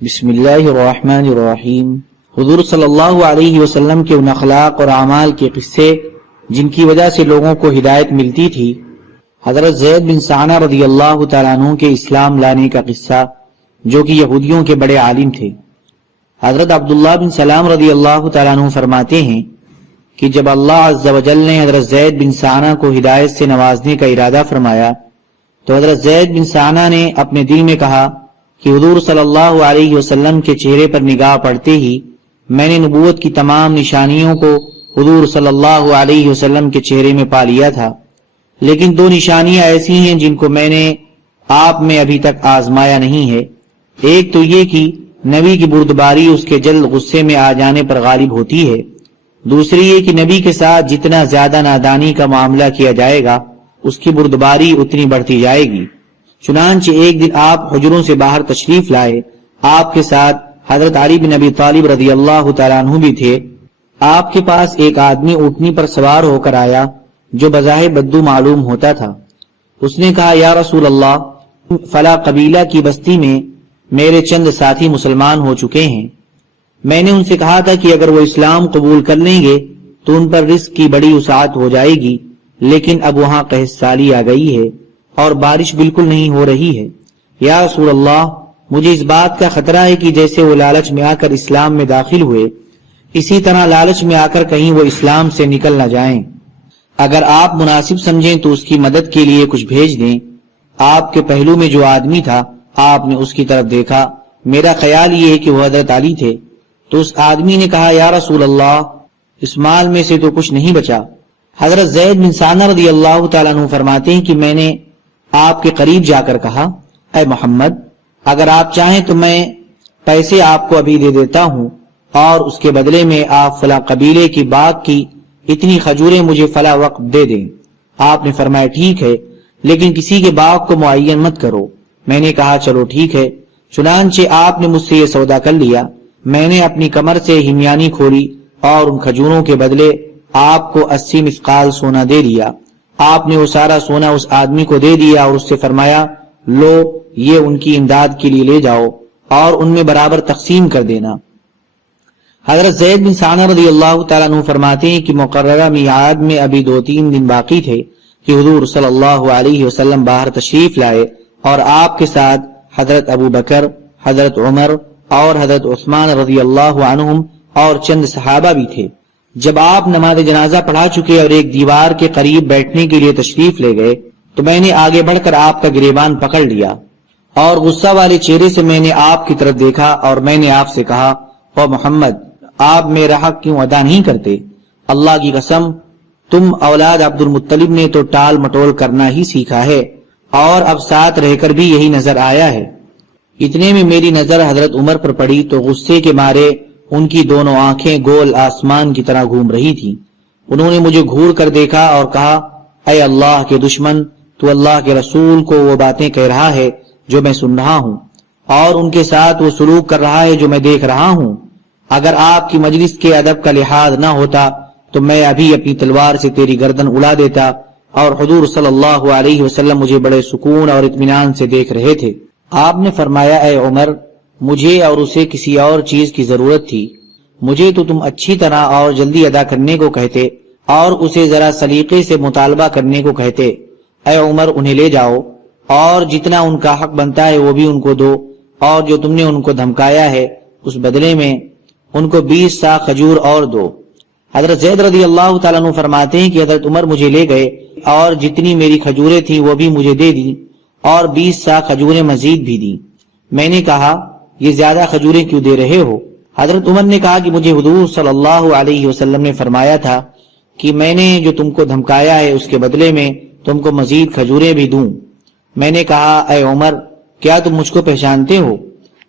بسم اللہ الرحمن الرحیم۔ حضور صلی اللہ علیہ وسلم کے ان اخلاق اور اعمال کے قصے جن کی وجہ سے لوگوں کو ہدایت ملتی تھی، حضرت زید بن ثانہ رضی اللہ تعالیٰ عنہ کے اسلام لانے کا قصہ جو کہ یہودیوں کے بڑے عالم تھے۔ حضرت عبداللہ بن سلام رضی اللہ تعالیٰ عنہ فرماتے ہیں کہ جب اللہ عز و جل نے حضرت زید بن ثانہ کو ہدایت سے نوازنے کا ارادہ فرمایا تو حضرت زید بن ثانہ نے اپنے دل میں کہا کہ حضور صلی اللہ علیہ وسلم کے چہرے پر نگاہ پڑتے ہی میں نے نبوت کی تمام نشانیوں کو حضور صلی اللہ علیہ وسلم کے چہرے میں پا لیا تھا، لیکن دو نشانیاں ایسی ہیں جن کو میں نے آپ میں ابھی تک آزمایا نہیں ہے۔ ایک تو یہ کہ نبی کی بردباری اس کے جلد غصے میں آ جانے پر غالب ہوتی ہے، دوسری یہ کہ نبی کے ساتھ جتنا زیادہ نادانی کا معاملہ کیا جائے گا اس کی بردباری اتنی بڑھتی جائے گی۔ چنانچہ ایک دن آپ حجروں سے باہر تشریف لائے، آپ کے ساتھ حضرت علی بن ابی طالب رضی اللہ تعالیٰ عنہ بھی تھے۔ آپ کے پاس ایک آدمی اونٹنی پر سوار ہو کر آیا جو بظاہر بدو معلوم ہوتا تھا۔ اس نے کہا، یا رسول اللہ، فلاں قبیلہ کی بستی میں میرے چند ساتھی مسلمان ہو چکے ہیں۔ میں نے ان سے کہا تھا کہ اگر وہ اسلام قبول کر لیں گے تو ان پر رزق کی بڑی وسعت ہو جائے گی، لیکن اب وہاں قحط سالی آ گئی ہے اور بارش بالکل نہیں ہو رہی ہے۔ یا رسول اللہ، مجھے اس بات کا خطرہ ہے کہ جیسے وہ لالچ میں آ کر اسلام میں داخل ہوئے اسی طرح لالچ میں آ کر کہیں وہ اسلام سے نکل نہ جائیں۔ اگر آپ مناسب سمجھیں تو اس کی مدد کے لیے کچھ بھیج دیں۔ آپ کے پہلو میں جو آدمی تھا آپ نے اس کی طرف دیکھا، میرا خیال یہ ہے کہ وہ حضرت علی تھے۔ تو اس آدمی نے کہا، یا رسول اللہ، اس مال میں سے تو کچھ نہیں بچا۔ حضرت زید بن ثانہ رضی اللہ تعالیٰ عنہ فرماتے ہیں کہ میں نے آپ کے قریب جا کر کہا، اے محمد، اگر آپ چاہیں تو میں پیسے آپ کو ابھی دے دیتا ہوں اور اس کے بدلے میں آپ فلاں قبیلے کی باغ کی اتنی کھجوریں مجھے فلاں وقت دے دیں۔ آپ نے فرمایا، ٹھیک ہے، لیکن کسی کے باغ کو معین مت کرو۔ میں نے کہا، چلو ٹھیک ہے۔ چنانچہ آپ نے مجھ سے یہ سودا کر لیا۔ میں نے اپنی کمر سے ہمیانی کھولی اور ان کھجوروں کے بدلے آپ کو 80 مثقال سونا دے دیا۔ آپ نے وہ سارا سونا اس آدمی کو دے دیا اور اس سے فرمایا، لو، یہ ان کی امداد کے لیے لے جاؤ اور ان میں برابر تقسیم کر دینا۔ حضرت زید بن ثانہ رضی اللہ تعالیٰ عنہ فرماتے ہیں کہ مقررہ میعاد میں ابھی 2-3 دن باقی تھے کہ حضور صلی اللہ علیہ وسلم باہر تشریف لائے اور آپ کے ساتھ حضرت ابو بکر، حضرت عمر اور حضرت عثمان رضی اللہ عنہم اور چند صحابہ بھی تھے۔ جب آپ نماز جنازہ پڑھا چکے اور ایک دیوار کے قریب بیٹھنے کے لیے تشریف لے گئے تو میں نے آگے بڑھ کر آپ کا گریبان پکڑ لیا اور غصہ والے چہرے سے میں نے آپ کی طرف دیکھا اور میں نے آپ سے کہا، او محمد، آپ میرا حق کیوں ادا نہیں کرتے؟ اللہ کی قسم، تم اولاد عبد المطلب نے تو ٹال مٹول کرنا ہی سیکھا ہے اور اب ساتھ رہ کر بھی یہی نظر آیا ہے۔ اتنے میں میری نظر حضرت عمر پر پڑی تو غصے کے مارے ان کی دونوں آنکھیں گول آسمان کی طرح گھوم رہی تھی۔ انہوں نے مجھے گھور کر دیکھا اور کہا، اے اللہ کے دشمن، تو اللہ کے رسول کو وہ باتیں کہہ رہا ہے جو میں سن رہا ہوں اور ان کے ساتھ وہ سلوک کر رہا ہے جو میں دیکھ رہا ہوں۔ اگر آپ کی مجلس کے ادب کا لحاظ نہ ہوتا تو میں ابھی اپنی تلوار سے تیری گردن اڑا دیتا، اور حضور صلی اللہ علیہ وسلم مجھے بڑے سکون اور اطمینان سے دیکھ رہے تھے۔ آپ نے فرمایا، اے عمر، مجھے اور اسے کسی اور چیز کی ضرورت تھی۔ مجھے تو تم اچھی طرح اور جلدی ادا کرنے کو کہتے اور اسے ذرا سلیقے سے مطالبہ کرنے کو کہتے۔ اے عمر، انہیں لے جاؤ اور جتنا ان کا حق بنتا ہے وہ بھی ان کو دو، اور جو تم نے ان کو دھمکایا ہے اس بدلے میں ان کو 20 سا کھجور اور دو۔ حضرت زید رضی اللہ تعالیٰ عنہ فرماتے ہیں کہ حضرت عمر مجھے لے گئے اور جتنی میری کھجوریں تھیں وہ بھی مجھے دے دی اور 20 سا کھجوریں مزید بھی دی۔ میں نے کہا، یہ زیادہ کھجوریں کیوں دے رہے ہو؟ حضرت عمر نے کہا کہ مجھے حضور صلی اللہ علیہ وسلم نے فرمایا تھا کہ میں نے جو تم کو دھمکایا ہے اس کے بدلے میں تم کو مزید کھجوریں بھی دوں۔ میں نے کہا، اے عمر، کیا تم مجھ کو پہچانتے ہو؟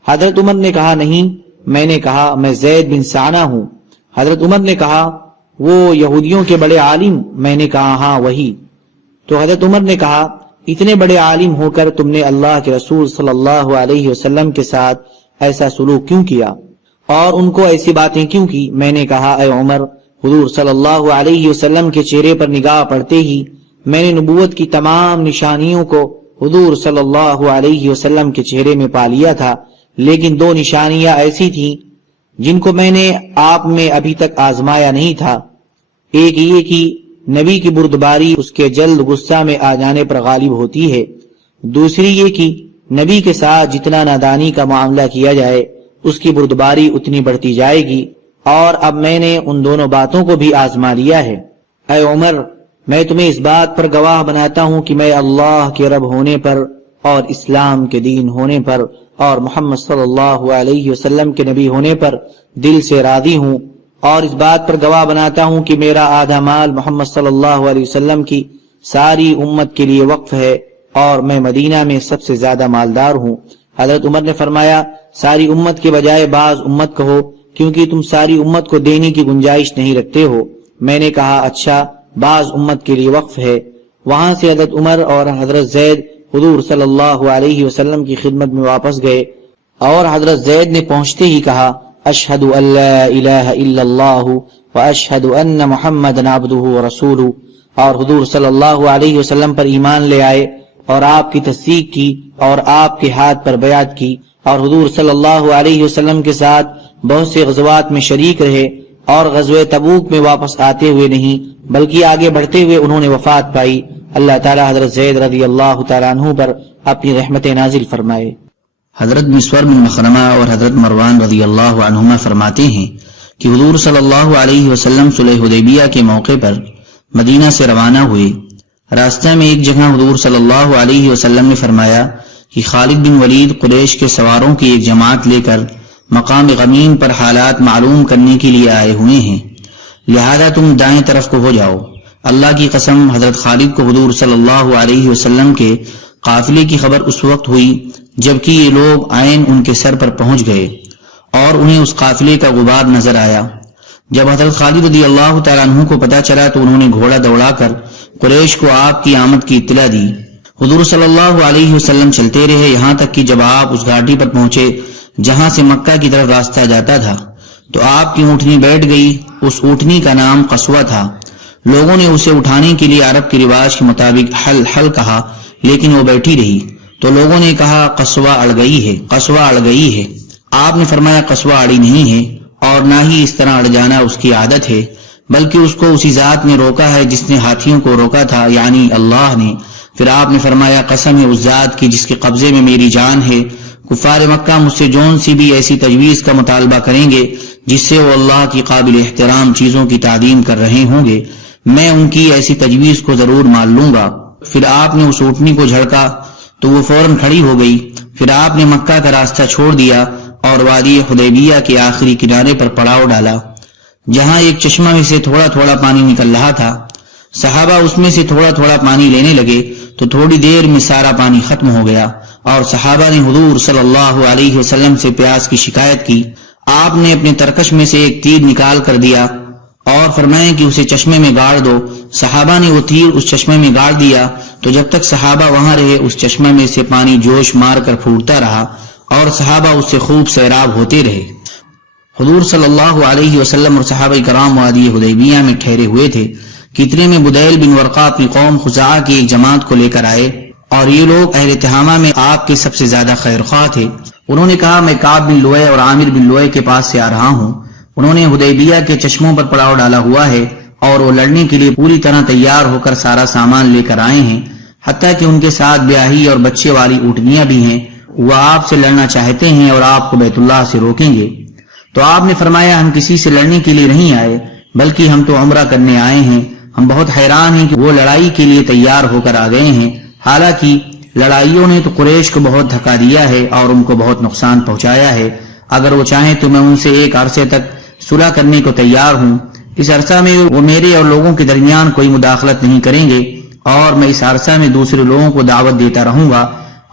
حضرت عمر نے کہا، نہیں۔ میں نے کہا، میں زید بن ثانہ ہوں۔ حضرت عمر نے کہا، وہ یہودیوں کے بڑے عالم؟ میں نے کہا، ہاں وہی۔ تو حضرت عمر نے کہا، اتنے بڑے عالم ہو کر تم نے اللہ کے رسول صلی اللہ علیہ وسلم کے ساتھ ایسا سلوک کیوں کیا اور ان کو ایسی باتیں کیوں کی؟ میں نے کہا، اے عمر، حضور صلی اللہ علیہ وسلم کے چہرے پر نگاہ پڑتے ہی میں نے نبوت کی تمام نشانیوں کو حضور صلی اللہ علیہ وسلم کے چہرے میں پا لیا تھا، لیکن دو نشانیاں ایسی تھیں جن کو میں نے آپ میں ابھی تک آزمایا نہیں تھا۔ ایک یہ کہ نبی کی بردباری اس کے جلد غصہ میں آ جانے پر غالب ہوتی ہے، دوسری یہ کہ نبی کے ساتھ جتنا نادانی کا معاملہ کیا جائے اس کی بردباری اتنی بڑھتی جائے گی، اور اب میں نے ان دونوں باتوں کو بھی آزما لیا ہے۔ اے عمر، میں تمہیں اس بات پر گواہ بناتا ہوں کہ میں اللہ کے رب ہونے پر اور اسلام کے دین ہونے پر اور محمد صلی اللہ علیہ وسلم کے نبی ہونے پر دل سے راضی ہوں، اور اس بات پر گواہ بناتا ہوں کہ میرا آدھا مال محمد صلی اللہ علیہ وسلم کی ساری امت کے لیے وقف ہے، اور میں مدینہ میں سب سے زیادہ مالدار ہوں۔ حضرت عمر نے فرمایا، ساری امت کے بجائے بعض امت کہو، کیونکہ تم ساری امت کو دینے کی گنجائش نہیں رکھتے ہو۔ میں نے کہا، اچھا، بعض امت کے لیے وقف ہے۔ وہاں سے حضرت عمر اور حضرت زید حضور صلی اللہ علیہ وسلم کی خدمت میں واپس گئے، اور حضرت زید نے پہنچتے ہی کہا، اشہد ان لا الہ الا اللہ واشہد ان محمدا عبدہ ورسولہ، اور حضور صلی اللہ علیہ وسلم پر ایمان لے آئے اور آپ کی تصدیق کی اور آپ کے ہاتھ پر بیعت کی، اور حضور صلی اللہ علیہ وسلم کے ساتھ بہت سے غزوات میں شریک رہے، اور غزوہ تبوک میں واپس آتے ہوئے نہیں بلکہ آگے بڑھتے ہوئے انہوں نے وفات پائی۔ اللہ تعالی حضرت زید رضی اللہ تعالیٰ عنہ پر اپنی رحمت نازل فرمائے۔ حضرت مسور بن مخرمہ اور حضرت مروان رضی اللہ عنہما فرماتے ہیں کہ حضور صلی اللہ علیہ وسلم صلح حدیبیہ کے موقع پر مدینہ سے روانہ ہوئے۔ راستہ میں ایک جگہ حضور صلی اللہ علیہ وسلم نے فرمایا کہ خالد بن ولید قریش کے سواروں کی ایک جماعت لے کر مقام غمیم پر حالات معلوم کرنے کے لیے آئے ہوئے ہیں، لہذا تم دائیں طرف کو ہو جاؤ۔ اللہ کی قسم، حضرت خالد کو حضور صلی اللہ علیہ وسلم کے قافلے کی خبر اس وقت ہوئی جبکہ یہ لوگ عین ان کے سر پر پہنچ گئے اور انہیں اس قافلے کا غبار نظر آیا۔ جب حضرت خالد رضی اللہ تعالیٰ عنہ کو پتہ چلا تو انہوں نے گھوڑا دوڑا کر قریش کو آپ کی آمد کی اطلاع دی۔ حضور صلی اللہ علیہ وسلم چلتے رہے یہاں تک کہ جب آپ اس گھاٹی پر پہنچے جہاں سے مکہ کی طرف راستہ جاتا تھا تو آپ کی اونٹنی بیٹھ گئی۔ اس اونٹنی کا نام قصوہ تھا۔ لوگوں نے اسے اٹھانے کے لیے عرب کے رواج کے مطابق حل حل کہا، لیکن وہ بیٹھی رہی تو لوگوں نے کہا قصوہ اڑ گئی ہے، قصوہ اڑ گئی ہے۔ آپ نے فرمایا قصوہ اڑی نہیں ہے، اور نہ ہی اس طرح اڑ جانا اس کی عادت ہے، بلکہ اس کو اسی ذات نے روکا ہے جس نے ہاتھیوں کو روکا تھا، یعنی اللہ نے۔ پھر آپ نے فرمایا قسم ہے اس ذات کی جس کے قبضے میں میری جان ہے، کفار مکہ مجھ سے جون سی بھی ایسی تجویز کا مطالبہ کریں گے جس سے وہ اللہ کی قابل احترام چیزوں کی تعظیم کر رہے ہوں گے، میں ان کی ایسی تجویز کو ضرور مان لوں گا۔ پھر آپ نے اس اونٹنی کو جھڑکا تو وہ فوراً کھڑی ہو گئی۔ پھر آپ نے مکہ کا راستہ چھوڑ دیا اور وادی حدیبیہ کے آخری کنارے پر پڑاؤ ڈالا جہاں ایک چشمہ میں سے تھوڑا تھوڑا پانی نکل رہا تھا۔ صحابہ اس میں سے تھوڑا تھوڑا پانی لینے لگے تو تھوڑی دیر میں سارا پانی ختم ہو گیا، اور صحابہ نے حضور صلی اللہ علیہ وسلم سے پیاس کی شکایت کی۔ آپ نے اپنے ترکش میں سے ایک تیر نکال کر دیا اور فرمایا کہ اسے چشمے میں گاڑ دو۔ صحابہ نے وہ تیر اس چشمے میں گاڑ دیا تو جب تک صحابہ وہاں رہے اس چشمے میں سے پانی جوش مار کر پھوٹتا رہا اور صحابہ اس سے خوب سیراب ہوتے رہے۔ حضور صلی اللہ علیہ وسلم اور صحابہ کرام وادی حدیبیہ میں ٹھہرے ہوئے تھے کہ اتنے میں بدیل بن ورقہ اپنی قوم خزاعہ کی ایک جماعت کو لے کر آئے، اور یہ لوگ اہل تہامہ میں آپ کے سب سے زیادہ خیر خواہ تھے۔ انہوں نے کہا میں کعب بن لؤے اور عامر بن لؤے کے پاس سے آ رہا ہوں۔ انہوں نے حدیبیہ کے چشموں پر پڑاؤ ڈالا ہوا ہے اور وہ لڑنے کے لیے پوری طرح تیار ہو کر سارا سامان لے کر آئے ہیں، حتیٰ کہ ان کے ساتھ بیاہی اور بچے والی اونٹنیاں بھی ہیں۔ وہ آپ سے لڑنا چاہتے ہیں اور آپ کو بیت اللہ سے روکیں گے۔ تو آپ نے فرمایا ہم کسی سے لڑنے کے لیے نہیں آئے بلکہ ہم تو عمرہ کرنے آئے ہیں۔ ہم بہت حیران ہیں کہ وہ لڑائی کے لیے تیار ہو کر آ گئے ہیں، حالانکہ لڑائیوں نے تو قریش کو بہت دھکا دیا ہے اور ان کو بہت نقصان پہنچایا ہے۔ اگر وہ چاہیں تو میں ان سے ایک عرصے تک صلح کرنے کو تیار ہوں۔ اس عرصہ میں وہ میرے اور لوگوں کے درمیان کوئی مداخلت نہیں کریں گے، اور میں اس عرصہ میں دوسرے لوگوں کو دعوت دیتا رہوں گا۔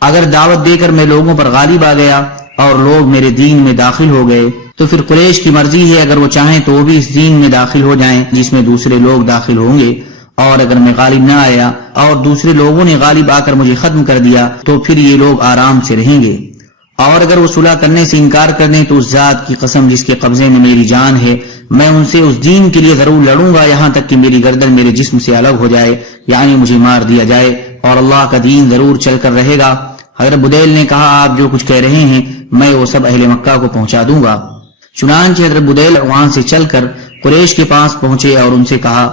اگر دعوت دے کر میں لوگوں پر غالب آ گیا اور لوگ میرے دین میں داخل ہو گئے تو پھر قریش کی مرضی ہے، اگر وہ چاہیں تو وہ بھی اس دین میں داخل ہو جائیں جس میں دوسرے لوگ داخل ہوں گے، اور اگر میں غالب نہ آیا اور دوسرے لوگوں نے غالب آ کر مجھے ختم کر دیا تو پھر یہ لوگ آرام سے رہیں گے۔ اور اگر وہ صلح کرنے سے انکار کر دیں تو اس ذات کی قسم جس کے قبضے میں میری جان ہے، میں ان سے اس دین کے لیے ضرور لڑوں گا یہاں تک کہ میری گردن میرے جسم سے الگ ہو جائے، یعنی مجھے مار دیا جائے، اور اللہ کا دین ضرور چل کر رہے گا۔ حضرت بدیل نے کہا آپ جو کچھ کہہ رہے ہیں میں وہ سب اہل مکہ کو پہنچا دوں گا۔ چنانچہ حضرت بدیل وہاں سے چل کر قریش کے پاس پہنچے اور ان سے کہا،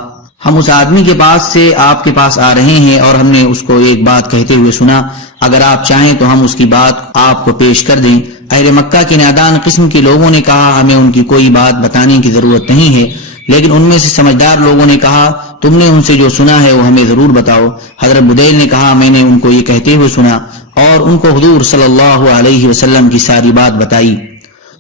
ہم اس آدمی کے پاس سے آپ کے پاس آ رہے ہیں اور ہم نے اس کو ایک بات کہتے ہوئے سنا، اگر آپ چاہیں تو ہم اس کی بات آپ کو پیش کر دیں۔ اہل مکہ کے نادان قسم کے لوگوں نے کہا، ہمیں ان کی کوئی بات بتانے کی ضرورت نہیں ہے، لیکن ان میں سے سمجھدار لوگوں نے کہا، تم نے ان سے جو سنا ہے وہ ہمیں ضرور بتاؤ۔ حضرت بدیل نے کہا، میں نے ان کو یہ کہتے ہوئے سنا، اور ان کو حضور صلی اللہ علیہ وسلم کی ساری بات بتائی۔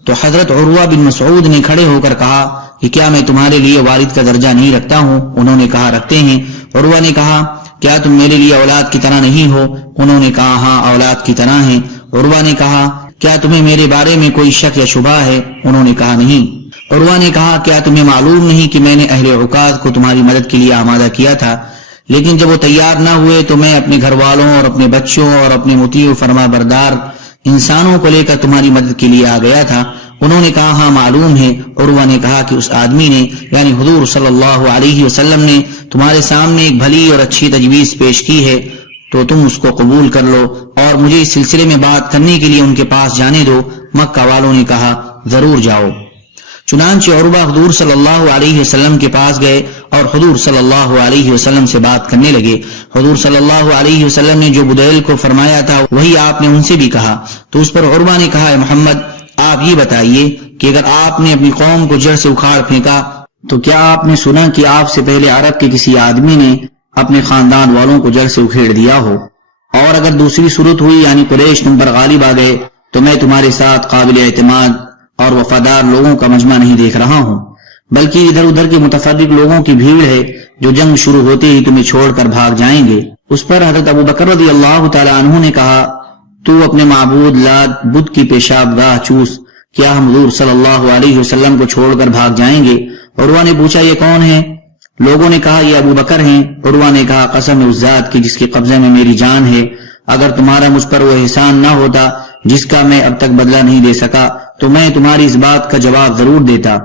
تو حضرت عروہ بن مسعود نے کھڑے ہو کر کہا کہ کیا میں تمہارے لیے والد کا درجہ نہیں رکھتا ہوں؟ انہوں نے کہا، رکھتے ہیں۔ عروہ نے کہا، کیا تم میرے لیے اولاد کی طرح نہیں ہو؟ انہوں نے کہا، ہاں اولاد کی طرح ہیں۔ عروہ نے کہا، کیا تمہیں میرے بارے میں کوئی شک یا شبہ ہے؟ انہوں نے کہا، نہیں۔ عروہ نے کہا، کیا تمہیں معلوم نہیں کہ میں نے اہل عکاظ کو تمہاری مدد کے لیے آمادہ کیا تھا، لیکن جب وہ تیار نہ ہوئے تو میں اپنے گھر والوں اور اپنے بچوں اور اپنے مطیع و فرما بردار انسانوں کو لے کر تمہاری مدد کے لیے آ گیا تھا؟ انہوں نے کہا، ہاں معلوم ہے۔ عروہ نے کہا کہ اس آدمی نے یعنی حضور صلی اللہ علیہ وسلم نے تمہارے سامنے ایک بھلی اور اچھی تجویز پیش کی ہے، تو تم اس کو قبول کر لو اور مجھے اس سلسلے میں بات کرنے کے لیے ان کے پاس جانے دو۔ مکہ والوں نے کہا، ضرور جاؤ۔ چنانچہ عروہ حضور صلی اللہ علیہ وسلم کے پاس گئے اور حضور صلی اللہ علیہ وسلم سے بات کرنے لگے۔ حضور صلی اللہ علیہ وسلم نے جو بدیل کو فرمایا تھا وہی آپ نے ان سے بھی کہا۔ تو اس پر عروہ نے کہا، اے محمد، آپ یہ بتائیے کہ اگر آپ نے اپنی قوم کو جڑ سے اکھاڑ پھینکا تو کیا آپ نے سنا کہ آپ سے پہلے عرب کے کسی آدمی نے اپنے خاندان والوں کو جڑ سے اکھیڑ دیا ہو؟ اور اگر دوسری صورت ہوئی یعنی قریش تم پر غالب آ گئے تو میں تمہارے ساتھ قابل اعتماد اور وفادار لوگوں کا مجمع نہیں دیکھ رہا ہوں، بلکہ ادھر ادھر کے متفرق لوگوں کی بھیڑ ہے جو جنگ شروع ہوتے ہی تمہیں چھوڑ کر بھاگ جائیں گے۔ اس پر حضرت ابو بکر رضی اللہ تعالی عنہ نے کہا، تو اپنے معبود لات بدھ کی پیشاب گاہ چوس، کیا ہم حضور صلی اللہ علیہ وسلم کو چھوڑ کر بھاگ جائیں گے؟ عروہ نے پوچھا، یہ کون ہے؟ لوگوں نے کہا، یہ ابو بکر ہیں۔ عروہ نے کہا، قسم اس ذات کی جس کے قبضے میں میری جان ہے، اگر تمہارا مجھ پر وہ احسان نہ ہوتا جس کا میں اب تک بدلہ نہیں دے سکا تو میں تمہاری اس بات کا جواب ضرور دیتا۔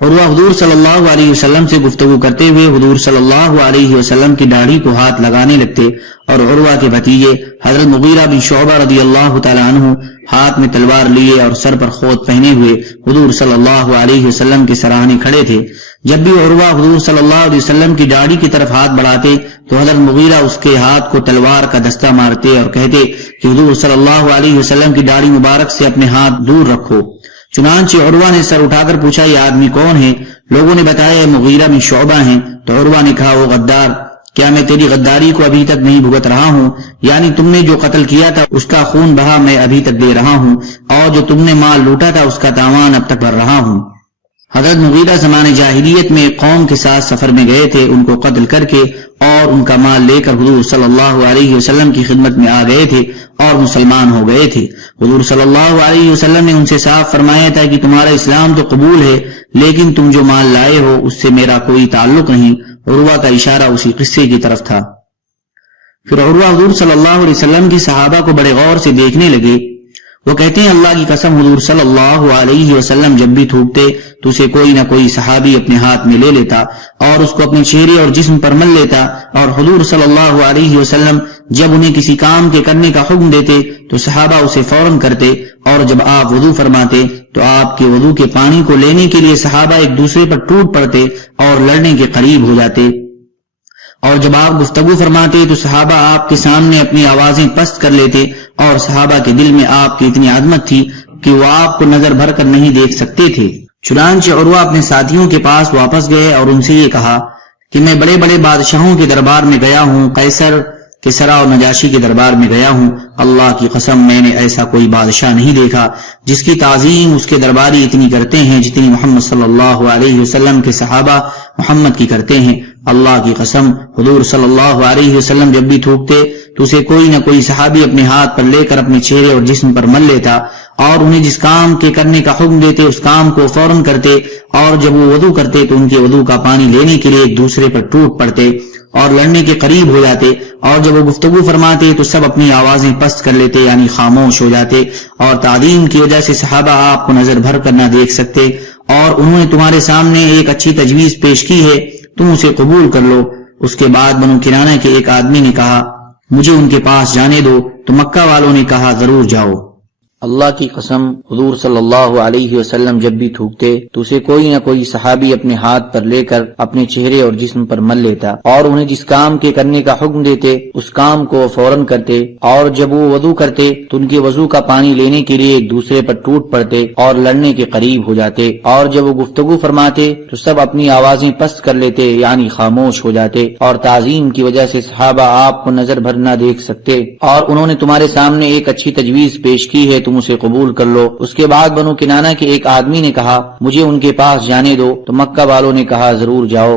عروہ حضور صلی اللہ علیہ وسلم سے گفتگو کرتے ہوئے حضور صلی اللہ علیہ وسلم کی داڑھی کو ہاتھ لگانے لگتے اور عروہ کے بھتیجے حضرت مغیرہ بن شعبہ رضی اللہ تعالی عنہ ہاتھ میں تلوار لیے اور سر پر خوت پہنے ہوئے حضور صلی اللہ علیہ وسلم کے سراہنے کھڑے تھے۔ جب بھی عروہ حضور صلی اللہ علیہ وسلم کی داڑھی کی طرف ہاتھ بڑھاتے تو حضرت مغیرہ اس کے ہاتھ کو تلوار کا دستہ مارتے اور کہتے کہ حضور صلی اللہ علیہ وسلم کی داڑھی مبارک سے اپنے ہاتھ دور رکھو۔ چنانچہ عروہ نے سر اٹھا کر پوچھا، یہ آدمی کون ہے؟ لوگوں نے بتایا، مغیرہ بن شعبہ ہیں۔ تو عروہ نے کہا، وہ غدار، کیا میں تیری غداری کو ابھی تک نہیں بھگت رہا ہوں؟ یعنی تم نے جو قتل کیا تھا اس کا خون بہا میں ابھی تک دے رہا ہوں، اور جو تم نے مال لوٹا تھا اس کا تاوان اب تک بھر رہا ہوں۔ حضرت مغیرہ زمانے جاہلیت میں قوم کے ساتھ سفر میں گئے تھے، ان کو قتل کر کے اور ان کا مال لے کر حضور صلی اللہ علیہ وسلم کی خدمت میں آ گئے تھے اور مسلمان ہو گئے تھے۔ حضور صلی اللہ علیہ وسلم نے ان سے صاف فرمایا تھا کہ تمہارا اسلام تو قبول ہے لیکن تم جو مال لائے ہو اس سے میرا کوئی تعلق نہیں۔ عروہ کا اشارہ اسی قصے کی طرف تھا۔ پھر عروہ حضور صلی اللہ علیہ وسلم کی صحابہ کو بڑے غور سے دیکھنے لگے۔ وہ کہتے ہیں، اللہ کی قسم حضور صلی اللہ علیہ وسلم جب بھی تھوکتے تو اسے کوئی نہ کوئی صحابی اپنے ہاتھ میں لے لیتا اور اس کو اپنے چہرے اور جسم پر مل لیتا، اور حضور صلی اللہ علیہ وسلم جب انہیں کسی کام کے کرنے کا حکم دیتے تو صحابہ اسے فوراً کرتے، اور جب آپ وضو فرماتے تو آپ کے وضو کے پانی کو لینے کے لیے صحابہ ایک دوسرے پر ٹوٹ پڑتے اور لڑنے کے قریب ہو جاتے، اور جب آپ گفتگو فرماتے تو صحابہ آپ کے سامنے اپنی آوازیں پست کر لیتے، اور صحابہ کے دل میں آپ کی اتنی عظمت تھی کہ وہ آپ کو نظر بھر کر نہیں دیکھ سکتے تھے۔ چنانچہ عروہ اپنے ساتھیوں کے پاس واپس گئے اور ان سے یہ کہا کہ میں بڑے بڑے بادشاہوں کے دربار میں گیا ہوں، قیصر، کسریٰ اور نجاشی کے دربار میں گیا ہوں، اللہ کی قسم میں نے ایسا کوئی بادشاہ نہیں دیکھا جس کی تعظیم اس کے درباری اتنی کرتے ہیں جتنی محمد صلی اللہ علیہ وسلم کے صحابہ محمد کی کرتے ہیں۔ اللہ کی قسم حضور صلی اللہ علیہ وسلم جب بھی تھوکتے تو اسے کوئی نہ کوئی صحابی اپنے ہاتھ پر لے کر اپنے چہرے اور جسم پر مل لیتا، اور انہیں جس کام کے کرنے کا حکم دیتے اس کام کو فوراً کرتے، اور جب وہ وضو کرتے تو ان کے وضو کا پانی لینے کے لیے ایک دوسرے پر ٹوٹ پڑتے اور لڑنے کے قریب ہو جاتے، اور جب وہ گفتگو فرماتے تو سب اپنی آوازیں پست کر لیتے یعنی خاموش ہو جاتے، اور تعظیم کی وجہ سے صحابہ آپ کو نظر بھر کر نہ دیکھ سکتے، اور انہوں نے تمہارے سامنے ایک اچھی تجویز پیش کی ہے، تم اسے قبول کر لو۔ اس کے بعد بنو کنانہ کے ایک آدمی نے کہا، مجھے ان کے پاس جانے دو، تو مکہ والوں نے کہا، ضرور جاؤ۔ اللہ کی قسم حضور صلی اللہ علیہ وسلم جب بھی تھوکتے تو اسے کوئی نہ کوئی صحابی اپنے ہاتھ پر لے کر اپنے چہرے اور جسم پر مل لیتا اور انہیں جس کام کے کرنے کا حکم دیتے اس کام کو فوراً کرتے، اور جب وہ وضو کرتے تو ان کے وضو کا پانی لینے کے لیے ایک دوسرے پر ٹوٹ پڑتے اور لڑنے کے قریب ہو جاتے، اور جب وہ گفتگو فرماتے تو سب اپنی آوازیں پست کر لیتے یعنی خاموش ہو جاتے، اور تعظیم کی وجہ سے صحابہ آپ کو نظر بھر نہ دیکھ سکتے، اور انہوں نے تمہارے سامنے ایک اچھی تجویز پیش کی ہے، تم اسے قبول کر لو۔ اس کے بعد بنو کنانہ کے ایک آدمی نے کہا مجھے ان کے پاس جانے دو، تو مکہ والوں نے کہا ضرور جاؤ۔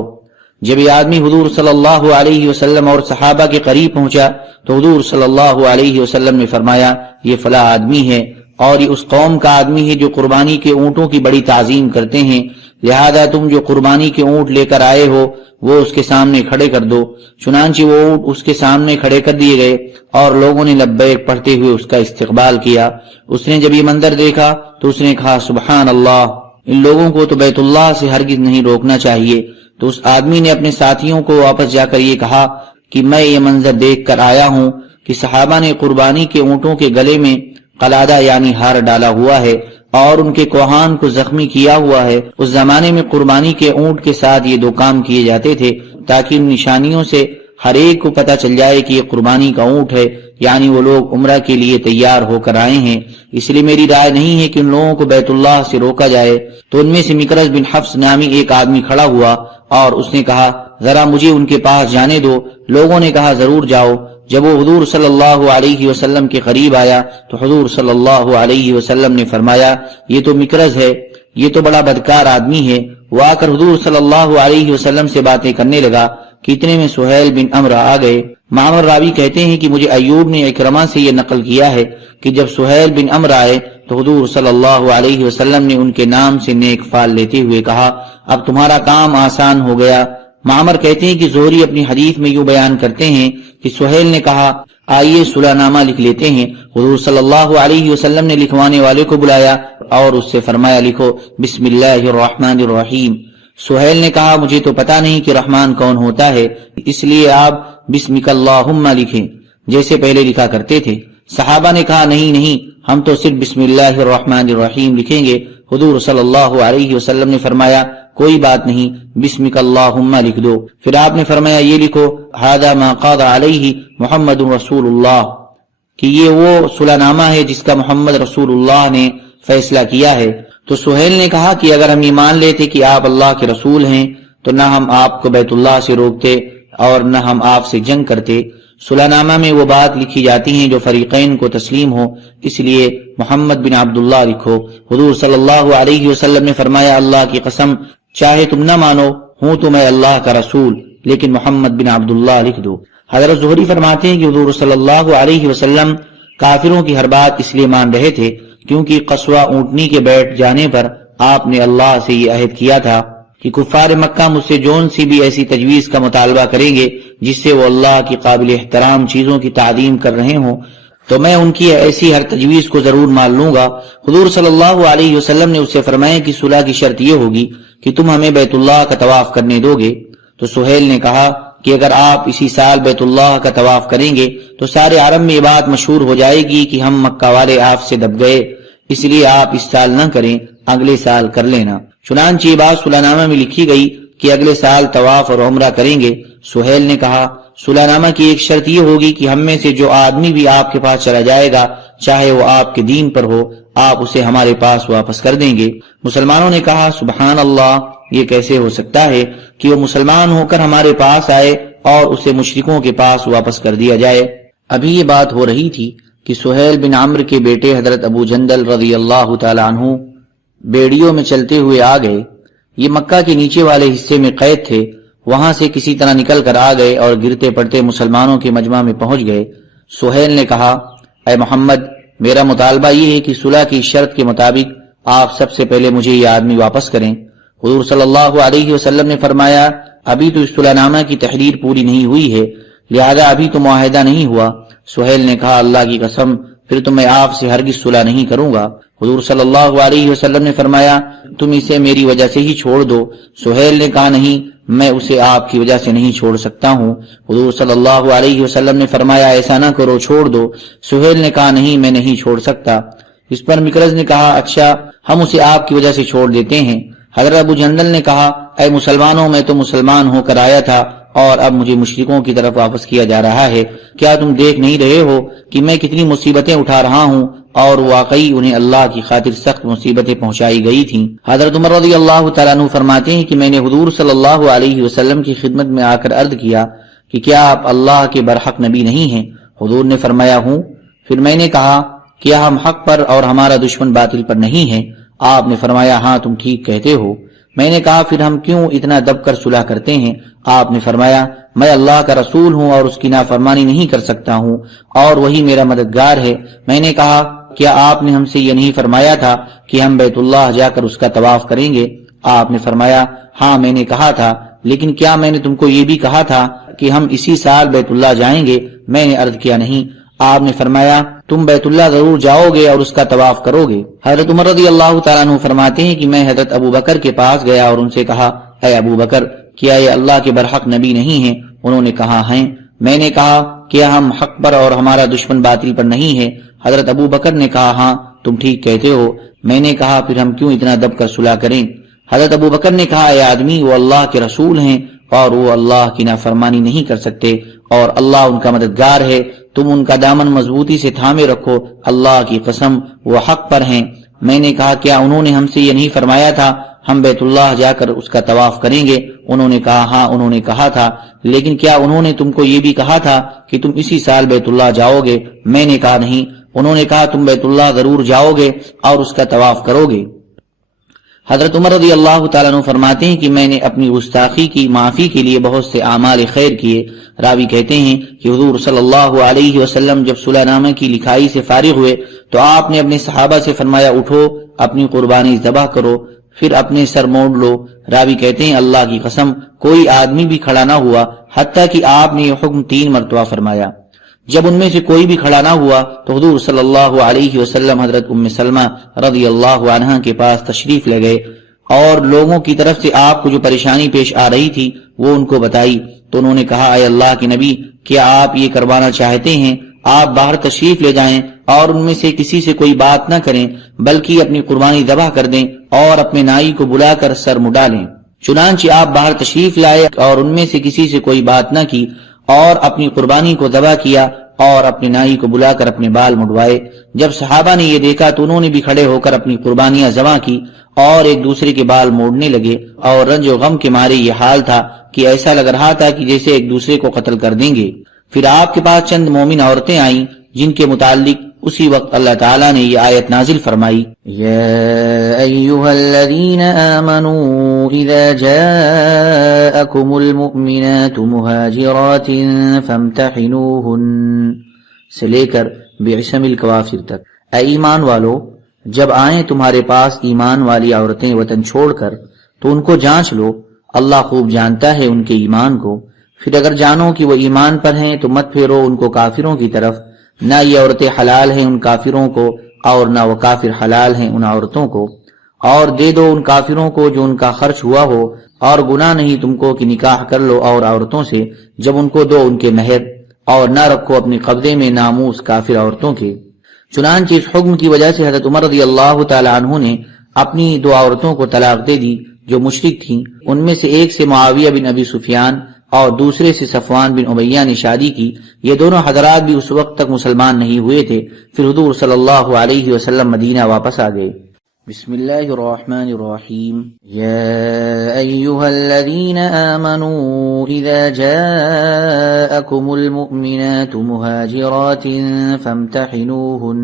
جب یہ آدمی حضور صلی اللہ علیہ وسلم اور صحابہ کے قریب پہنچا تو حضور صلی اللہ علیہ وسلم نے فرمایا یہ فلاں آدمی ہے اور یہ اس قوم کا آدمی ہے جو قربانی کے اونٹوں کی بڑی تعظیم کرتے ہیں، لہذا تم جو قربانی کے اونٹ لے کر آئے ہو وہ اس کے سامنے کھڑے کر دو۔ چنانچہ وہ اونٹ اس کے سامنے کھڑے کر دیے گئے اور لوگوں نے لبیک پڑھتے ہوئے اس کا استقبال کیا۔ اس نے جب یہ منظر دیکھا تو اس نے کہا سبحان اللہ، ان لوگوں کو تو بیت اللہ سے ہرگز نہیں روکنا چاہیے۔ تو اس آدمی نے اپنے ساتھیوں کو واپس جا کر یہ کہا کہ میں یہ منظر دیکھ کر آیا ہوں کہ صحابہ نے قربانی کے اونٹوں کے گلے میں قلادہ یعنی ہار ڈالا ہوا ہے اور ان کے کوہان کو زخمی کیا ہوا ہے۔ اس زمانے میں قربانی کے اونٹ کے ساتھ یہ دو کام کیے جاتے تھے تاکہ ان نشانیوں سے ہر ایک کو پتہ چل جائے کہ یہ قربانی کا اونٹ ہے، یعنی وہ لوگ عمرہ کے لیے تیار ہو کر آئے ہیں۔ اس لیے میری رائے نہیں ہے کہ ان لوگوں کو بیت اللہ سے روکا جائے۔ تو ان میں سے مکرز بن حفص نامی ایک آدمی کھڑا ہوا اور اس نے کہا ذرا مجھے ان کے پاس جانے دو۔ لوگوں نے کہا ضرور جاؤ۔ جب وہ حضور صلی اللہ علیہ وسلم کے قریب آیا تو حضور صلی اللہ علیہ وسلم نے فرمایا یہ تو مکرز ہے، یہ تو بڑا بدکار آدمی ہے۔ وہ آ کر حضور صلی اللہ علیہ وسلم سے باتیں کرنے لگا کہ اتنے میں سہیل بن عمرو آ گئے۔ معمر راوی کہتے ہیں کہ مجھے ایوب نے اکرمہ سے یہ نقل کیا ہے کہ جب سہیل بن عمرو آئے تو حضور صلی اللہ علیہ وسلم نے ان کے نام سے نیک فال لیتے ہوئے کہا اب تمہارا کام آسان ہو گیا۔ معمر کہتے ہیں کہ زہری اپنی حدیث میں یوں بیان کرتے ہیں کہ سہیل نے کہا آئیے صلح نامہ لکھ لیتے ہیں۔ حضور صلی اللہ علیہ وسلم نے لکھوانے والے کو بلایا اور اس سے فرمایا لکھو بسم اللہ الرحمن الرحیم۔ سہیل نے کہا مجھے تو پتا نہیں کہ رحمان کون ہوتا ہے، اس لیے آپ بسمک اللہم لکھیں جیسے پہلے لکھا کرتے تھے۔ صحابہ نے کہا نہیں ہم تو صرف بسم اللہ الرحمن الرحیم لکھیں گے۔ حضور صلی اللہ علیہ وسلم نے فرمایا کوئی بات نہیں، بسمک اللہم لکھ دو۔ پھر آپ نے فرمایا یہ لکھو ھذا ما قاض علیہ محمد رسول اللہ، کہ یہ وہ صلح نامہ ہے جس کا محمد رسول اللہ نے فیصلہ کیا ہے۔ تو سہیل نے کہا کہ اگر ہم یہ مان لیتے کہ آپ اللہ کے رسول ہیں تو نہ ہم آپ کو بیت اللہ سے روکتے اور نہ ہم آپ سے جنگ کرتے۔ صلح نامہ میں وہ بات لکھی جاتی ہیں جو فریقین کو تسلیم ہو، اس لیے محمد بن عبداللہ لکھو۔ حضور صلی اللہ علیہ وسلم نے فرمایا اللہ کی قسم چاہے تم نہ مانو ہوں تو میں اللہ کا رسول، لیکن محمد بن عبداللہ لکھ دو۔ حضرت زہری فرماتے ہیں کہ حضور صلی اللہ علیہ وسلم کافروں کی ہر بات اس لیے مان رہے تھے کیونکہ قصوہ اونٹنی کے بیٹھ جانے پر آپ نے اللہ سے یہ عہد کیا تھا کہ کفار مکہ مجھ سے جون سی بھی ایسی تجویز کا مطالبہ کریں گے جس سے وہ اللہ کی قابل احترام چیزوں کی تعظیم کر رہے ہوں تو میں ان کی ایسی ہر تجویز کو ضرور مان لوں گا۔ حضور صلی اللہ علیہ وسلم نے اس سے فرمایا کہ صلح کی شرط یہ ہوگی کہ تم ہمیں بیت اللہ کا طواف کرنے دو گے۔ تو سہیل نے کہا کہ اگر آپ اسی سال بیت اللہ کا طواف کریں گے تو سارے عرب میں یہ بات مشہور ہو جائے گی کہ ہم مکہ والے آپ سے دب گئے، اس لیے آپ اس سال نہ کریں، اگلے سال کر لینا۔ چنانچہ یہ بات صلح نامہ میں لکھی گئی کہ اگلے سال طواف اور عمرہ کریں گے۔ سہیل نے کہا صلح نامہ کی ایک شرط یہ ہوگی کہ ہم میں سے جو آدمی بھی آپ کے پاس چلا جائے گا چاہے وہ آپ کے دین پر ہو آپ اسے ہمارے پاس واپس کر دیں گے۔ مسلمانوں نے کہا سبحان اللہ، یہ کیسے ہو سکتا ہے کہ وہ مسلمان ہو کر ہمارے پاس آئے اور اسے مشرکوں کے پاس واپس کر دیا جائے۔ ابھی یہ بات ہو رہی تھی کہ سہیل بن عمرو کے بیٹے حضرت ابو جندل رضی اللہ تعالی عنہ بیڑیوں میں چلتے ہوئے آ گئے۔ یہ مکہ کے نیچے والے حصے میں قید تھے، وہاں سے کسی طرح نکل کر آ گئے اور گرتے پڑتے مسلمانوں کے مجمع میں پہنچ گئے۔ سہیل نے کہا اے محمد، میرا مطالبہ یہ ہے کہ صلح کی شرط کے مطابق آپ سب سے پہلے مجھے یہ آدمی واپس کریں۔ حضور صلی اللہ علیہ وسلم نے فرمایا ابھی تو اس صلح نامہ کی تحریر پوری نہیں ہوئی ہے، لہذا ابھی تو معاہدہ نہیں ہوا۔ سہیل نے کہا اللہ کی قسم پھر تو میں آپ سے ہرگز صلح نہیں کروں گا۔ حضور صلی اللہ علیہ وسلم نے فرمایا تم اسے میری وجہ سے ہی چھوڑ دو۔ سہیل نے کہا نہیں، میں اسے آپ کی وجہ سے نہیں چھوڑ سکتا ہوں۔ حضور صلی اللہ علیہ وسلم نے فرمایا ایسا نہ کرو، چھوڑ دو۔ سہیل نے کہا نہیں، میں نہیں چھوڑ سکتا۔ اس پر مکرز نے کہا اچھا ہم اسے آپ کی وجہ سے چھوڑ دیتے ہیں۔ حضرت ابو جندل نے کہا اے مسلمانوں میں تو مسلمان ہو کر آیا تھا اور اب مجھے مشرکوں کی طرف واپس کیا جا رہا ہے، کیا تم دیکھ نہیں رہے ہو کہ میں کتنی مصیبتیں اٹھا رہا ہوں؟ اور واقعی انہیں اللہ کی خاطر سخت مصیبتیں پہنچائی گئی تھیں۔ حضرت عمر رضی اللہ تعالیٰ عنہ فرماتے ہیں کہ میں نے حضور صلی اللہ علیہ وسلم کی خدمت میں آ کر عرض کیا کہ کیا آپ اللہ کے برحق نبی نہیں ہیں؟ حضور نے فرمایا ہوں۔ پھر میں نے کہا کیا ہم حق پر اور ہمارا دشمن باطل پر نہیں ہے؟ آپ نے فرمایا ہاں تم ٹھیک کہتے ہو۔ میں نے کہا پھر ہم کیوں اتنا دب کر صلح کرتے ہیں؟ آپ نے فرمایا میں اللہ کا رسول ہوں اور اس کی نافرمانی نہیں کر سکتا ہوں اور وہی میرا مددگار ہے۔ میں نے کہا کیا آپ نے ہم سے یہ نہیں فرمایا تھا کہ ہم بیت اللہ جا کر اس کا طواف کریں گے؟ آپ نے فرمایا ہاں میں نے کہا تھا، لیکن کیا میں نے تم کو یہ بھی کہا تھا کہ ہم اسی سال بیت اللہ جائیں گے؟ میں نے عرض کیا نہیں۔ آپ نے فرمایا تم بیت اللہ ضرور جاؤ گے اور اس کا طواف کرو گے۔ حضرت عمر رضی اللہ تعالیٰ عنہ فرماتے ہیں کہ میں حضرت ابو بکر کے پاس گیا اور ان سے کہا اے ابو بکر کیا یہ اللہ کے برحق نبی نہیں ہیں؟ انہوں نے کہا ہیں۔ میں نے کہا کیا ہم حق پر اور ہمارا دشمن باطل پر نہیں ہے؟ حضرت ابو بکر نے کہا ہاں تم ٹھیک کہتے ہو۔ میں نے کہا پھر ہم کیوں اتنا دب کر صلح کریں؟ حضرت ابو بکر نے کہا اے آدمی وہ اللہ کے رسول ہیں اور وہ اللہ کی نافرمانی نہیں کر سکتے اور اللہ ان کا مددگار ہے، تم ان کا دامن مضبوطی سے تھامے رکھو، اللہ کی قسم وہ حق پر ہیں۔ میں نے کہا کیا انہوں نے ہم سے یہ نہیں فرمایا تھا ہم بیت اللہ جا کر اس کا طواف کریں گے؟ انہوں نے کہا ہاں انہوں نے کہا تھا، لیکن کیا انہوں نے تم کو یہ بھی کہا تھا کہ تم اسی سال بیت اللہ جاؤ گے؟ میں نے کہا نہیں۔ انہوں نے کہا تم بیت اللہ ضرور جاؤ گے اور اس کا طواف کرو گے۔ حضرت عمر رضی اللہ تعالیٰ عنہ فرماتے ہیں کہ میں نے اپنی گستاخی کی معافی کے لیے بہت سے اعمال خیر کیے۔ راوی کہتے ہیں کہ حضور صلی اللہ علیہ وسلم جب صلح نامہ کی لکھائی سے فارغ ہوئے تو آپ نے اپنے صحابہ سے فرمایا اٹھو اپنی قربانی ذبح کرو، پھر اپنے سر موڑ لو۔ راوی کہتے ہیں اللہ کی قسم کوئی آدمی بھی کھڑا نہ ہوا حتیٰ کہ آپ نے یہ حکم 3 مرتبہ فرمایا۔ جب ان میں سے کوئی بھی کھڑا نہ ہوا تو حضور صلی اللہ علیہ وسلم حضرت ام سلمہ رضی اللہ عنہا کے پاس تشریف لے گئے اور لوگوں کی طرف سے آپ کو جو پریشانی پیش آ رہی تھی وہ ان کو بتائی تو انہوں نے کہا اے اللہ کے نبی کیا آپ یہ کروانا چاہتے ہیں؟ آپ باہر تشریف لے جائیں اور ان میں سے کسی سے کوئی بات نہ کریں بلکہ اپنی قربانی ذبح کر دیں اور اپنے نائی کو بلا کر سر مڈا لیں۔ چنانچہ آپ باہر تشریف لائے اور ان میں سے کسی سے کوئی بات نہ کی اور اپنی قربانی کو ذبح کیا اور اپنے نائی کو بلا کر اپنے بال مڈوائے۔ جب صحابہ نے یہ دیکھا تو انہوں نے بھی کھڑے ہو کر اپنی قربانیاں ذبح کی اور ایک دوسرے کے بال موڑنے لگے اور رنج و غم کے مارے یہ حال تھا کہ ایسا لگ رہا تھا کہ جیسے ایک دوسرے کو قتل کر دیں گے۔ پھر آپ کے پاس چند مومن عورتیں آئیں جن کے متعلق اسی وقت اللہ تعالیٰ نے یہ آیت نازل فرمائی یا ایھا الذین آمنوا اذا جاءکم المؤمنات مہاجرات فامتحنوہن سے لے کر بعصم الکوافر تک، اے ایمان والو جب آئیں تمہارے پاس ایمان والی عورتیں وطن چھوڑ کر تو ان کو جانچ لو، اللہ خوب جانتا ہے ان کے ایمان کو، پھر اگر جانو کہ وہ ایمان پر ہیں تو مت پھیرو ان کو کافروں کی طرف، نہ یہ عورتیں حلال ہیں ان کافروں کو اور نہ وہ کافر حلال ہیں ان عورتوں کو، اور دے دو ان کافروں کو جو ان کا خرچ ہوا ہو، اور گناہ نہیں تم کو کہ نکاح کر لو اور عورتوں سے جب ان کو دو ان کے مہر، اور نہ رکھو اپنے قبضے میں ناموس کافر عورتوں کے۔ چنانچہ اس حکم کی وجہ سے حضرت عمر رضی اللہ تعالی عنہ نے اپنی 2 عورتوں کو طلاق دے دی جو مشرک تھیں، ان میں سے ایک سے معاویہ بن ابی سفیان اور دوسرے سے صفوان بن امیہ نے شادی کی۔ یہ دونوں حضرات بھی اس وقت تک مسلمان نہیں ہوئے تھے۔ پھر حضور صلی اللہ علیہ وسلم مدینہ واپس آ گئے۔ بسم اللہ الرحمن الرحیم یا ایھا الذین آمنوا اذا جاءکم المؤمنات مہاجرات فامتحنوہن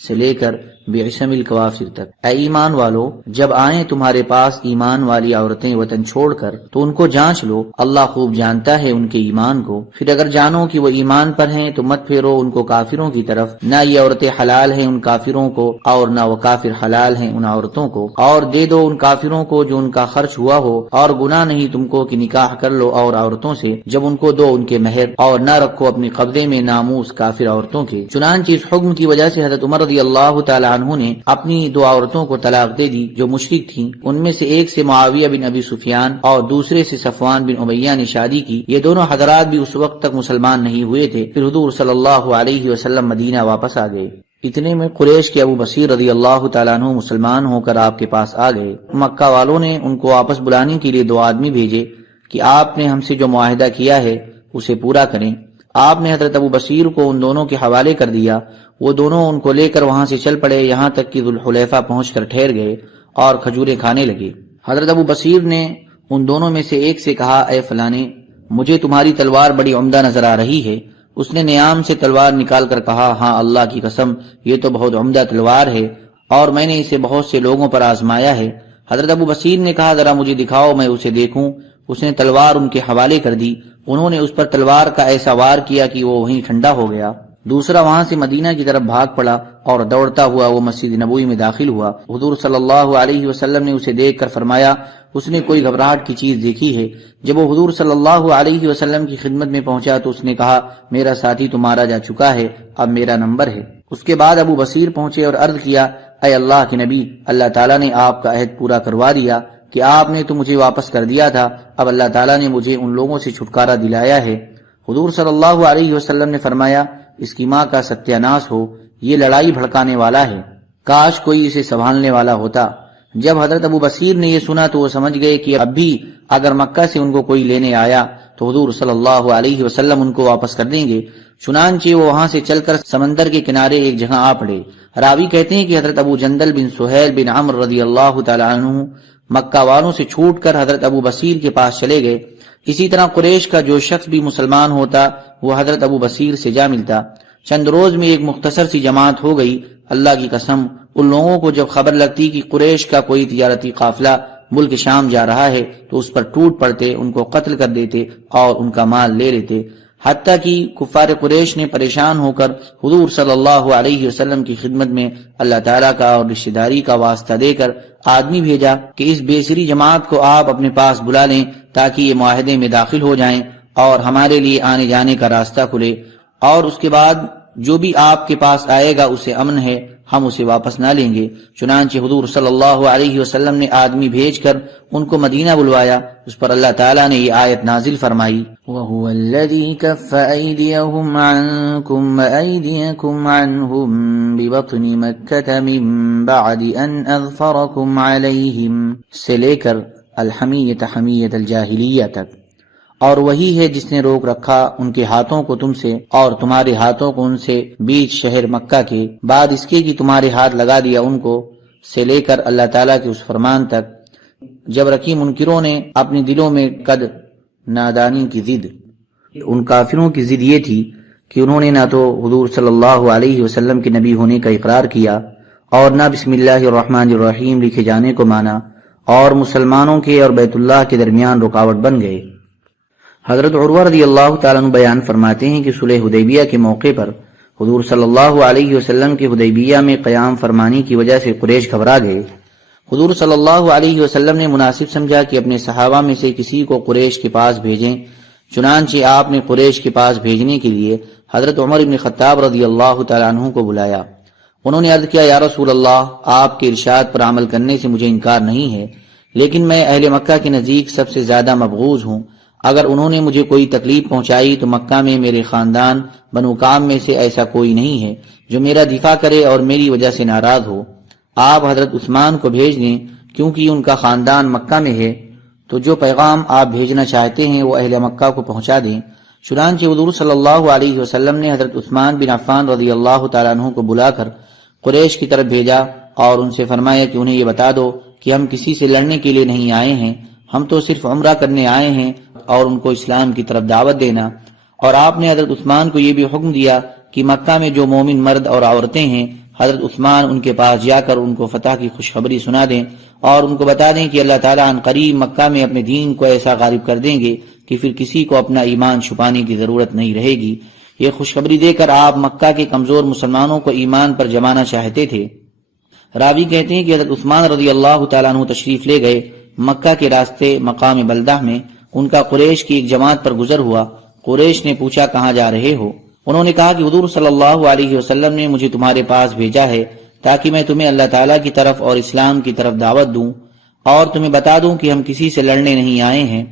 سے لے کر بعصم الکوافر تک، اے ایمان والو جب آئیں تمہارے پاس ایمان والی عورتیں وطن چھوڑ کر تو ان کو جانچ لو، اللہ خوب جانتا ہے ان کے ایمان کو، پھر اگر جانو کہ وہ ایمان پر ہیں تو مت پھیرو ان کو کافروں کی طرف، نہ یہ عورتیں حلال ہیں ان کافروں کو اور نہ وہ کافر حلال ہیں ان عورتوں کو، اور دے دو ان کافروں کو جو ان کا خرچ ہوا ہو، اور گناہ نہیں تم کو کہ نکاح کر لو اور عورتوں سے جب ان کو دو ان کے مہر، اور نہ رکھو اپنے قبضے میں ناموس کافر عورتوں کے۔ چنانچہ اس حکم کی وجہ سے حضرت عمر رضی اللہ تعالی عنہ نے اپنی 2 عورتوں کو طلاق دے دی جو مشرک تھیں، ان میں سے ایک سے معاویہ بن ابی سفیان اور دوسرے سے صفوان بن امیہ نے شادی کی۔ یہ دونوں حضرات بھی اس وقت تک مسلمان نہیں ہوئے تھے۔ پھر حضور صلی اللہ علیہ وسلم مدینہ واپس آ گئے۔ اتنے میں قریش کے ابو بصیر رضی اللہ تعالیٰ عنہ مسلمان ہو کر آپ کے پاس آ گئے۔ مکہ والوں نے ان کو واپس بلانے کے لیے 2 آدمی بھیجے کہ آپ نے ہم سے جو معاہدہ کیا ہے اسے پورا کریں۔ آپ نے حضرت ابو بصیر کو ان دونوں کے حوالے کر دیا۔ وہ دونوں ان کو لے کر وہاں سے چل پڑے، یہاں تک کہ ذوالحلیفہ پہنچ کر ٹھہر گئے اور کھجوریں کھانے لگے۔ حضرت ابو بصیر نے ان دونوں میں سے ایک سے کہا، اے فلانے، مجھے تمہاری تلوار بڑی عمدہ نظر آ رہی ہے۔ اس نے نیام سے تلوار نکال کر کہا، ہاں اللہ کی قسم، یہ تو بہت عمدہ تلوار ہے اور میں نے اسے بہت سے لوگوں پر آزمایا ہے۔ حضرت ابو بصیر نے کہا، ذرا مجھے دکھاؤ، میں اسے دیکھوں۔ اس نے تلوار ان کے حوالے کر دی۔ انہوں نے اس پر تلوار کا ایسا وار کیا کہ وہ وہیں ٹھنڈا ہو گیا۔ دوسرا وہاں سے مدینہ کی طرف بھاگ پڑا اور دوڑتا ہوا وہ مسجد نبوی میں داخل ہوا۔ حضور صلی اللہ علیہ وسلم نے اسے دیکھ کر فرمایا، اس نے کوئی گھبراہٹ کی چیز دیکھی ہے۔ جب وہ حضور صلی اللہ علیہ وسلم کی خدمت میں پہنچا تو اس نے کہا، میرا ساتھی تو مارا جا چکا ہے، اب میرا نمبر ہے۔ اس کے بعد ابو بصیر پہنچے اور عرض کیا، اے اللہ کے نبی، اللہ تعالیٰ نے آپ کا عہد پورا کروا دیا کہ آپ نے تو مجھے واپس کر دیا تھا، اب اللہ تعالیٰ نے مجھے ان لوگوں سے چھٹکارا دلایا ہے۔ حضور صلی اللہ علیہ وسلم نے فرمایا، اس کی ماں کا ستیہ ناس ہو، یہ لڑائی بھڑکانے والا ہے، کاش کوئی اسے سنبھالنے والا ہوتا۔ جب حضرت ابو بصیر نے یہ سنا تو وہ سمجھ گئے کہ اب بھی اگر مکہ سے ان کو کوئی لینے آیا تو حضور صلی اللہ علیہ وسلم ان کو واپس کر دیں گے۔ چنانچہ وہ وہاں سے چل کر سمندر کے کنارے ایک جگہ آ پڑے۔ راوی کہتے ہیں کہ حضرت ابو جندل بن سہیل بن عمرو رضی اللہ تعالیٰ عنہ مکہ والوں سے چھوٹ کر حضرت ابو بصیر کے پاس چلے گئے۔ اسی طرح قریش کا جو شخص بھی مسلمان ہوتا وہ حضرت ابو بصیر سے جا ملتا۔ چند روز میں ایک مختصر سی جماعت ہو گئی۔ اللہ کی قسم، ان لوگوں کو جب خبر لگتی کہ قریش کا کوئی تجارتی قافلہ ملک شام جا رہا ہے تو اس پر ٹوٹ پڑتے، ان کو قتل کر دیتے اور ان کا مال لے لیتے۔ حتیٰ کہ کفار قریش نے پریشان ہو کر حضور صلی اللہ علیہ وسلم کی خدمت میں اللہ تعالیٰ کا اور رشتہ داری کا واسطہ دے کر آدمی بھیجا کہ اس بےسری جماعت کو آپ اپنے پاس بلا لیں تاکہ یہ معاہدے میں داخل ہو جائیں اور ہمارے لیے آنے جانے کا راستہ کھلے، اور اس کے بعد جو بھی آپ کے پاس آئے گا اسے امن ہے، ہم اسے واپس نہ لیں گے۔ چنانچہ حضور صلی اللہ علیہ وسلم نے آدمی بھیج کر ان کو مدینہ بلوایا۔ اس پر اللہ تعالیٰ نے یہ آیت نازل فرمائی، وَهُوَ الَّذِي كَفَّ أَيْدِيَهُمْ عَنكُمْ وَأَيْدِيَكُمْ عَنْهُمْ بِبَطْنِ مَكَّةَ مِنْ بَعْدِ أَنْ أَظْفَرَكُمْ عَلَيْهِمْ سے لے کر الحمیۃ حمیۃ الجاہلیہ تک، اور وہی ہے جس نے روک رکھا ان کے ہاتھوں کو تم سے اور تمہارے ہاتھوں کو ان سے بیچ شہر مکہ کے، بعد اس کے کہ تمہارے ہاتھ لگا دیا ان کو، سے لے کر اللہ تعالیٰ کے اس فرمان تک، جب رکھی منکروں نے اپنے دلوں میں قد نادانی کی ضد۔ ان کافروں کی ضد یہ تھی کہ انہوں نے نہ تو حضور صلی اللہ علیہ وسلم کے نبی ہونے کا اقرار کیا اور نہ بسم اللہ الرحمن الرحیم لکھے جانے کو مانا، اور مسلمانوں کے اور بیت اللہ کے درمیان رکاوٹ بن گئے۔ حضرت عروہ رضی اللہ تعالیٰ عنہ بیان فرماتے ہیں کہ صلح حدیبیہ کے موقع پر حضور صلی اللہ علیہ وسلم کے حدیبیہ میں قیام فرمانی کی وجہ سے قریش گھبرا گئے۔ حضور صلی اللہ علیہ وسلم نے مناسب سمجھا کہ اپنے صحابہ میں سے کسی کو قریش کے پاس بھیجیں۔ چنانچہ آپ نے قریش کے پاس بھیجنے کے لیے حضرت عمر بن خطاب رضی اللہ تعالیٰ عنہ کو بلایا۔ انہوں نے عرض کیا، یا رسول اللہ، آپ کے ارشاد پر عمل کرنے سے مجھے انکار نہیں ہے، لیکن میں اہل مکہ کے نزدیک سب سے زیادہ مبغوض ہوں۔ اگر انہوں نے مجھے کوئی تکلیف پہنچائی تو مکہ میں میرے خاندان بنو کام میں سے ایسا کوئی نہیں ہے جو میرا دفاع کرے اور میری وجہ سے ناراض ہو۔ آپ حضرت عثمان کو بھیج دیں، کیونکہ ان کا خاندان مکہ میں ہے، تو جو پیغام آپ بھیجنا چاہتے ہیں وہ اہل مکہ کو پہنچا دیں۔ چنانچہ حضور صلی اللہ علیہ وسلم نے حضرت عثمان بن عفان رضی اللہ تعالیٰ عنہ کو بلا کر قریش کی طرف بھیجا اور ان سے فرمایا کہ انہیں یہ بتا دو کہ ہم کسی سے لڑنے کے لیے نہیں آئے ہیں، ہم تو صرف عمرہ کرنے آئے ہیں اور ان کو اسلام کی طرف دعوت دینا۔ اور آپ نے حضرت عثمان کو یہ بھی حکم دیا کہ مکہ میں جو مومن مرد اور عورتیں ہیں حضرت عثمان ان کے پاس جا کر ان کو فتح کی خوشخبری سنا دیں اور ان کو بتا دیں کہ اللہ تعالیٰ عن قریب مکہ میں اپنے دین کو ایسا غالب کر دیں گے کہ پھر کسی کو اپنا ایمان چھپانے کی ضرورت نہیں رہے گی۔ یہ خوشخبری دے کر آپ مکہ کے کمزور مسلمانوں کو ایمان پر جمانا چاہتے تھے۔ راوی کہتے ہیں کہ حضرت عثمان رضی اللہ تعالیٰ عنہ تشریف لے گئے۔ مکہ کے راستے مقام بلدہ میں ان کا قریش کی ایک جماعت پر گزر ہوا۔ قریش نے پوچھا، کہاں جا رہے ہو؟ انہوں نے کہا کہ حضور صلی اللہ علیہ وسلم نے مجھے تمہارے پاس بھیجا ہے تاکہ میں تمہیں اللہ تعالیٰ کی طرف اور اسلام کی طرف دعوت دوں اور تمہیں بتا دوں کہ ہم کسی سے لڑنے نہیں آئے ہیں،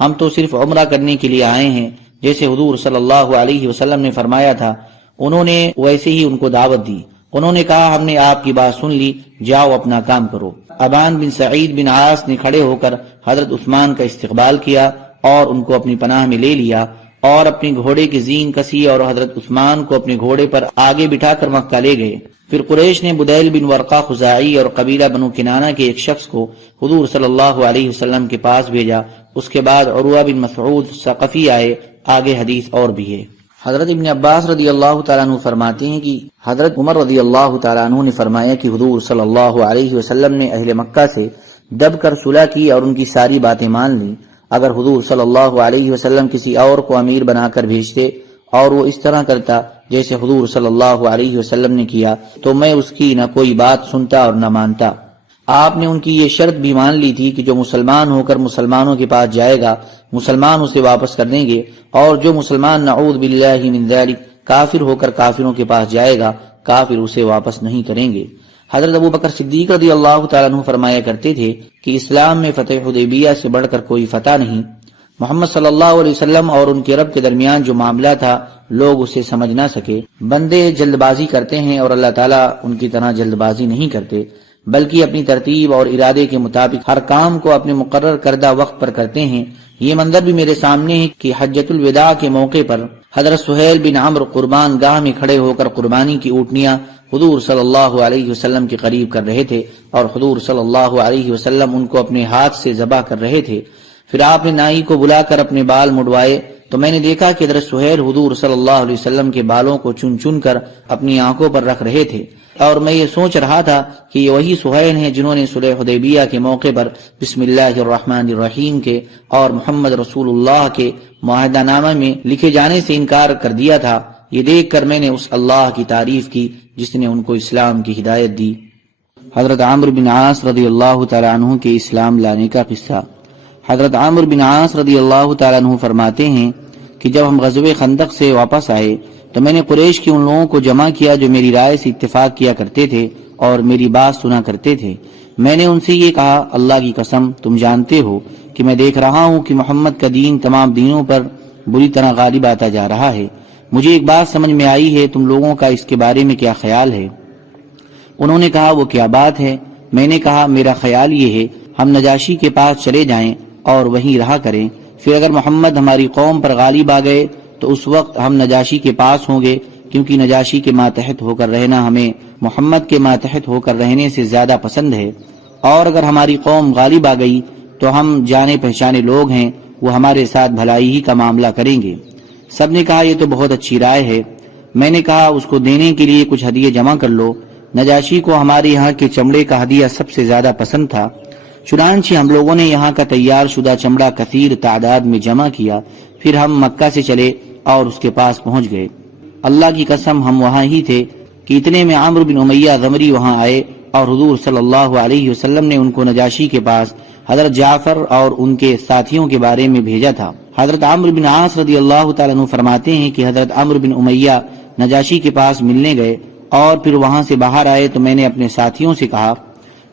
ہم تو صرف عمرہ کرنے کے لیے آئے ہیں، جیسے حضور صلی اللہ علیہ وسلم نے فرمایا تھا۔ انہوں نے ویسے ہی ان کو دعوت دی۔ انہوں نے کہا ہم نے آپ کی بات سن لی، جاؤ اپنا کام کرو۔ ابان بن سعید بن عاص نے کھڑے ہو کر حضرت عثمان کا استقبال کیا اور ان کو اپنی پناہ میں لے لیا اور اپنے گھوڑے کی زین کسی اور حضرت عثمان کو اپنے گھوڑے پر آگے بٹھا کر مکہ لے گئے۔ پھر قریش نے بدیل بن ورقہ خزاعی اور قبیلہ بنو کنانہ کے ایک شخص کو حضور صلی اللہ علیہ وسلم کے پاس بھیجا۔ اس کے بعد عروہ بن مسعود ثقفی آئے۔ آگے حدیث اور بھی ہے۔ حضرت ابن عباس رضی اللہ تعالیٰ عنہ فرماتے ہیں کہ حضرت عمر رضی اللہ تعالیٰ عنہ نے فرمایا کہ حضور صلی اللہ علیہ وسلم نے اہل مکہ سے دب کر صلح کی اور ان کی ساری باتیں مان لیں۔ اگر حضور صلی اللہ علیہ وسلم کسی اور کو امیر بنا کر بھیجتے اور وہ اس طرح کرتا جیسے حضور صلی اللہ علیہ وسلم نے کیا تو میں اس کی نہ کوئی بات سنتا اور نہ مانتا۔ آپ نے ان کی یہ شرط بھی مان لی تھی کہ جو مسلمان ہو کر مسلمانوں کے پاس جائے گا مسلمان اسے واپس کر دیں گے، اور جو مسلمان نعوذ باللہ من ذالک کافر ہو کر کافروں کے پاس جائے گا کافر اسے واپس نہیں کریں گے۔ حضرت ابو بکر صدیق رضی اللہ تعالیٰ عنہ فرمایا کرتے تھے کہ اسلام میں فتح حدیبیہ سے بڑھ کر کوئی فتح نہیں۔ محمد صلی اللہ علیہ وسلم اور ان کے رب کے درمیان جو معاملہ تھا لوگ اسے سمجھ نہ سکے۔ بندے جلد بازی کرتے ہیں اور اللہ تعالیٰ ان کی طرح جلد بازی نہیں کرتے، بلکہ اپنی ترتیب اور ارادے کے مطابق ہر کام کو اپنے مقرر کردہ وقت پر کرتے ہیں۔ یہ منظر بھی میرے سامنے ہے کہ حجۃ الوداع کے موقع پر حضرت سہیل بن عمرو قربان گاہ میں کھڑے ہو کر قربانی کی اونٹنیاں حضور صلی اللہ علیہ وسلم کے قریب کر رہے تھے اور حضور صلی اللہ علیہ وسلم ان کو اپنے ہاتھ سے ذبح کر رہے تھے۔ پھر آپ نے نائی کو بلا کر اپنے بال مڑوائے تو میں نے دیکھا کہ حضرت سہیل حضور صلی اللہ علیہ وسلم کے بالوں کو چن چن کر اپنی آنکھوں پر رکھ رہے تھے، اور میں یہ سوچ رہا تھا کہ یہ وہی سہیل ہیں جنہوں نے صلح حدیبیہ کے موقع پر بسم اللہ الرحمن الرحیم کے اور محمد رسول اللہ کے معاہدہ نامہ میں لکھے جانے سے انکار کر دیا تھا۔ یہ دیکھ کر میں نے اس اللہ کی تعریف کی جس نے ان کو اسلام کی ہدایت دی۔ حضرت عمرو بن عاص رضی اللہ تعالیٰ عنہ کے اسلام لانے کا قصہ۔ حضرت عمرو بن عاص رضی اللہ تعالیٰ عنہ فرماتے ہیں کہ جب ہم غزوہ خندق سے واپس آئے تو میں نے قریش کے ان لوگوں کو جمع کیا جو میری رائے سے اتفاق کیا کرتے تھے اور میری بات سنا کرتے تھے۔ میں نے ان سے یہ کہا، اللہ کی قسم تم جانتے ہو کہ میں دیکھ رہا ہوں کہ محمد کا دین تمام دینوں پر بری طرح غالب آتا جا رہا ہے۔ مجھے ایک بات سمجھ میں آئی ہے، تم لوگوں کا اس کے بارے میں کیا خیال ہے؟ انہوں نے کہا وہ کیا بات ہے؟ میں نے کہا میرا خیال یہ ہے ہم نجاشی کے پاس چلے جائیں اور وہیں رہا کریں، پھر اگر محمد ہماری قوم پر غالب آ گئے تو اس وقت ہم نجاشی کے پاس ہوں گے، کیونکہ نجاشی کے ماتحت ہو کر رہنا ہمیں محمد کے ماتحت ہو کر رہنے سے زیادہ پسند ہے، اور اگر ہماری قوم غالب آ گئی تو ہم جانے پہچانے لوگ ہیں، وہ ہمارے ساتھ بھلائی ہی کا معاملہ کریں گے۔ سب نے کہا یہ تو بہت اچھی رائے ہے۔ میں نے کہا اس کو دینے کے لیے کچھ ہدیے جمع کر لو۔ نجاشی کو ہمارے یہاں کے چمڑے کا ہدیہ سب سے زیادہ پسند تھا، چنانچہ ہم لوگوں نے یہاں کا تیار شدہ چمڑا کثیر تعداد میں جمع کیا، پھر ہم مکہ سے چلے اور اس کے پاس پہنچ گئے۔ اللہ کی قسم ہم وہاں ہی تھے کہ اتنے میں عمرو بن امیہ غمری وہاں آئے اور حضور صلی اللہ علیہ وسلم نے ان کو نجاشی کے پاس حضرت جعفر اور ان کے ساتھیوں کے بارے میں بھیجا تھا۔ حضرت عمرو بن عاص رضی اللہ تعالیٰ عنہ فرماتے ہیں کہ حضرت عمرو بن امیہ نجاشی کے پاس ملنے گئے اور پھر وہاں سے باہر آئے تو میں نے اپنے ساتھیوں سے کہا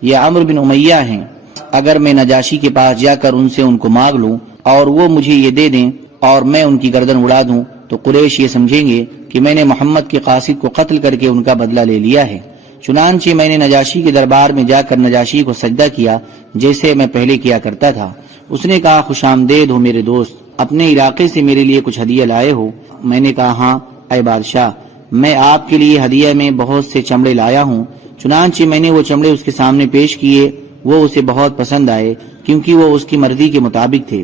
یہ عمرو بن امیہ ہیں، اگر میں نجاشی کے پاس جا کر ان سے ان کو مانگ لوں اور وہ مجھے یہ دے دیں اور میں ان کی گردن اڑا دوں تو قریش یہ سمجھیں گے کہ میں نے محمد کے قاصد کو قتل کر کے ان کا بدلہ لے لیا ہے۔ چنانچہ میں نے نجاشی کے دربار میں جا کر نجاشی کو سجدہ کیا جیسے میں پہلے کیا کرتا تھا۔ اس نے کہا خوش آمدید ہو میرے دوست، اپنے علاقے سے میرے لیے کچھ ہدیہ لائے ہو؟ میں نے کہا ہاں اے بادشاہ، میں آپ کے لیے ہدیہ میں بہت سے چمڑے لایا ہوں۔ چنانچہ میں نے وہ چمڑے اس کے سامنے پیش کیے، وہ اسے بہت پسند آئے کیونکہ وہ اس کی مرضی کے مطابق تھے۔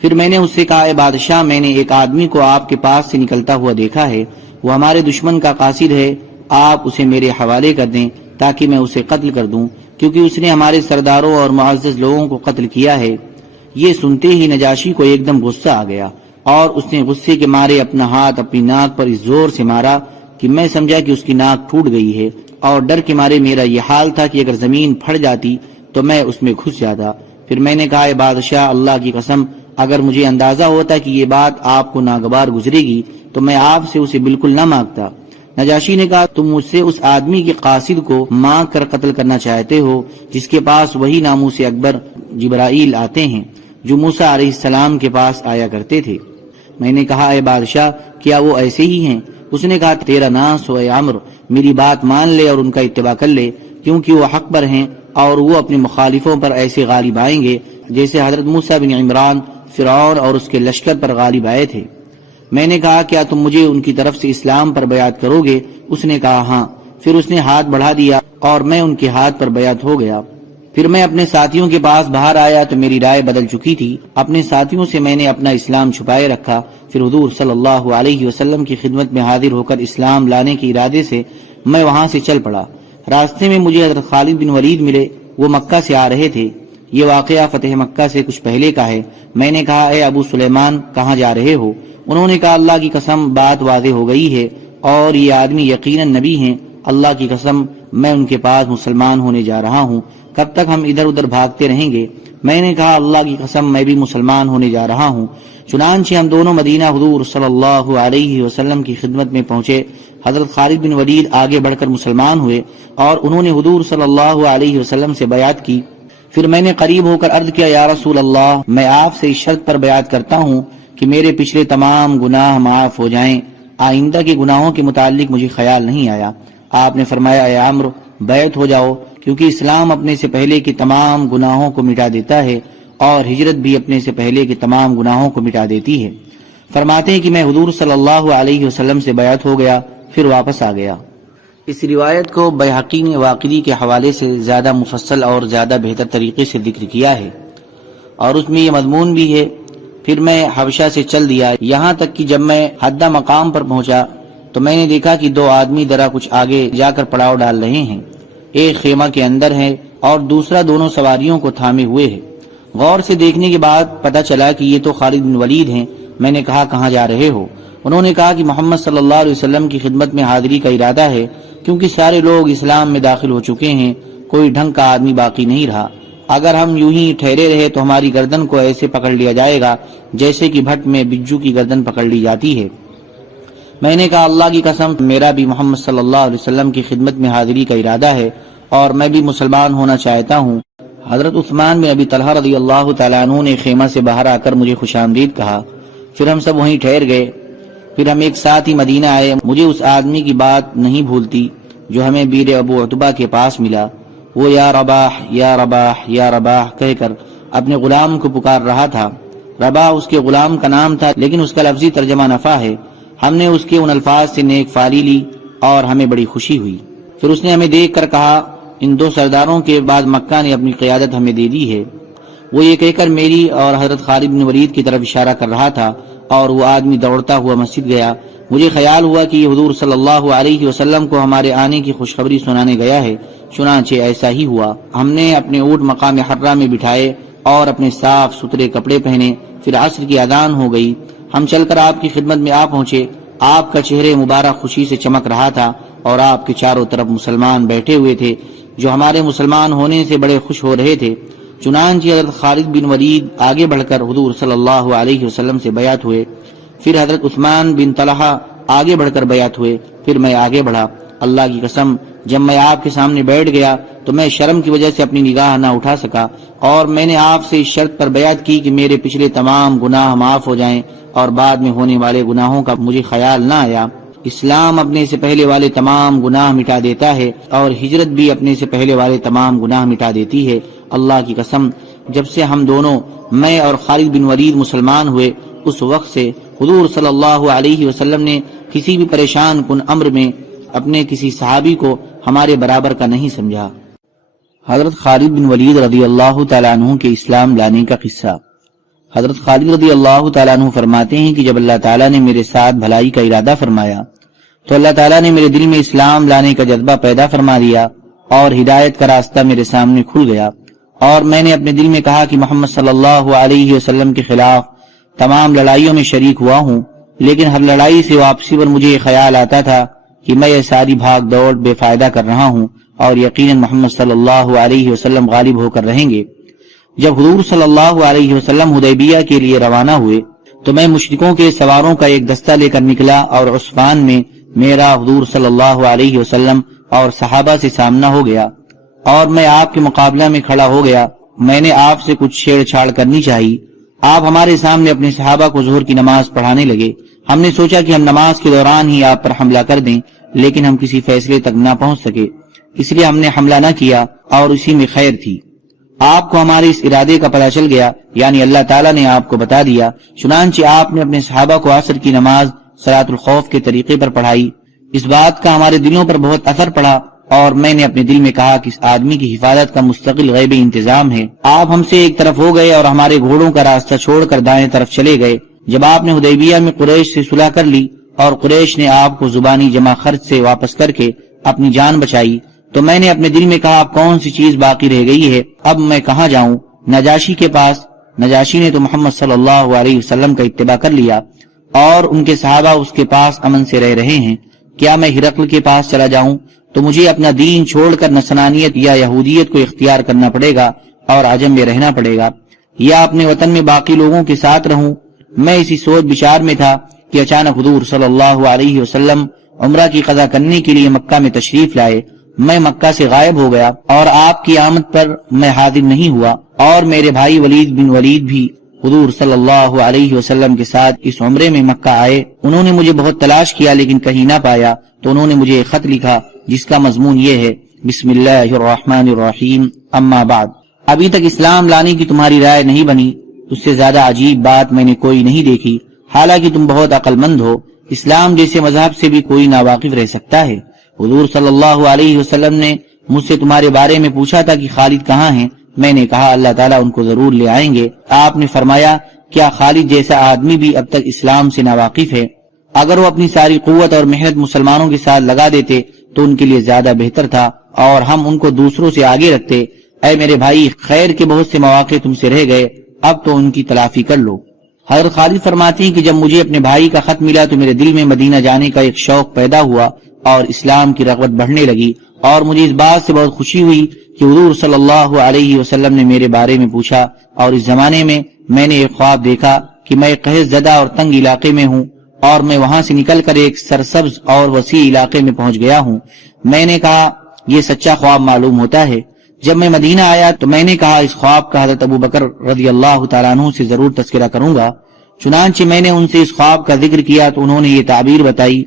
پھر میں نے اس سے کہا اے بادشاہ، میں نے ایک آدمی کو آپ کے پاس سے نکلتا ہوا دیکھا ہے، وہ ہمارے دشمن کا قاصد ہے، آپ اسے میرے حوالے کر دیں تاکہ میں اسے قتل کر دوں، کیونکہ اس نے ہمارے سرداروں اور معزز لوگوں کو قتل کیا ہے۔ یہ سنتے ہی نجاشی کو ایک دم غصہ آ گیا اور اس نے غصے کے مارے اپنا ہاتھ اپنی ناک پر اس زور سے مارا کہ میں سمجھا کہ اس کی ناک ٹوٹ گئی ہے، اور ڈر کے مارے میرا یہ حال تھا کہ اگر زمین پھٹ جاتی تو میں اس میں گھس جاتا۔ پھر میں نے کہا اے بادشاہ، اللہ کی قسم اگر مجھے اندازہ ہوتا کہ یہ بات آپ کو ناگوار گزرے گی تو میں آپ سے اسے بالکل نہ مانگتا۔ نجاشی نے کہا تم مجھ سے اس آدمی کے قاصد کو مانگ کر قتل کرنا چاہتے ہو جس کے پاس وہی ناموس اکبر جبرائیل آتے ہیں جو موسیٰ علیہ السلام کے پاس آیا کرتے تھے۔ میں نے کہا اے بادشاہ، کیا وہ ایسے ہی ہیں؟ اس نے کہا تیرا ناس ہو اے عمرو، میری بات مان لے اور ان کا اتباع کر لے، کیونکہ وہ حق پر ہیں اور وہ اپنے مخالفوں پر ایسے غالب آئیں گے جیسے حضرت موسیٰ بن عمران فرعون اور اس کے لشکر پر غالب آئے تھے۔ میں نے کہا کیا تم مجھے ان کی طرف سے اسلام پر بیعت کرو گے؟ اس نے کہا ہاں۔ پھر اس نے ہاتھ بڑھا دیا اور میں ان کے ہاتھ پر بیعت ہو گیا۔ پھر میں اپنے ساتھیوں کے پاس باہر آیا تو میری رائے بدل چکی تھی۔ اپنے ساتھیوں سے میں نے اپنا اسلام چھپائے رکھا۔ پھر حضور صلی اللہ علیہ وسلم کی خدمت میں حاضر ہو کر اسلام لانے کے ارادے سے میں وہاں سے چل پڑا۔ راستے میں مجھے حضرت خالد بن ولید ملے، وہ مکہ سے آ رہے تھے۔ یہ واقعہ فتح مکہ سے کچھ پہلے کا ہے۔ میں نے کہا اے ابو سلیمان کہاں جا رہے ہو؟ انہوں نے کہا اللہ کی قسم بات واضح ہو گئی ہے اور یہ آدمی یقیناً نبی ہیں، اللہ کی قسم میں ان کے پاس مسلمان ہونے جا رہا ہوں، کب تک ہم ادھر ادھر بھاگتے رہیں گے؟ میں نے کہا اللہ کی قسم میں بھی مسلمان ہونے جا رہا ہوں۔ چنانچہ ہم دونوں مدینہ حضور صلی اللہ علیہ وسلم کی خدمت میں پہنچے۔ حضرت خالد بن ولید آگے بڑھ کر مسلمان ہوئے اور انہوں نے حضور صلی اللہ علیہ وسلم سے بیعت کی۔ پھر میں نے قریب ہو کر عرض کیا یا رسول اللہ، میں آپ سے اس شرط پر بیعت کرتا ہوں کہ میرے پچھلے تمام گناہ معاف ہو جائیں، آئندہ کے گناہوں کے متعلق مجھے خیال نہیں آیا۔ آپ نے فرمایا اے عمرو بیعت ہو جاؤ، کیونکہ اسلام اپنے سے پہلے کے تمام گناہوں کو مٹا دیتا ہے اور ہجرت بھی اپنے سے پہلے کے تمام گناہوں کو مٹا دیتی ہے۔ فرماتے ہیں کہ میں حضور صلی اللہ علیہ وسلم سے بیعت ہو گیا، پھر واپس آ گیا۔ اس روایت کو بیہقی نے واقعی کے حوالے سے زیادہ مفصل اور زیادہ بہتر طریقے سے ذکر کیا ہے، اور اس میں یہ مضمون بھی ہے۔ پھر میں حبشہ سے چل دیا، یہاں تک کہ جب میں حدہ مقام پر پہنچا تو میں نے دیکھا کہ دو آدمی ذرا کچھ آگے جا کر پڑاؤ ڈال رہے ہیں، ایک خیمہ کے اندر ہے اور دوسرا دونوں سواریوں کو تھامے ہوئے ہے۔ غور سے دیکھنے کے بعد پتہ چلا کہ یہ تو خالد بن ولید ہیں۔ میں نے کہا کہاں جا رہے ہو؟ انہوں نے کہا کہ محمد صلی اللہ علیہ وسلم کی خدمت میں حاضری کا ارادہ ہے، کیونکہ سارے لوگ اسلام میں داخل ہو چکے ہیں، کوئی ڈھنگ کا آدمی باقی نہیں رہا۔ اگر ہم یوں ہی ٹھہرے رہے تو ہماری گردن کو ایسے پکڑ لیا جائے گا جیسے کہ بھٹ میں بجو کی گردن پکڑ لی جاتی ہے۔ میں نے کہا اللہ کی قسم میرا بھی محمد صلی اللہ علیہ وسلم کی خدمت میں حاضری کا ارادہ ہے اور میں بھی مسلمان ہونا چاہتا ہوں۔ حضرت عثمان بن ابی طلحہ رضی اللہ تعالیٰ عنہ نے خیمہ سے باہر آ کر مجھے خوش آمدید کہا۔ پھر ہم سب وہیں ٹھہر گئے۔ پھر ہم ایک ساتھ ہی مدینہ آئے۔ مجھے اس آدمی کی بات نہیں بھولتی جو ہمیں بیر ابو عتبہ کے پاس ملا۔ وہ یا رباح یا رباح یا رباح کہہ کر اپنے غلام کو پکار رہا تھا۔ رباح اس کے غلام کا نام تھا، لیکن اس کا لفظی ترجمہ نفع ہے۔ ہم نے اس کے ان الفاظ سے نیک فالی لی اور ہمیں بڑی خوشی ہوئی۔ پھر اس نے ہمیں دیکھ کر کہا ان دو سرداروں کے بعد مکہ نے اپنی قیادت ہمیں دے دی ہے۔ وہ یہ کہہ کر میری اور حضرت خالد بن ولید کی طرف اشارہ کر رہا تھا اور وہ آدمی دوڑتا ہوا مسجد گیا۔ مجھے خیال ہوا کہ یہ حضور صلی اللہ علیہ وسلم کو ہمارے آنے کی خوشخبری سنانے گیا ہے، چنانچہ ایسا ہی ہوا۔ ہم نے اپنے اونٹ مقام حرہ میں بٹھائے اور اپنے صاف ستھرے کپڑے پہنے۔ پھر عصر کی اذان ہو گئی، ہم چل کر آپ کی خدمت میں آ پہنچے۔ آپ کا چہرے مبارک خوشی سے چمک رہا تھا اور آپ کے چاروں طرف مسلمان بیٹھے ہوئے تھے جو ہمارے مسلمان ہونے سے بڑے خوش ہو رہے تھے۔ چنانچہ حضرت خالد بن ولید آگے بڑھ کر حضور صلی اللہ علیہ وسلم سے بیعت ہوئے۔ پھر حضرت عثمان بن طلحہ آگے بڑھ کر بیعت ہوئے۔ پھر میں آگے بڑھا۔ اللہ کی قسم جب میں آپ کے سامنے بیٹھ گیا تو میں شرم کی وجہ سے اپنی نگاہ نہ اٹھا سکا، اور میں نے آپ سے اس شرط پر بیعت کی کہ میرے پچھلے تمام گناہ معاف ہو جائیں اور بعد میں ہونے والے گناہوں کا مجھے خیال نہ آیا۔ اسلام اپنے سے پہلے والے تمام گناہ مٹا دیتا ہے اور ہجرت بھی اپنے سے پہلے والے تمام گناہ مٹا دیتی ہے۔ اللہ کی قسم جب سے ہم دونوں میں اور خالد بن ولید مسلمان ہوئے اس وقت سے حضور صلی اللہ علیہ وسلم نے کسی بھی پریشان کن امر میں اپنے کسی صحابی کو ہمارے برابر کا نہیں سمجھا۔ حضرت خالد بن ولید رضی اللہ تعالیٰ عنہ کے اسلام لانے کا قصہ۔ حضرت خالد رضی اللہ تعالیٰ عنہ فرماتے ہیں کہ جب اللہ تعالیٰ نے میرے ساتھ بھلائی کا ارادہ فرمایا تو اللہ تعالیٰ نے میرے دل میں اسلام لانے کا جذبہ پیدا فرما دیا اور ہدایت کا راستہ میرے سامنے کھل گیا، اور میں نے اپنے دل میں کہا کہ محمد صلی اللہ علیہ وسلم کے خلاف تمام لڑائیوں میں شریک ہوا ہوں، لیکن ہر لڑائی سے واپسی پر مجھے یہ خیال آتا تھا کہ میں یہ ساری بھاگ دوڑ بے فائدہ کر رہا ہوں اور یقیناً محمد صلی اللہ علیہ وسلم غالب ہو کر رہیں گے۔ جب حضور صلی اللہ علیہ وسلم حدیبیہ کے لیے روانہ ہوئے تو میں مشرکوں کے سواروں کا ایک دستہ لے کر نکلا اور عثمان میں میرا حضور صلی اللہ علیہ وسلم اور صحابہ سے سامنا ہو گیا اور میں آپ کے مقابلہ میں کھڑا ہو گیا۔ میں نے آپ سے کچھ چھیڑ چھاڑ کرنی چاہی، آپ ہمارے سامنے اپنے صحابہ کو ظہر کی نماز پڑھانے لگے۔ ہم نے سوچا کہ ہم نماز کے دوران ہی آپ پر حملہ کر دیں، لیکن ہم کسی فیصلے تک نہ پہنچ سکے، اس لیے ہم نے حملہ نہ کیا اور اسی میں خیر تھی۔ آپ کو ہمارے اس ارادے کا پتہ چل گیا، یعنی اللہ تعالیٰ نے آپ کو بتا دیا، چنانچہ آپ نے اپنے صحابہ کو عصر کی نماز صلاۃ الخوف کے طریقے پر پڑھائی۔ اس بات کا ہمارے دلوں پر بہت اثر پڑا اور میں نے اپنے دل میں کہا کہ اس آدمی کی حفاظت کا مستقل غیبی انتظام ہے۔ آپ ہم سے ایک طرف ہو گئے اور ہمارے گھوڑوں کا راستہ چھوڑ کر دائیں طرف چلے گئے۔ جب آپ نے حدیبیہ میں قریش سے صلح کر لی اور قریش نے آپ کو زبانی جمع خرچ سے واپس کر کے اپنی جان بچائی، تو میں نے اپنے دل میں کہا اب کون سی چیز باقی رہ گئی ہے، اب میں کہاں جاؤں؟ نجاشی کے پاس۔ نجاشی نے تو محمد صلی اللہ علیہ وسلم کا اتباع کر لیا اور ان کے صحابہ اس کے پاس امن سے رہ رہے ہیں۔ کیا میں ہرقل کے پاس چلا جاؤں تو مجھے اپنا دین چھوڑ کر نصرانیت یا یہودیت کو اختیار کرنا پڑے گا اور عجم میں رہنا پڑے گا، یا اپنے وطن میں باقی لوگوں کے ساتھ رہوں؟ میں اسی سوچ بچار میں تھا کہ اچانک حضور صلی اللہ علیہ وسلم عمرہ کی قضا کرنے کے لیے مکہ میں تشریف لائے۔ میں مکہ سے غائب ہو گیا اور آپ کی آمد پر میں حاضر نہیں ہوا، اور میرے بھائی ولید بن ولید بھی حضور صلی اللہ علیہ وسلم کے ساتھ اس عمرے میں مکہ آئے۔ انہوں نے مجھے بہت تلاش کیا لیکن کہیں نہ پایا، تو انہوں نے مجھے ایک خط لکھا جس کا مضمون یہ ہے: بسم اللہ الرحمن الرحیم، اما بعد۔ ابھی تک اسلام لانے کی تمہاری رائے نہیں بنی، اس سے زیادہ عجیب بات میں نے کوئی نہیں دیکھی، حالانکہ تم بہت عقل مند ہو۔ اسلام جیسے مذہب سے بھی کوئی ناواقف رہ سکتا ہے۔ حضور صلی اللہ علیہ وسلم نے مجھ سے تمہارے بارے میں پوچھا تھا کہ خالد کہاں ہیں؟ میں نے کہا اللہ تعالیٰ ان کو ضرور لے آئیں گے۔ آپ نے فرمایا کیا خالد جیسا آدمی بھی اب تک اسلام سے ناواقف ہے؟ اگر وہ اپنی ساری قوت اور محنت مسلمانوں کے ساتھ لگا دیتے تو ان کے لیے زیادہ بہتر تھا اور ہم ان کو دوسروں سے آگے رکھتے۔ اے میرے بھائی، خیر کے بہت سے مواقع تم سے رہ گئے، اب تو ان کی تلافی کر لو۔ حضرت خالد فرماتی ہیں کہ جب مجھے اپنے بھائی کا خط ملا تو میرے دل میں مدینہ جانے کا ایک شوق پیدا ہوا اور اسلام کی رغبت بڑھنے لگی، اور مجھے اس بات سے بہت خوشی ہوئی کہ حضور صلی اللہ علیہ وسلم نے میرے بارے میں پوچھا، اور اس زمانے میں نے ایک خواب دیکھا کہ میں ایک قحط زدہ اور تنگ علاقے میں ہوں اور میں وہاں سے نکل کر ایک سرسبز اور وسیع علاقے میں پہنچ گیا ہوں۔ میں نے کہا یہ سچا خواب معلوم ہوتا ہے۔ جب میں مدینہ آیا تو میں نے کہا اس خواب کا حضرت ابو بکر رضی اللہ تعالیٰ عنہ سے ضرور تذکرہ کروں گا۔ چنانچہ میں نے ان سے اس خواب کا ذکر کیا تو انہوں نے یہ تعبیر بتائی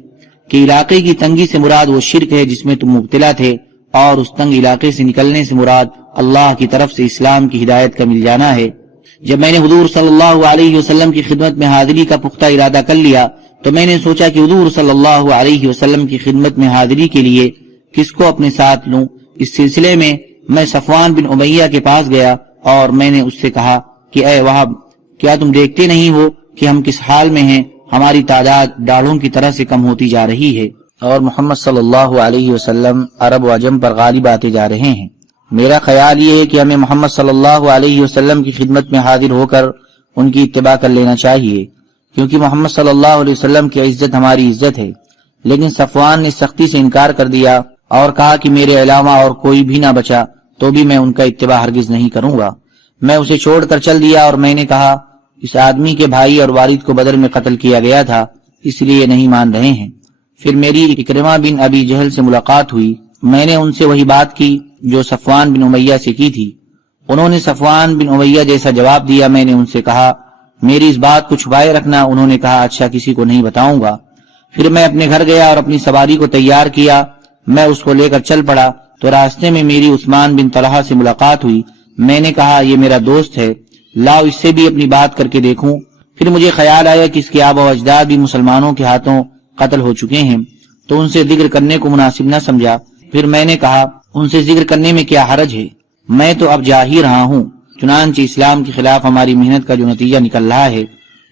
کہ علاقے کی تنگی سے مراد وہ شرک ہے جس میں تم مبتلا تھے، اور اس تنگ علاقے سے نکلنے سے مراد اللہ کی طرف سے اسلام کی ہدایت کا مل جانا ہے۔ جب میں نے حضور صلی اللہ علیہ وسلم کی خدمت میں حاضری کا پختہ ارادہ کر لیا تو میں نے سوچا کہ حضور صلی اللہ علیہ وسلم کی خدمت میں حاضری کے لیے کس کو اپنے ساتھ لوں۔ اس سلسلے میں صفوان بن امیہ کے پاس گیا اور میں نے اس سے کہا کہ اے وہاب، کیا تم دیکھتے نہیں ہو کہ ہم کس حال میں ہیں؟ ہماری تعداد ڈاڑھوں کی طرح سے کم ہوتی جا رہی ہے اور محمد صلی اللہ علیہ وسلم عرب و عجم پر غالب آتے جا رہے ہیں۔ میرا خیال یہ ہے کہ ہمیں محمد صلی اللہ علیہ وسلم کی خدمت میں حاضر ہو کر ان کی اتباع کر لینا چاہیے، کیونکہ محمد صلی اللہ علیہ وسلم کی عزت ہماری عزت ہے۔ لیکن صفوان نے سختی سے انکار کر دیا اور کہا کہ میرے علاوہ اور کوئی بھی نہ بچا تو بھی میں ان کا اتباع ہرگز نہیں کروں گا۔ میں اسے چھوڑ کر چل دیا اور میں نے کہا اس آدمی کے بھائی اور والد کو بدر میں قتل کیا گیا تھا، اس لیے نہیں مان رہے ہیں۔ پھر میری اکرمہ بن ابی جہل سے ملاقات ہوئی۔ میں نے ان سے وہی بات کی جو صفوان بن امیہ سے کی تھی۔ انہوں نے صفوان بن امیہ جیسا جواب دیا۔ میں نے ان سے کہا میری اس بات کو چھپائے رکھنا۔ انہوں نے کہا اچھا، کسی کو نہیں بتاؤں گا۔ پھر میں اپنے گھر گیا اور اپنی سواری کو تیار کیا۔ میں اس کو لے کر چل پڑا تو راستے میں میری عثمان بن طلحہ سے ملاقات ہوئی۔ میں نے کہا یہ میرا دوست ہے، لاؤ اس سے بھی اپنی بات کر کے دیکھوں۔ پھر مجھے خیال آیا کہ اس کے آبا و اجداد بھی مسلمانوں کے ہاتھوں قتل ہو چکے ہیں، تو ان سے ذکر کرنے کو مناسب نہ سمجھا۔ پھر میں نے کہا ان سے ذکر کرنے میں کیا حرج ہے، میں تو اب جا ہی رہا ہوں۔ چنانچہ اسلام کے خلاف ہماری محنت کا جو نتیجہ نکل رہا ہے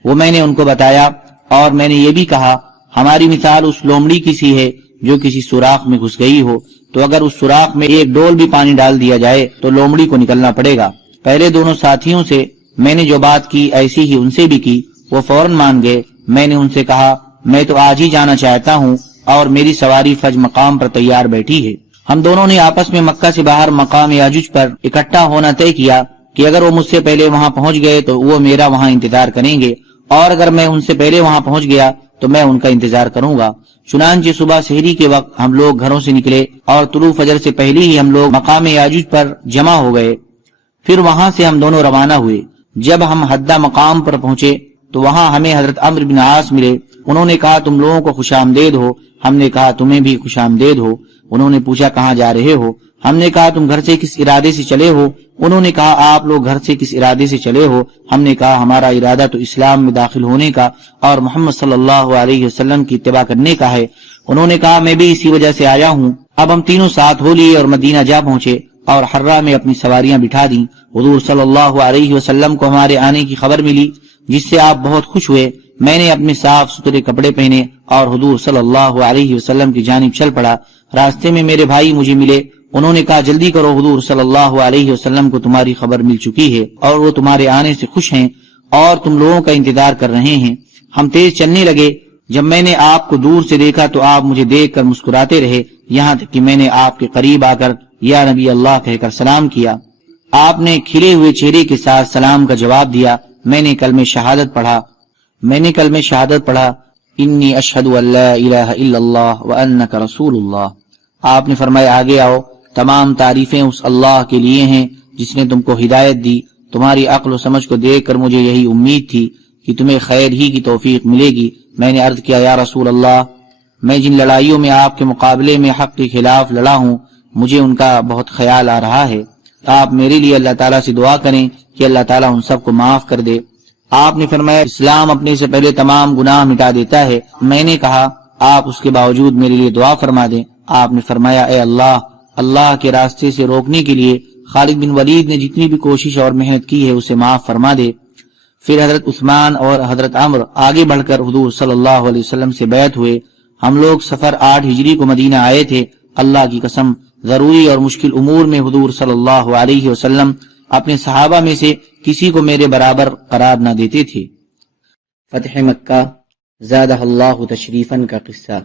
وہ میں نے ان کو بتایا، اور میں نے یہ بھی کہا ہماری مثال اس لومڑی کی سی ہے جو کسی سوراخ میں گھس گئی ہو، تو اگر اس سوراخ میں ایک ڈول بھی پانی ڈال دیا جائے تو لومڑی کو نکلنا پڑے گا۔ پہلے دونوں ساتھیوں سے میں نے جو بات کی ایسی ہی ان سے بھی کی، وہ فوراً مان گئے۔ میں نے ان سے کہا میں تو آج ہی جانا چاہتا ہوں اور میری سواری فج مقام پر تیار بیٹھی ہے۔ ہم دونوں نے آپس میں مکہ سے باہر مقام یاجوج پر اکٹھا ہونا طے کیا کہ اگر وہ مجھ سے پہلے وہاں پہنچ گئے تو وہ میرا وہاں انتظار کریں گے، اور اگر میں ان سے پہلے وہاں پہنچ گیا تو میں ان کا انتظار کروں گا۔ چنانچہ صبح سحری کے وقت ہم لوگ گھروں سے نکلے اور طلوع فجر سے پہلے ہی ہم لوگ مقام یاجوج پر جمع ہو گئے۔ پھر وہاں سے ہم دونوں روانہ ہوئے۔ جب ہم حدہ مقام پر پہنچے تو وہاں ہمیں حضرت عمرو بن عاص ملے۔ انہوں نے کہا تم لوگوں کو خوش آمدید ہو۔ ہم نے کہا تمہیں بھی خوش آمدید ہو۔ انہوں نے پوچھا کہاں جا رہے ہو؟ ہم نے کہا تم گھر سے کس ارادے سے چلے ہو؟ انہوں نے کہا آپ لوگ گھر سے کس ارادے سے چلے ہو؟ ہم نے کہا ہمارا ارادہ تو اسلام میں داخل ہونے کا اور محمد صلی اللہ علیہ وسلم کی اتباع کرنے کا ہے۔ انہوں نے کہا میں بھی اسی وجہ سے آیا ہوں۔ اب ہم تینوں ساتھ ہو لیے اور مدینہ جا پہنچے اور حرہ میں اپنی سواریاں بٹھا دیں۔ حضور صلی اللہ علیہ وسلم کو ہمارے آنے کی خبر ملی جس سے آپ بہت خوش ہوئے۔ میں نے اپنے صاف ستھرے کپڑے پہنے اور حضور صلی اللہ علیہ وسلم کی جانب چل پڑا۔ راستے میں میرے بھائی مجھے ملے۔ انہوں نے کہا جلدی کرو، حضور صلی اللہ علیہ وسلم کو تمہاری خبر مل چکی ہے اور وہ تمہارے آنے سے خوش ہیں اور تم لوگوں کا انتظار کر رہے ہیں۔ ہم تیز چلنے لگے۔ جب میں نے آپ کو دور سے دیکھا تو آپ مجھے دیکھ کر مسکراتے رہے، یہاں تک کہ میں نے آپ کے قریب آ کر یا نبی اللہ کہہ کر سلام کیا۔ آپ نے کھلے ہوئے چہرے کے ساتھ سلام کا جواب دیا۔ میں نے کلمہ شہادت پڑھا انی اشہد ان لا الہ الا اللہ وانک رسول اللہ۔ آپ نے فرمایا آگے آؤ، تمام تعریفیں اس اللہ کے لیے ہیں جس نے تم کو ہدایت دی۔ تمہاری عقل و سمجھ کو دیکھ کر مجھے یہی امید تھی کہ تمہیں خیر ہی کی توفیق ملے گی۔ میں نے عرض کیا یا رسول اللہ، میں جن لڑائیوں میں آپ کے مقابلے میں حق کے خلاف لڑا ہوں مجھے ان کا بہت خیال آ رہا ہے۔ آپ میرے لیے اللہ تعالیٰ سے دعا کریں کہ اللہ تعالیٰ ان سب کو معاف کر دے۔ آپ نے فرمایا اسلام اپنے سے پہلے تمام گناہ مٹا دیتا ہے۔ میں نے کہا آپ اس کے باوجود میرے لیے دعا فرما دیں۔ آپ نے فرمایا اے اللہ کے راستے سے روکنے کے لیے خالد بن ولید نے جتنی بھی کوشش اور محنت کی ہے اسے معاف فرما دے۔ پھر حضرت عثمان اور حضرت عمرو آگے بڑھ کر حضور صلی اللہ علیہ وسلم سے بیعت ہوئے۔ ہم لوگ سفر 8 ہجری کو مدینہ آئے تھے۔ اللہ کی قسم ضروری اور مشکل امور میں حضور صلی اللہ علیہ وسلم اپنے صحابہ میں سے کسی کو میرے برابر قرار نہ دیتے تھے۔ فتح مکہ زادہ اللہ تشریفاً کا قصہ۔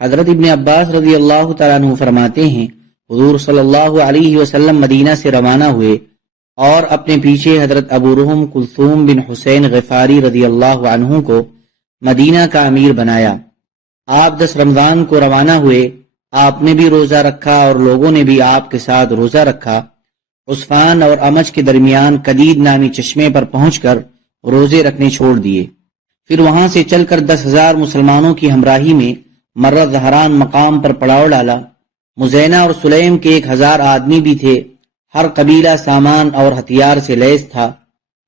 حضرت ابن عباس رضی اللہ تعالیٰ عنہ فرماتے ہیں حضور صلی اللہ علیہ وسلم مدینہ سے روانہ ہوئے اور اپنے پیچھے حضرت ابو رحم کلثوم بن حسین غفاری رضی اللہ عنہ کو مدینہ کا امیر بنایا۔ آپ 10 رمضان کو روانہ ہوئے۔ آپ نے بھی روزہ رکھا اور لوگوں نے بھی آپ کے ساتھ روزہ رکھا۔ عصفان اور امج کے درمیان قدید نامی چشمے پر پہنچ کر روزے رکھنے چھوڑ دیے۔ پھر وہاں سے چل کر 10,000 مسلمانوں کی ہمراہی میں مرہ زہران مقام پر پڑاؤ ڈالا۔ مزینہ اور سلیم کے 1,000 آدمی بھی تھے۔ ہر قبیلہ سامان اور ہتھیار سے لیس تھا۔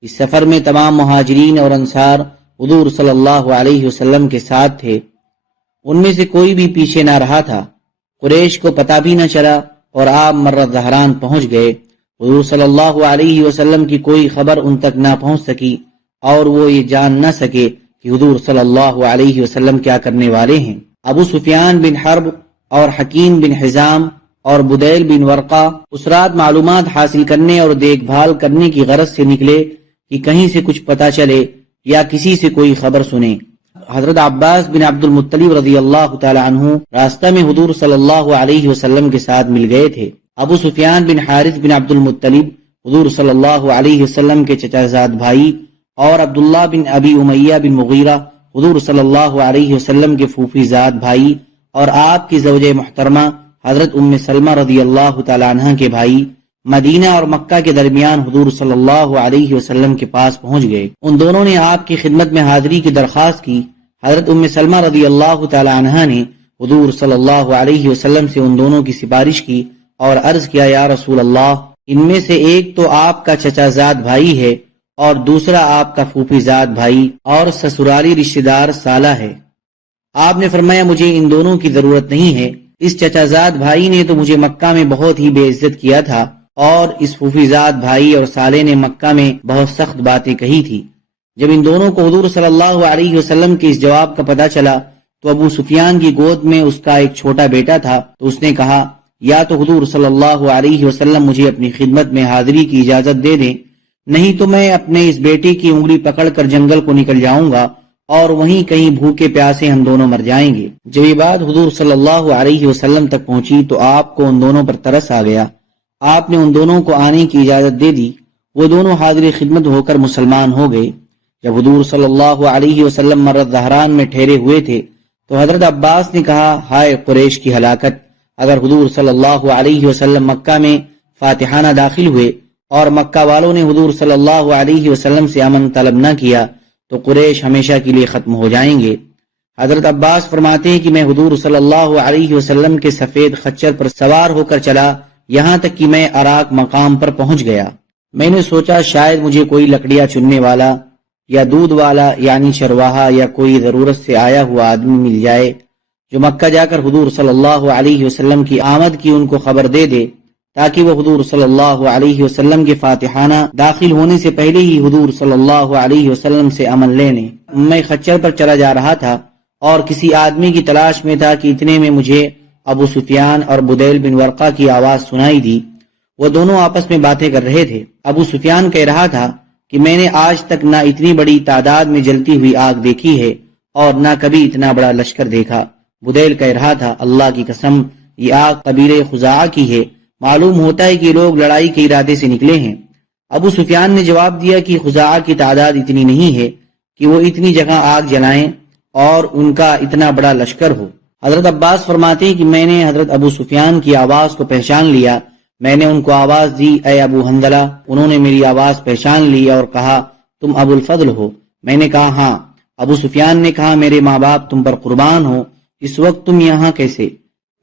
اس سفر میں تمام مہاجرین اور انصار حضور صلی اللہ علیہ وسلم کے ساتھ تھے۔ ان میں سے کوئی بھی پیچھے نہ رہا تھا۔ قریش کو پتہ بھی نہ چلا اور آپ مرہ زہران پہنچ گئے۔ حضور صلی اللہ علیہ وسلم کی کوئی خبر ان تک نہ پہنچ سکی اور وہ یہ جان نہ سکے کہ حضور صلی اللہ علیہ وسلم کیا کرنے والے ہیں۔ ابو سفیان بن حرب اور حکیم بن حزام اور بدیل بن ورقہ اس رات معلومات حاصل کرنے اور دیکھ بھال کرنے کی غرض سے نکلے کہ کہیں سے کچھ پتہ چلے یا کسی سے کوئی خبر سنے۔ حضرت عباس بن عبد المطلب رضی اللہ تعالی عنہ راستہ میں حضور صلی اللہ علیہ وسلم کے ساتھ مل گئے تھے۔ ابو سفیان بن حارث بن عبد المطلب حضور صلی اللہ علیہ وسلم کے چچا زاد بھائی اور عبداللہ بن ابی امیہ بن مغیرہ حضور صلی اللہ علیہ وسلم کے پھوپھی زاد بھائی اور آپ کی زوجہ محترمہ حضرت ام سلمہ رضی اللہ تعالی عنہ کے بھائی مدینہ اور مکہ کے درمیان حضور صلی اللہ علیہ وسلم کے پاس پہنچ گئے۔ ان دونوں نے آپ کی خدمت میں حاضری کی درخواست کی۔ حضرت ام سلمہ رضی اللہ تعالی عنہ نے حضور صلی اللہ علیہ وسلم سے ان دونوں کی سفارش کی اور عرض کیا یا رسول اللہ، ان میں سے ایک تو آپ کا چچا زاد بھائی ہے اور دوسرا آپ کا پھوپھی زاد بھائی اور سسرالی رشتہ دار سالہ ہے۔ آپ نے فرمایا مجھے ان دونوں کی ضرورت نہیں ہے۔ اس چچا زاد بھائی نے تو مجھے مکہ میں بہت ہی بے عزت کیا تھا اور اس پھوپھی زاد بھائی اور سالے نے مکہ میں بہت سخت باتیں کہی تھی۔ جب ان دونوں کو حضور صلی اللہ علیہ وسلم کے اس جواب کا پتہ چلا تو ابو سفیان کی گود میں اس کا ایک چھوٹا بیٹا تھا، تو اس نے کہا یا تو حضور صلی اللہ علیہ وسلم مجھے اپنی خدمت میں حاضری کی اجازت دے دیں، نہیں تو میں اپنے اس بیٹے کی انگلی پکڑ کر جنگل کو نکل جاؤں گا اور وہیں کہیں بھوکے پیاسے ہم دونوں مر جائیں گے۔ جب یہ بات حضور صلی اللہ علیہ وسلم تک پہنچی تو آپ کو ان دونوں پر ترس آ گیا۔ آپ نے ان دونوں کو آنے کی اجازت دے دی۔ وہ دونوں حاضر خدمت ہو کر مسلمان ہو گئے۔ جب حضور صلی اللہ علیہ وسلم مرہ زہران میں ٹھہرے ہوئے تھے تو حضرت عباس نے کہا ہائے قریش کی ہلاکت! اگر حضور صلی اللہ علیہ وسلم مکہ میں فاتحانہ داخل ہوئے اور مکہ والوں نے حضور صلی اللہ علیہ وسلم سے امن طلب نہ کیا تو قریش ہمیشہ کے لیے ختم ہو جائیں گے۔ حضرت عباس فرماتے ہیں کہ میں حضور صلی اللہ علیہ وسلم کے سفید خچر پر سوار ہو کر چلا یہاں تک کہ میں اراک مقام پر پہنچ گیا۔ میں نے سوچا شاید مجھے کوئی لکڑیاں چننے والا یا دودھ والا یعنی چرواہا یا کوئی ضرورت سے آیا ہوا آدمی مل جائے جو مکہ جا کر حضور صلی اللہ علیہ وسلم کی آمد کی ان کو خبر دے دے تاکہ وہ حضور صلی اللہ علیہ وسلم کے فاتحانہ داخل ہونے سے پہلے ہی حضور صلی اللہ علیہ وسلم سے امن لے لیں۔ میں خچر پر چلا جا رہا تھا اور کسی آدمی کی تلاش میں تھا کہ اتنے میں مجھے ابو سفیان اور بدیل بن ورقہ کی آواز سنائی دی۔ وہ دونوں آپس میں باتیں کر رہے تھے۔ ابو سفیان کہہ رہا تھا کہ میں نے آج تک نہ اتنی بڑی تعداد میں جلتی ہوئی آگ دیکھی ہے اور نہ کبھی اتنا بڑا لشکر دیکھا۔ بدیل کہہ رہا تھا اللہ کی قسم یہ آگ قبیلہ خزاعہ کی ہے، معلوم ہوتا ہے کہ یہ لوگ لڑائی کے ارادے سے نکلے ہیں۔ ابو سفیان نے جواب دیا کہ خزاعہ کی تعداد اتنی نہیں ہے کہ وہ اتنی جگہ آگ جلائیں اور ان کا اتنا بڑا لشکر ہو۔ حضرت عباس فرماتے ہیں کہ میں نے حضرت ابو سفیان کی آواز کو پہچان لیا۔ میں نے ان کو آواز دی اے ابو حنظلہ، انہوں نے میری آواز پہچان لی اور کہا تم ابو الفضل ہو؟ میں نے کہا ہاں۔ ابو سفیان نے کہا میرے ماں باپ تم پر قربان ہو، اس وقت تم یہاں کیسے؟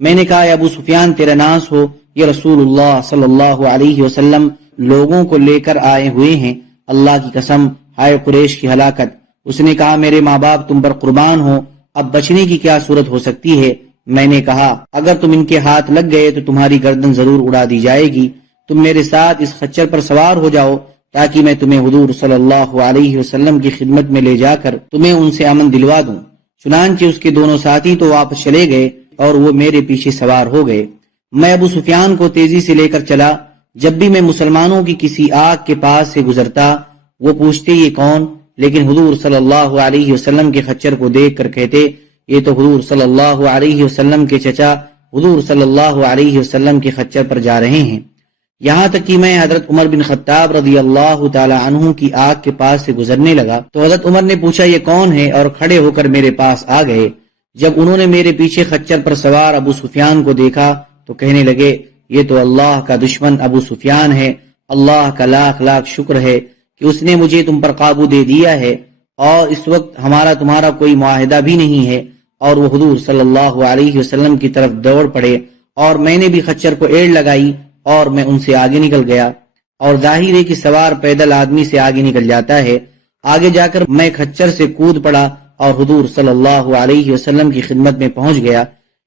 میں نے کہا اے ابو سفیان تیرا ناس ہو، یہ رسول اللہ صلی اللہ علیہ وسلم لوگوں کو لے کر آئے ہوئے ہیں، اللہ کی قسم ہائے قریش کی ہلاکت۔ اس نے کہا میرے ماں باپ تم پر قربان ہو، اب بچنے کی کیا صورت ہو سکتی ہے؟ میں نے کہا اگر تم ان کے ہاتھ لگ گئے تو تمہاری گردن ضرور اڑا دی جائے گی، تم میرے ساتھ اس خچر پر سوار ہو جاؤ تاکہ میں تمہیں حضور صلی اللہ علیہ وسلم کی خدمت میں لے جا کر تمہیں ان سے امن دلوا دوں۔ چنانچہ اس کے دونوں ساتھی تو واپس چلے گئے اور وہ میرے پیچھے سوار ہو گئے۔ میں ابو سفیان کو تیزی سے لے کر چلا۔ جب بھی میں مسلمانوں کی کسی آگ کے پاس سے گزرتا وہ پوچھتے یہ کون، لیکن حضور صلی اللہ علیہ وسلم کے خچر کو دیکھ کر کہتے یہ تو حضور صلی اللہ علیہ وسلم کے چچا حضور صلی اللہ علیہ وسلم کے خچر پر جا رہے ہیں۔ یہاں تک کہ میں حضرت عمر بن خطاب رضی اللہ تعالی عنہ کی آگ کے پاس سے گزرنے لگا تو حضرت عمر نے پوچھا یہ کون ہے اور کھڑے ہو کر میرے پاس آ گئے۔ جب انہوں نے میرے پیچھے خچر پر سوار ابو سفیان کو دیکھا تو کہنے لگے یہ تو اللہ کا دشمن ابو سفیان ہے، اللہ کا لاکھ لاکھ شکر ہے کہ اس نے مجھے تم پر قابو دے دیا ہے اور اس وقت ہمارا تمہارا کوئی معاہدہ بھی نہیں ہے۔ اور وہ حضور صلی اللہ علیہ وسلم کی طرف دوڑ پڑے اور میں نے بھی خچر کو ایڑ لگائی اور میں ان سے آگے نکل گیا، اور ظاہر ہے کہ سوار پیدل آدمی سے آگے نکل جاتا ہے۔ آگے جا کر میں خچر سے کود پڑا اور حضور صلی اللہ علیہ وسلم کی خدمت میں پہنچ گیا۔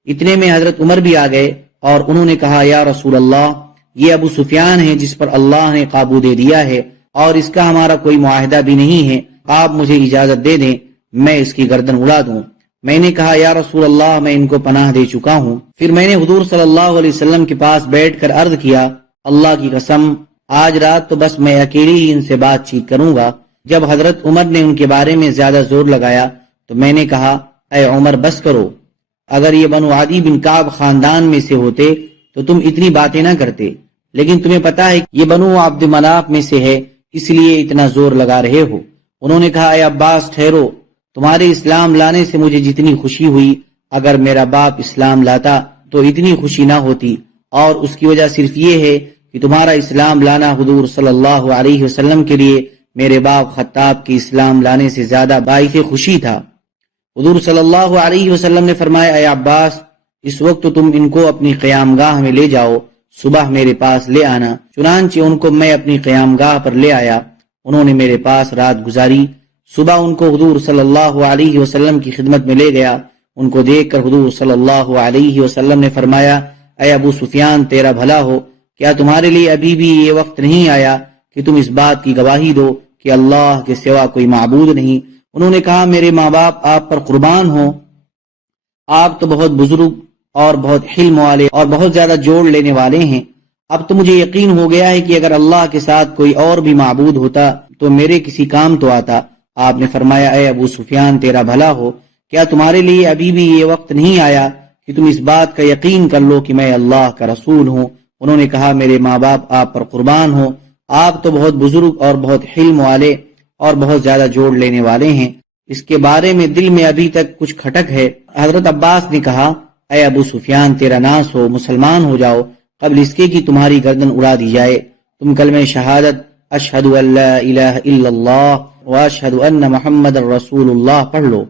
اتنے میں حضرت عمر بھی آ گئے اور انہوں نے کہا یا رسول اللہ یہ ابو سفیان ہے جس پر اللہ نے قابو دے دیا ہے اور اس کا ہمارا کوئی معاہدہ بھی نہیں ہے، آپ مجھے اجازت دے دیں میں اس کی گردن اڑا دوں۔ میں نے کہا یا رسول اللہ میں ان کو پناہ دے چکا ہوں۔ پھر میں نے حضور صلی اللہ علیہ وسلم کے پاس بیٹھ کر عرض کیا اللہ کی قسم آج رات تو بس میں اکیلے ہی ان سے بات چیت کروں گا۔ جب حضرت عمر نے ان کے بارے میں زیادہ زور لگایا تو میں نے کہا اے عمر بس کرو، اگر یہ بنو عدی بن کعب خاندان میں سے ہوتے تو تم اتنی باتیں نہ کرتے، لیکن تمہیں پتا ہے یہ بنو عبد مناف میں سے ہے اس لیے اتنا زور لگا رہے ہو۔ انہوں نے کہا اے عباس ٹھہرو، تمہارے اسلام لانے سے مجھے جتنی خوشی ہوئی اگر میرا باپ اسلام لاتا تو اتنی خوشی نہ ہوتی، اور اس کی وجہ صرف یہ ہے کہ تمہارا اسلام لانا حضور صلی اللہ علیہ وسلم کے لیے میرے باپ خطاب کے اسلام لانے سے زیادہ باعث خوشی تھا۔ حضور صلی اللہ علیہ وسلم نے فرمایا اے عباس اس وقت تم ان کو اپنی قیام گاہ میں لے جاؤ، صبح میرے پاس لے آنا۔ چنانچہ ان کو میں اپنی قیام گاہ پر لے آیا، انہوں نے میرے پاس رات گزاری۔ صبح ان کو حضور صلی اللہ علیہ وسلم کی خدمت میں لے گیا۔ ان کو دیکھ کر حضور صلی اللہ علیہ وسلم نے فرمایا اے ابو سفیان تیرا بھلا ہو، کیا تمہارے لیے ابھی بھی یہ وقت نہیں آیا کہ تم اس بات کی گواہی دو کہ اللہ کے سوا کوئی معبود نہیں؟ انہوں نے کہا میرے ماں باپ آپ پر قربان ہوں، آپ تو بہت بزرگ اور بہت حلم والے اور بہت زیادہ جوڑ لینے والے ہیں۔ اب تو مجھے یقین ہو گیا ہے کہ اگر اللہ کے ساتھ کوئی اور بھی معبود ہوتا تو میرے کسی کام تو آتا۔ آپ نے فرمایا اے ابو سفیان تیرا بھلا ہو، کیا تمہارے لیے ابھی بھی یہ وقت نہیں آیا کہ تم اس بات کا یقین کر لو کہ میں اللہ کا رسول ہوں؟ انہوں نے کہا میرے ماں باپ آپ پر قربان ہوں، آپ تو بہت بزرگ اور بہت حلم والے اور بہت زیادہ جوڑ لینے والے ہیں، اس کے بارے میں دل میں ابھی تک کچھ کھٹک ہے۔ حضرت عباس نے کہا اے ابو سفیان تیرا ناس ہو، مسلمان ہو جاؤ قبل اس کے کہ تمہاری گردن اڑا دی جائے۔ تم کلمہ شہادت اشہد ان لا الہ الا اللہ و اشہد ان محمد رسول اللہ پڑھ لو۔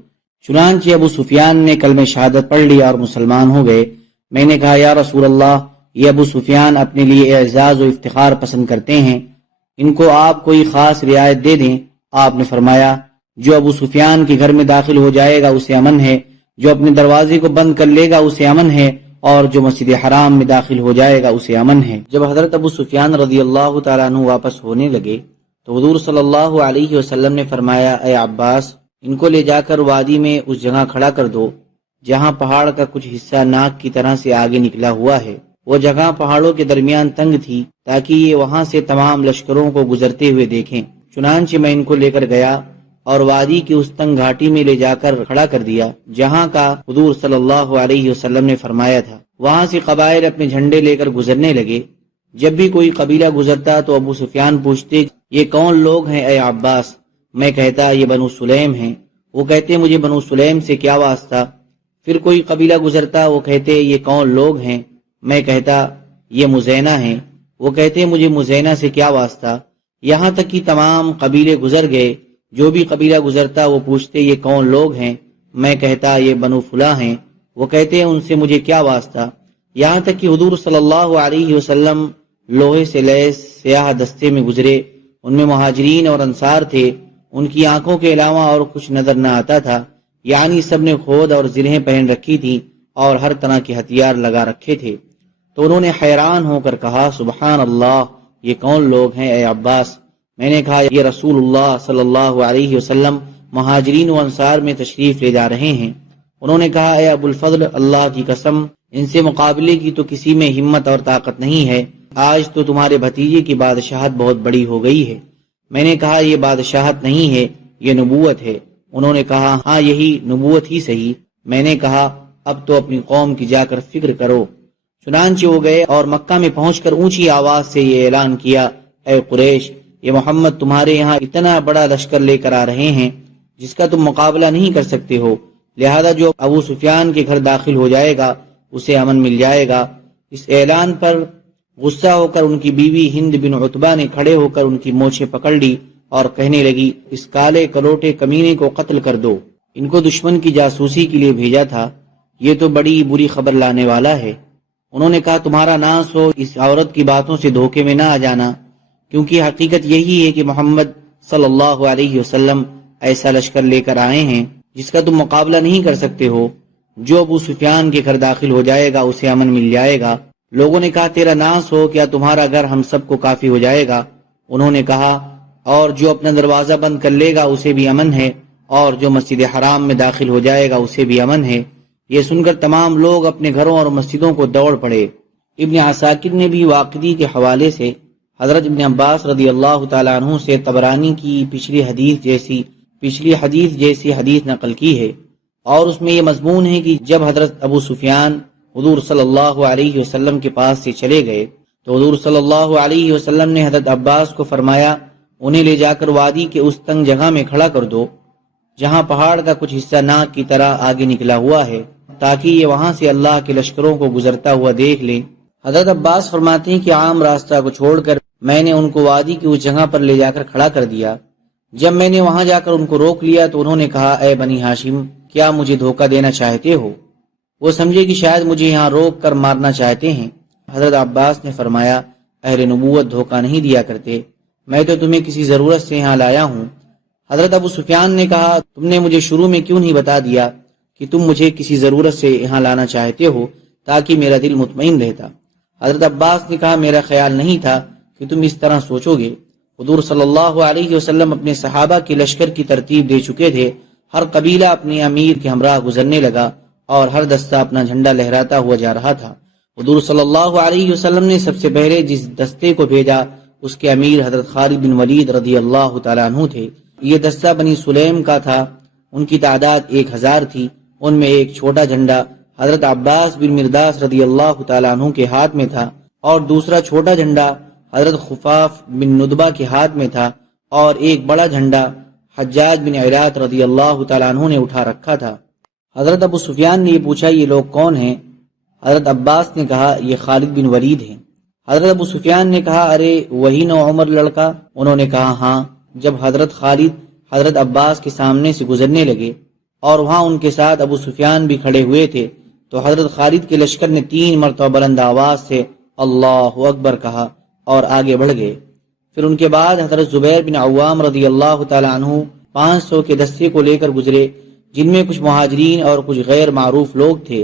چنانچہ ابو سفیان نے کلمہ شہادت پڑھ لیا اور مسلمان ہو گئے۔ میں نے کہا یا رسول اللہ، یہ ابو سفیان اپنے لیے اعزاز و افتخار پسند کرتے ہیں، ان کو آپ کوئی خاص رعایت دے دیں۔ آپ نے فرمایا جو ابو سفیان کے گھر میں داخل ہو جائے گا اسے امن ہے، جو اپنے دروازے کو بند کر لے گا اسے امن ہے، اور جو مسجد حرام میں داخل ہو جائے گا اسے امن ہے۔ جب حضرت ابو سفیان رضی اللہ تعالیٰ عنہ واپس ہونے لگے تو حضور صلی اللہ علیہ وسلم نے فرمایا اے عباس، ان کو لے جا کر وادی میں اس جگہ کھڑا کر دو جہاں پہاڑ کا کچھ حصہ ناک کی طرح سے آگے نکلا ہوا ہے۔ وہ جگہ پہاڑوں کے درمیان تنگ تھی تاکہ یہ وہاں سے تمام لشکروں کو گزرتے ہوئے دیکھیں۔ چنانچہ میں ان کو لے کر گیا اور وادی کی اس تنگ گھاٹی میں لے جا کر کھڑا کر دیا جہاں کا حضور صلی اللہ علیہ وسلم نے فرمایا تھا۔ وہاں سے قبائل اپنے جھنڈے لے کر گزرنے لگے۔ جب بھی کوئی قبیلہ گزرتا تو ابو سفیان پوچھتے یہ کون لوگ ہیں اے عباس؟ میں کہتا یہ بنو سلیم ہیں۔ وہ کہتے مجھے بنو سلیم سے کیا واسطہ؟ پھر کوئی قبیلہ گزرتا، وہ کہتے یہ کون لوگ ہیں؟ میں کہتا یہ مزینہ ہیں۔ وہ کہتے مجھے مزینہ سے کیا واسطہ؟ یہاں تک کہ تمام قبیلے گزر گئے۔ جو بھی قبیلہ گزرتا وہ پوچھتے یہ کون لوگ ہیں؟ میں کہتا یہ بنو فلاں ہیں۔ وہ کہتے ان سے مجھے کیا واسطہ؟ یہاں تک کہ حضور صلی اللہ علیہ وسلم لوہے سے لیس سیاہ دستے میں گزرے۔ ان میں مہاجرین اور انصار تھے۔ ان کی آنکھوں کے علاوہ اور کچھ نظر نہ آتا تھا، یعنی سب نے خود اور زرہیں پہن رکھی تھی اور ہر طرح کے ہتھیار لگا رکھے تھے۔ تو انہوں نے حیران ہو کر کہا سبحان اللہ، یہ کون لوگ ہیں اے عباس؟ میں نے کہا یہ رسول اللہ صلی اللہ علیہ وسلم مہاجرین و انصار میں تشریف لے جا رہے ہیں۔ انہوں نے کہا اے ابو الفضل، اللہ کی قسم ان سے مقابلے کی تو کسی میں ہمت اور طاقت نہیں ہے۔ آج تو تمہارے بھتیجے کی بادشاہت بہت بڑی ہو گئی ہے۔ میں نے کہا یہ بادشاہت نہیں ہے، یہ نبوت ہے۔ انہوں نے کہا ہاں یہی نبوت ہی صحیح۔ میں نے کہا اب تو اپنی قوم کی جا کر فکر کرو۔ چنانچہ وہ گئے اور مکہ میں پہنچ کر اونچی آواز سے یہ اعلان کیا اے قریش، یہ محمد تمہارے یہاں اتنا بڑا لشکر لے کر آ رہے ہیں جس کا تم مقابلہ نہیں کر سکتے ہو، لہذا جو ابو سفیان کے گھر داخل ہو جائے گا اسے امن مل جائے گا۔ اس اعلان پر غصہ ہو کر ان کی بیوی ہند بن عتبہ نے کھڑے ہو کر ان کی مونچھیں پکڑ لی اور کہنے لگی اس کالے کلوٹے کمینے کو قتل کر دو، ان کو دشمن کی جاسوسی کے لیے بھیجا تھا، یہ تو بڑی بری خبر لانے والا ہے۔ انہوں نے کہا تمہارا ناس ہو، اس عورت کی باتوں سے دھوکے میں نہ آ جانا، کیونکہ حقیقت یہی ہے کہ محمد صلی اللہ علیہ وسلم ایسا لشکر لے کر آئے ہیں جس کا تم مقابلہ نہیں کر سکتے ہو۔ جو ابو سفیان کے گھر داخل ہو جائے گا اسے امن مل جائے گا۔ لوگوں نے کہا تیرا ناس ہو، کیا تمہارا گھر ہم سب کو کافی ہو جائے گا؟ انہوں نے کہا اور جو اپنا دروازہ بند کر لے گا اسے بھی امن ہے، اور جو مسجد حرام میں داخل ہو جائے گا اسے بھی امن ہے۔ یہ سن کر تمام لوگ اپنے گھروں اور مسجدوں کو دوڑ پڑے۔ ابن عساکر نے بھی واقعی کے حوالے سے حضرت ابن عباس رضی اللہ تعالیٰ عنہ سے طبرانی کی پچھلی حدیث جیسی حدیث نقل کی ہے، اور اس میں یہ مضمون ہے کہ جب حضرت ابو سفیان حضور صلی اللہ علیہ وسلم کے پاس سے چلے گئے تو حضور صلی اللہ علیہ وسلم نے حضرت عباس کو فرمایا انہیں لے جا کر وادی کے اس تنگ جگہ میں کھڑا کر دو جہاں پہاڑ کا کچھ حصہ ناک کی طرح آگے نکلا ہوا ہے، تاکہ یہ وہاں سے اللہ کے لشکروں کو گزرتا ہوا دیکھ لیں۔ حضرت عباس فرماتے ہیں کہ عام راستہ کو چھوڑ کر میں نے ان کو وادی کی اس جگہ پر لے جا کر کھڑا کر دیا۔ جب میں نے وہاں جا کر ان کو روک لیا تو انہوں نے کہا اے بنی ہاشم، کیا مجھے دھوکہ دینا چاہتے ہو؟ وہ سمجھے کہ شاید مجھے یہاں روک کر مارنا چاہتے ہیں۔ حضرت عباس نے فرمایا اہل نبوت دھوکہ نہیں دیا کرتے، میں تو تمہیں کسی ضرورت سے یہاں لایا ہوں۔ حضرت ابو سفیان نے کہا تم نے مجھے شروع میں کیوں نہیں بتا دیا کہ تم مجھے کسی ضرورت سے یہاں لانا چاہتے ہو تاکہ میرا دل مطمئن رہتا۔ حضرت عباس نے کہا میرا خیال نہیں تھا کہ تم اس طرح سوچو گے۔ حضور صلی اللہ علیہ وسلم اپنے صحابہ کے لشکر کی ترتیب دے چکے تھے، ہر قبیلہ اپنے امیر کے ہمراہ گزرنے لگا اور ہر دستہ اپنا جھنڈا لہراتا ہوا جا رہا تھا۔ حضور صلی اللہ علیہ وسلم نے سب سے پہلے جس دستے کو بھیجا اس کے امیر حضرت خالد بن ولید رضی اللہ تعالیٰ عنہ تھے۔ یہ دستہ بنی سلیم کا تھا، ان کی تعداد 1000 تھی۔ ان میں ایک چھوٹا جھنڈا حضرت عباس بن مرداس رضی اللہ تعالیٰ عنہ کے ہاتھ میں تھا، اور دوسرا چھوٹا جھنڈا حضرت خفاف بن ندبہ کے ہاتھ میں تھا، اور ایک بڑا جھنڈا حجاج بن عیلات رضی اللہ تعالیٰ عنہ نے اٹھا رکھا تھا۔ حضرت ابو سفیان نے یہ پوچھا یہ لوگ کون ہیں؟ حضرت عباس نے کہا یہ خالد بن ولید ہیں۔ حضرت ابو سفیان نے کہا ارے وہی نو عمر لڑکا؟ انہوں نے کہا ہاں۔ جب حضرت خالد حضرت عباس کے سامنے سے گزرنے لگے اور وہاں ان کے ساتھ ابو سفیان بھی کھڑے ہوئے تھے تو حضرت خالد کے لشکر نے 3 مرتبہ بلند آواز سے اللہ اکبر کہا اور آگے بڑھ گئے۔ پھر ان کے بعد حضرت زبیر بن عوام رضی اللہ تعالی عنہ 500 کے دستے کو لے کر گزرے، جن میں کچھ مہاجرین اور کچھ غیر معروف لوگ تھے،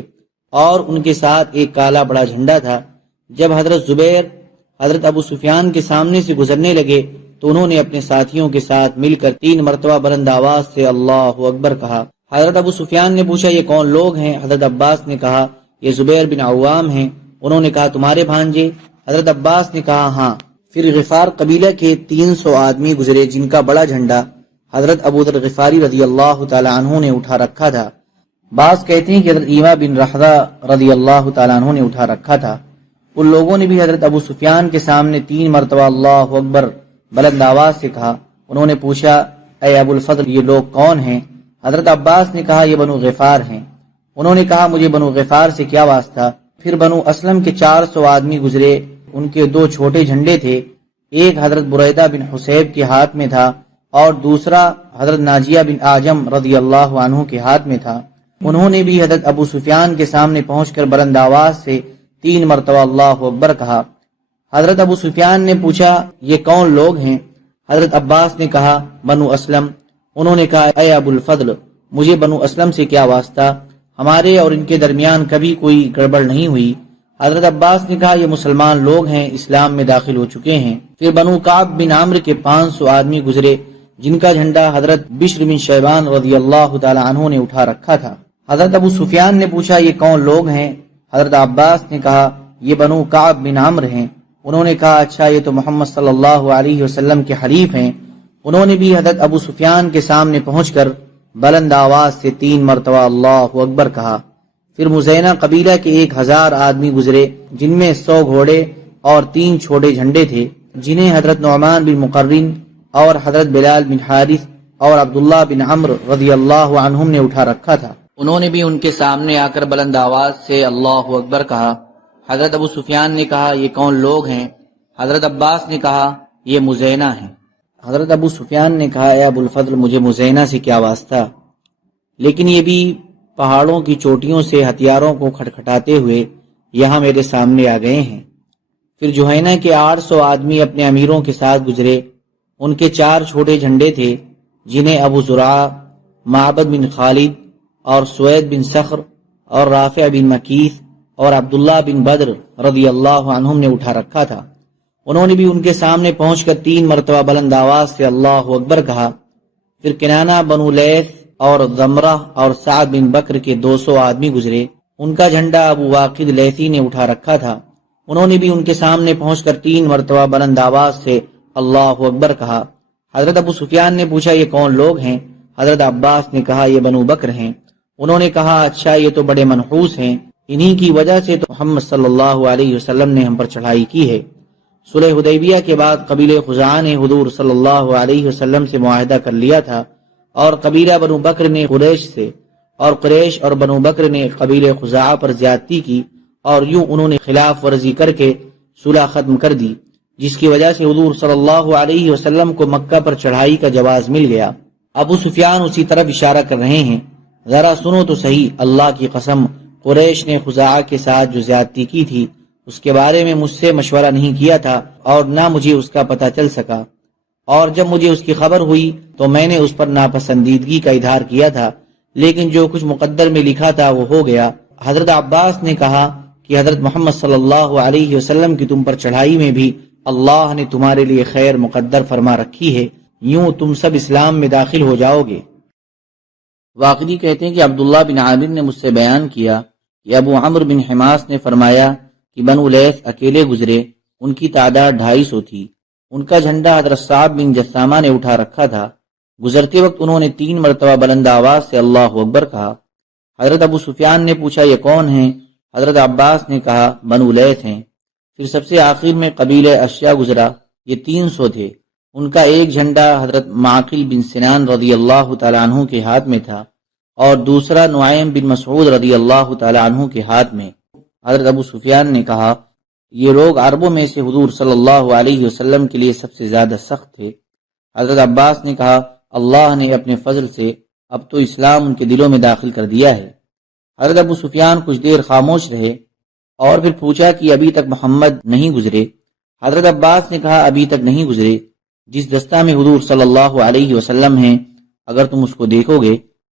اور ان کے ساتھ ایک کالا بڑا جھنڈا تھا۔ جب حضرت زبیر حضرت ابو سفیان کے سامنے سے گزرنے لگے تو انہوں نے اپنے ساتھیوں کے ساتھ مل کر 3 مرتبہ بلند آواز سے اللہ اکبر کہا۔ حضرت ابو سفیان نے پوچھا یہ کون لوگ ہیں؟ حضرت عباس نے کہا یہ زبیر بن عوام ہیں۔ انہوں نے کہا تمہارے بھانجے؟ حضرت عباس نے کہا ہاں۔ پھر غفار قبیلہ کے 300 آدمی گزرے جن کا بڑا جھنڈا حضرت ابو ذر غفاری رضی اللہ تعالی عنہ نے اٹھا رکھا تھا۔ بعض کہتے ہیں کہ حضرت ایما بن رحدہ رضی اللہ تعالی عنہ نے اٹھا رکھا تھا۔ ان لوگوں نے بھی حضرت ابو سفیان کے سامنے 3 مرتبہ اللہ اکبر بلند آواز سے کہا۔ انہوں نے پوچھا اے ابو الفضل یہ لوگ کون ہیں؟ حضرت عباس نے کہا یہ بنو غفار ہیں۔ انہوں نے کہا مجھے بنو غفار سے کیا واسطہ؟ پھر بنو اسلم کے 400 آدمی گزرے، ان کے 2 چھوٹے جھنڈے تھے، ایک حضرت بریدہ بن حسیب کے ہاتھ میں تھا اور دوسرا حضرت ناجیہ بن آجم رضی اللہ عنہ کے ہاتھ میں تھا۔ انہوں نے بھی حضرت ابو سفیان کے سامنے پہنچ کر بلند آواز سے 3 مرتبہ اللہ اکبر کہا۔ حضرت ابو سفیان نے پوچھا یہ کون لوگ ہیں؟ حضرت عباس نے کہا بنو اسلم۔ انہوں نے کہا اے ابو الفضل مجھے بنو اسلم سے کیا واسطہ؟ ہمارے اور ان کے درمیان کبھی کوئی گڑبڑ نہیں ہوئی۔ حضرت عباس نے کہا یہ مسلمان لوگ ہیں، اسلام میں داخل ہو چکے ہیں۔ پھر بنو کعب بن عمرو کے 500 آدمی گزرے جن کا جھنڈا حضرت بشر بن شیبان رضی اللہ تعالی عنہ نے اٹھا رکھا تھا۔ حضرت ابو سفیان نے پوچھا یہ کون لوگ ہیں؟ حضرت عباس نے کہا یہ بنو کعب بن عمرو ہیں۔ انہوں نے کہا اچھا یہ تو محمد صلی اللہ علیہ وسلم کے حلیف ہیں۔ انہوں نے بھی حضرت ابو سفیان کے سامنے پہنچ کر بلند آواز سے 3 مرتبہ اللہ اکبر کہا۔ پھر مزینہ قبیلہ کے 1000 آدمی گزرے جن میں 100 گھوڑے اور 3 چھوٹے جھنڈے تھے، جنہیں حضرت نعمان بن مقرن اور حضرت بلال بن حارث اور عبداللہ بن عمرو رضی اللہ عنہم نے اٹھا رکھا تھا۔ انہوں نے بھی ان کے سامنے آ کر بلند آواز سے اللہ اکبر کہا۔ حضرت ابو سفیان نے کہا یہ کون لوگ ہیں؟ حضرت عباس نے کہا یہ مزینہ ہیں۔ حضرت ابو سفیان نے کہا اے ابو الفضل مجھے مزینہ سے کیا واسطہ؟ لیکن یہ بھی پہاڑوں کی چوٹیوں سے ہتھیاروں کو کھٹکھٹاتے ہوئے یہاں میرے سامنے آ گئے ہیں۔ پھر جوہینہ کے 800 آدمی اپنے امیروں کے ساتھ گزرے، ان کے 4 چھوٹے جھنڈے تھے جنہیں ابو زرعہ، معبد بن خالد اور سوید بن صخر اور رافع بن مکیث اور عبداللہ بن بدر رضی اللہ عنہم نے اٹھا رکھا تھا۔ انہوں نے بھی ان کے سامنے پہنچ کر 3 مرتبہ بلند آواز سے اللہ اکبر کہا۔ پھر کنانہ، بنو لیث اور زمرہ اور سعد بن بکر کے 200 آدمی گزرے، ان کا جھنڈا ابو واقد لیثی نے اٹھا رکھا تھا۔ انہوں نے بھی ان کے سامنے پہنچ کر 3 مرتبہ بلند آواز سے اللہ اکبر کہا۔ حضرت ابو سفیان نے پوچھا یہ کون لوگ ہیں؟ حضرت عباس نے کہا یہ بنو بکر ہیں۔ انہوں نے کہا اچھا یہ تو بڑے منحوس ہیں، انہی کی وجہ سے تو محمد صلی اللہ علیہ وسلم نے ہم پر چڑھائی کی ہے۔ صلح حدیبیہ کے بعد قبیلہ خزاعہ نے حضور صلی اللہ علیہ وسلم سے معاہدہ کر لیا تھا، اور قبیلہ بنو بکر نے قریش سے، اور قریش اور بنو بکر نے قبیلہ خزاعہ پر زیادتی کی، اور یوں انہوں نے خلاف ورزی کر کے صلح ختم کر دی، جس کی وجہ سے حضور صلی اللہ علیہ وسلم کو مکہ پر چڑھائی کا جواز مل گیا۔ ابو سفیان اسی طرف اشارہ کر رہے ہیں، ذرا سنو تو صحیح، اللہ کی قسم قریش نے خزاعہ کے ساتھ جو زیادتی کی تھی اس کے بارے میں مجھ سے مشورہ نہیں کیا تھا اور نہ مجھے اس کا پتہ چل سکا، اور جب مجھے اس کی خبر ہوئی تو میں نے اس پر ناپسندیدگی کا اظہار کیا تھا، لیکن جو کچھ مقدر میں لکھا تھا وہ ہو گیا۔ حضرت عباس نے کہا کہ حضرت محمد صلی اللہ علیہ وسلم کی تم پر چڑھائی میں بھی اللہ نے تمہارے لیے خیر مقدر فرما رکھی ہے، یوں تم سب اسلام میں داخل ہو جاؤ گے۔ واقعی کہتے ہیں کہ عبداللہ بن عامر نے مجھ سے بیان کیا کہ ابو عمرو بن حماس نے فرمایا کہ بنو لیث اکیلے گزرے، ان کی تعداد 250 تھی، ان کا جھنڈا حضرت صعب بن جسامہ نے اٹھا رکھا تھا۔ گزرتے وقت انہوں نے 3 مرتبہ بلند آواز سے اللہ اکبر کہا۔ حضرت ابو سفیان نے پوچھا یہ کون ہیں؟ حضرت عباس نے کہا بنو لیث ہیں۔ پھر سب سے آخر میں قبیلہ اشیا گزرا، یہ 300 تھے، ان کا ایک جھنڈا حضرت معقل بن سنان رضی اللہ تعالیٰ عنہ کے ہاتھ میں تھا اور دوسرا نعیم بن مسعود رضی اللہ تعالیٰ عنہ کے ہاتھ میں۔ حضرت ابو سفیان نے کہا یہ لوگ عربوں میں سے حضور صلی اللہ علیہ وسلم کے لیے سب سے زیادہ سخت تھے۔ حضرت عباس نے کہا اللہ نے اپنے فضل سے اب تو اسلام ان کے دلوں میں داخل کر دیا ہے۔ حضرت ابو سفیان کچھ دیر خاموش رہے اور پھر پوچھا کہ ابھی تک محمد نہیں گزرے؟ حضرت عباس نے کہا ابھی تک نہیں گزرے۔ جس دستہ میں حضور صلی اللہ علیہ وسلم ہیں اگر تم اس کو دیکھو گے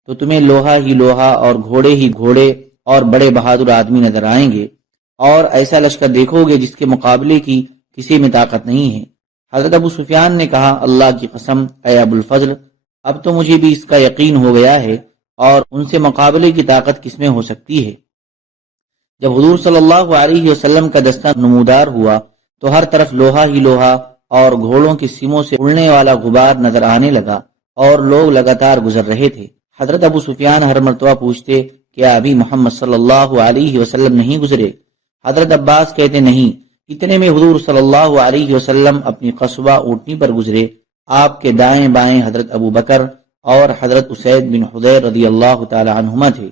تو تمہیں لوہا ہی لوہا اور گھوڑے ہی گھوڑے اور بڑے بہادر آدمی نظر آئیں گے، اور ایسا لشکر دیکھو گے جس کے مقابلے کی کسی میں طاقت نہیں ہے۔ حضرت ابو سفیان نے کہا اللہ کی قسم اے ابو الفضل، اب تو مجھے بھی اس کا یقین ہو گیا ہے، اور ان سے مقابلے کی طاقت کس میں ہو سکتی ہے۔ جب حضور صلی اللہ علیہ وسلم کا دستہ نمودار ہوا تو ہر طرف لوہا ہی لوہا اور گھوڑوں کی سیموں سے اڑنے والا غبار نظر آنے لگا، اور لوگ لگاتار گزر رہے تھے۔ حضرت ابو سفیان ہر مرتبہ پوچھتے کیا ابھی محمد صلی اللہ علیہ وسلم نہیں گزرے؟ حضرت عباس کہتے نہیں۔ اتنے میں حضور صلی اللہ علیہ وسلم اپنی قصبہ اونٹنی پر گزرے۔ آپ کے دائیں بائیں حضرت ابو بکر اور حضرت اسید بن حضیر رضی اللہ تعالی عنہما تھے۔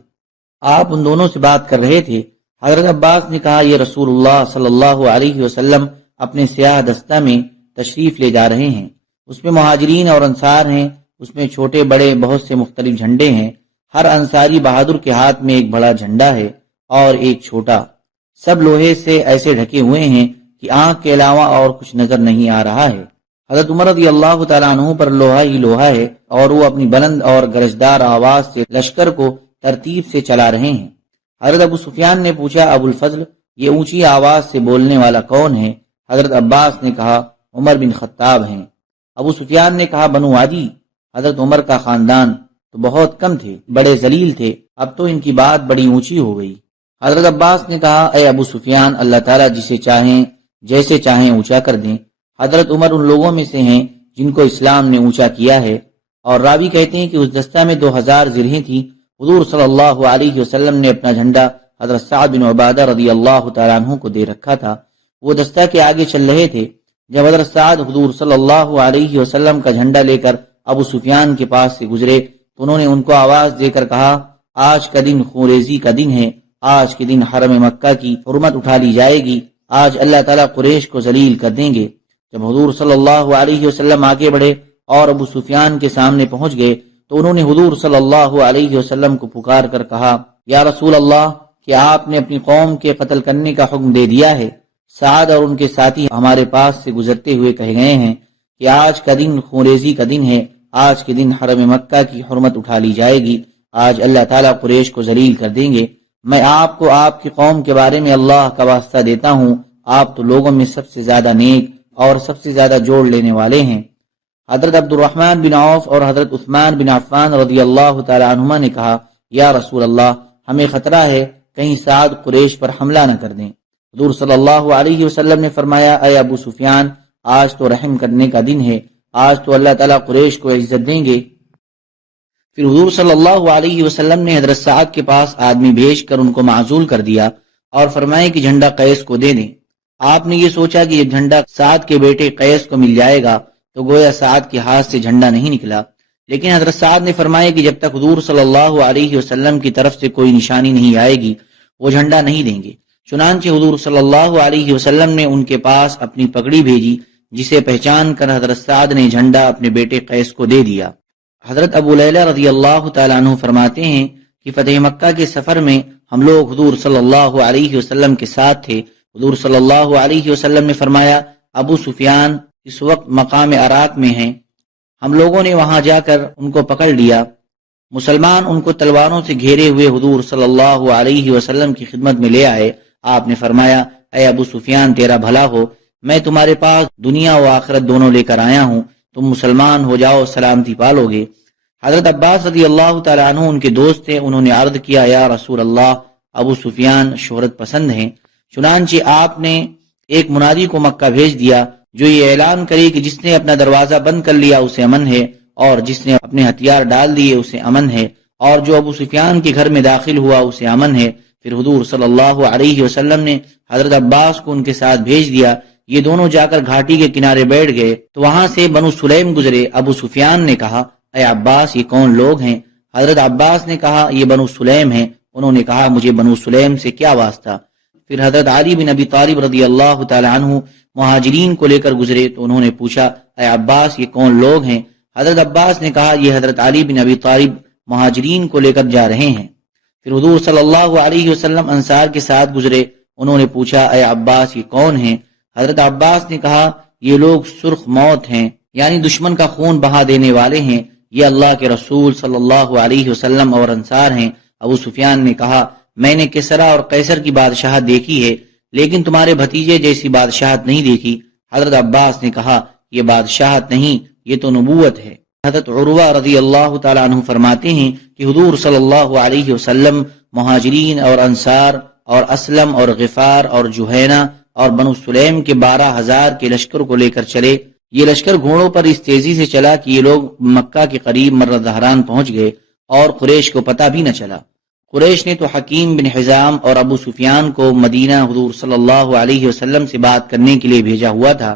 آپ ان دونوں سے بات کر رہے تھے۔ حضرت عباس نے کہا یہ رسول اللہ صلی اللہ علیہ وسلم اپنے سیاہ دستہ میں تشریف لے جا رہے ہیں، اس میں مہاجرین اور انصار ہیں، اس میں چھوٹے بڑے بہت سے مختلف جھنڈے ہیں، ہر انصاری بہادر کے ہاتھ میں ایک بڑا جھنڈا ہے اور ایک چھوٹا، سب لوہے سے ایسے ڈھکے ہوئے ہیں کہ آنکھ کے علاوہ اور کچھ نظر نہیں آ رہا ہے۔ حضرت عمر رضی اللہ تعالیٰ عنہ پر لوہا ہی لوہا ہے اور وہ اپنی بلند اور گرجدار آواز سے لشکر کو ترتیب سے چلا رہے ہیں۔ حضرت ابو سفیان نے پوچھا ابو الفضل یہ اونچی آواز سے بولنے والا کون ہے؟ حضرت عباس نے کہا عمر بن خطاب ہیں۔ ابو سفیان نے کہا بنو عدی، حضرت عمر کا خاندان تو بہت کم تھے، بڑے ذلیل تھے، اب تو ان کی بات بڑی اونچی ہو گئی۔ حضرت عباس نے کہا اے ابو سفیان اللہ تعالیٰ جسے چاہیں جیسے چاہیں اونچا کر دیں۔ حضرت عمر ان لوگوں میں سے ہیں جن کو اسلام نے اونچا کیا ہے، اور راوی کہتے ہیں کہ اس دستہ میں 2000 زرہیں تھیں۔ حضور صلی اللہ علیہ وسلم نے اپنا جھنڈا حضرت سعد بن عبادہ رضی اللہ تعالیٰ عنہ کو دے رکھا تھا، وہ دستہ کے آگے چل رہے تھے۔ جب حضرت سعد حضور صلی اللہ علیہ وسلم کا جھنڈا لے کر ابو سفیان کے پاس سے گزرے تو انہوں نے ان کو آواز دے کر کہا آج کا دن خونریزی کا دن ہے، آج کے دن حرم مکہ کی حرمت اٹھا لی جائے گی، آج اللہ تعالیٰ قریش کو ذلیل کر دیں گے۔ جب حضور صلی اللہ علیہ وسلم آگے بڑھے اور ابو سفیان کے سامنے پہنچ گئے تو انہوں نے حضور صلی اللہ علیہ وسلم کو پکار کر کہا یا رسول اللہ، کیا آپ نے اپنی قوم کے قتل کرنے کا حکم دے دیا ہے؟ سعد اور ان کے ساتھی ہمارے پاس سے گزرتے ہوئے کہہ گئے ہیں کہ آج کا دن خونریزی کا دن ہے، آج کے دن حرم مکہ کی حرمت اٹھا لی جائے گی، آج اللہ تعالیٰ قریش کو ذلیل کر دیں گے۔ میں آپ کو آپ کی قوم کے بارے میں اللہ کا واسطہ دیتا ہوں، آپ تو لوگوں میں سب سے زیادہ نیک اور سب سے زیادہ جوڑ لینے والے ہیں۔ حضرت عبد الرحمن بن عوف اور حضرت عثمان بن عفان رضی اللہ تعالی عنہما نے کہا یا رسول اللہ ہمیں خطرہ ہے کہیں سعد قریش پر حملہ نہ کر دیں۔ حضور صلی اللہ علیہ وسلم نے فرمایا اے ابو سفیان آج تو رحم کرنے کا دن ہے، آج تو اللہ تعالیٰ قریش کو عزت دیں گے۔ پھر حضور صلی اللہ علیہ وسلم نے حضرت سعد کے پاس آدمی بھیج کر ان کو معزول کر دیا اور فرمایا کہ جھنڈا قیس کو دے دیں۔ آپ نے یہ سوچا کہ یہ جھنڈا سعد کے بیٹے قیس کو مل جائے گا تو گویا سعد کے ہاتھ سے جھنڈا نہیں نکلا، لیکن حضرت سعد نے فرمایا کہ جب تک حضور صلی اللہ علیہ وسلم کی طرف سے کوئی نشانی نہیں آئے گی وہ جھنڈا نہیں دیں گے۔ چنانچہ حضور صلی اللہ علیہ وسلم نے ان کے پاس اپنی پگڑی بھیجی جسے پہچان کر حضرت سعد نے جھنڈا اپنے بیٹے قیس کو دے دیا۔ حضرت ابو لیلہ رضی اللہ تعالیٰ عنہ فرماتے ہیں کہ فتح مکہ کے سفر میں ہم لوگ حضور صلی اللہ علیہ وسلم کے ساتھ تھے۔ حضور صلی اللہ علیہ وسلم نے فرمایا ابو سفیان اس وقت مقام عراق میں ہیں، ہم لوگوں نے وہاں جا کر ان کو پکڑ لیا۔ مسلمان ان کو تلواروں سے گھیرے ہوئے حضور صلی اللہ علیہ وسلم کی خدمت میں لے آئے۔ آپ نے فرمایا اے ابو سفیان تیرا بھلا ہو، میں تمہارے پاس دنیا و آخرت دونوں لے کر آیا ہوں، تم مسلمان ہو جاؤ سلامتی پالو گے۔ حضرت عباس رضی اللہ تعالیٰ عنہ ان کے دوست تھے، انہوں نے عرض کیا یا رسول اللہ ابو سفیان شہرت پسند ہیں، چنانچہ آپ نے ایک منادی کو مکہ بھیج دیا جو یہ اعلان کرے کہ جس نے اپنا دروازہ بند کر لیا اسے امن ہے، اور جس نے اپنے ہتھیار ڈال دیے اسے امن ہے، اور جو ابو سفیان کے گھر میں داخل ہوا اسے امن ہے۔ پھر حضور صلی اللہ علیہ وسلم نے حضرت عباس کو ان کے ساتھ بھیج دیا، یہ دونوں جا کر گھاٹی کے کنارے بیٹھ گئے تو وہاں سے بنو سلیم گزرے۔ ابو سفیان نے کہا اے عباس یہ کون لوگ ہیں؟ حضرت عباس نے کہا یہ بنو سلیم ہیں۔ انہوں نے کہا مجھے بنو سلیم سے کیا واسطہ؟ پھر حضرت علی بن ابی طالب رضی اللہ تعالی عنہ مہاجرین کو لے کر گزرے تو انہوں نے پوچھا اے عباس یہ کون لوگ ہیں؟ حضرت عباس نے کہا یہ حضرت علی بن ابی طالب مہاجرین کو لے کر جا رہے ہیں۔ پھر حضور صلی اللہ علیہ وسلم انصار کے ساتھ گزرے، انہوں نے پوچھا اے عباس یہ کون ہیں؟ حضرت عباس نے کہا یہ لوگ سرخ موت ہیں، یعنی دشمن کا خون بہا دینے والے ہیں، یہ اللہ کے رسول صلی اللہ علیہ وسلم اور انصار ہیں۔ ابو سفیان نے کہا میں نے کسرا اور قیصر کی بادشاہت دیکھی ہے لیکن تمہارے بھتیجے جیسی بادشاہت نہیں دیکھی۔ حضرت عباس نے کہا یہ بادشاہت نہیں یہ تو نبوت ہے۔ حضرت عروہ رضی اللہ تعالیٰ عنہ فرماتے ہیں کہ حضور صلی اللہ علیہ وسلم مہاجرین اور انصار اور اسلم اور غفار اور جوہینہ اور بنو سلیم کے 12,000 کے لشکر کو لے کر چلے۔ یہ لشکر گھوڑوں پر اس تیزی سے چلا کہ یہ لوگ مکہ کے قریب مرہ دہران پہنچ گئے اور قریش کو پتہ بھی نہ چلا۔ قریش نے تو حکیم بن حزام اور ابو سفیان کو مدینہ حضور صلی اللہ علیہ وسلم سے بات کرنے کے لیے بھیجا ہوا تھا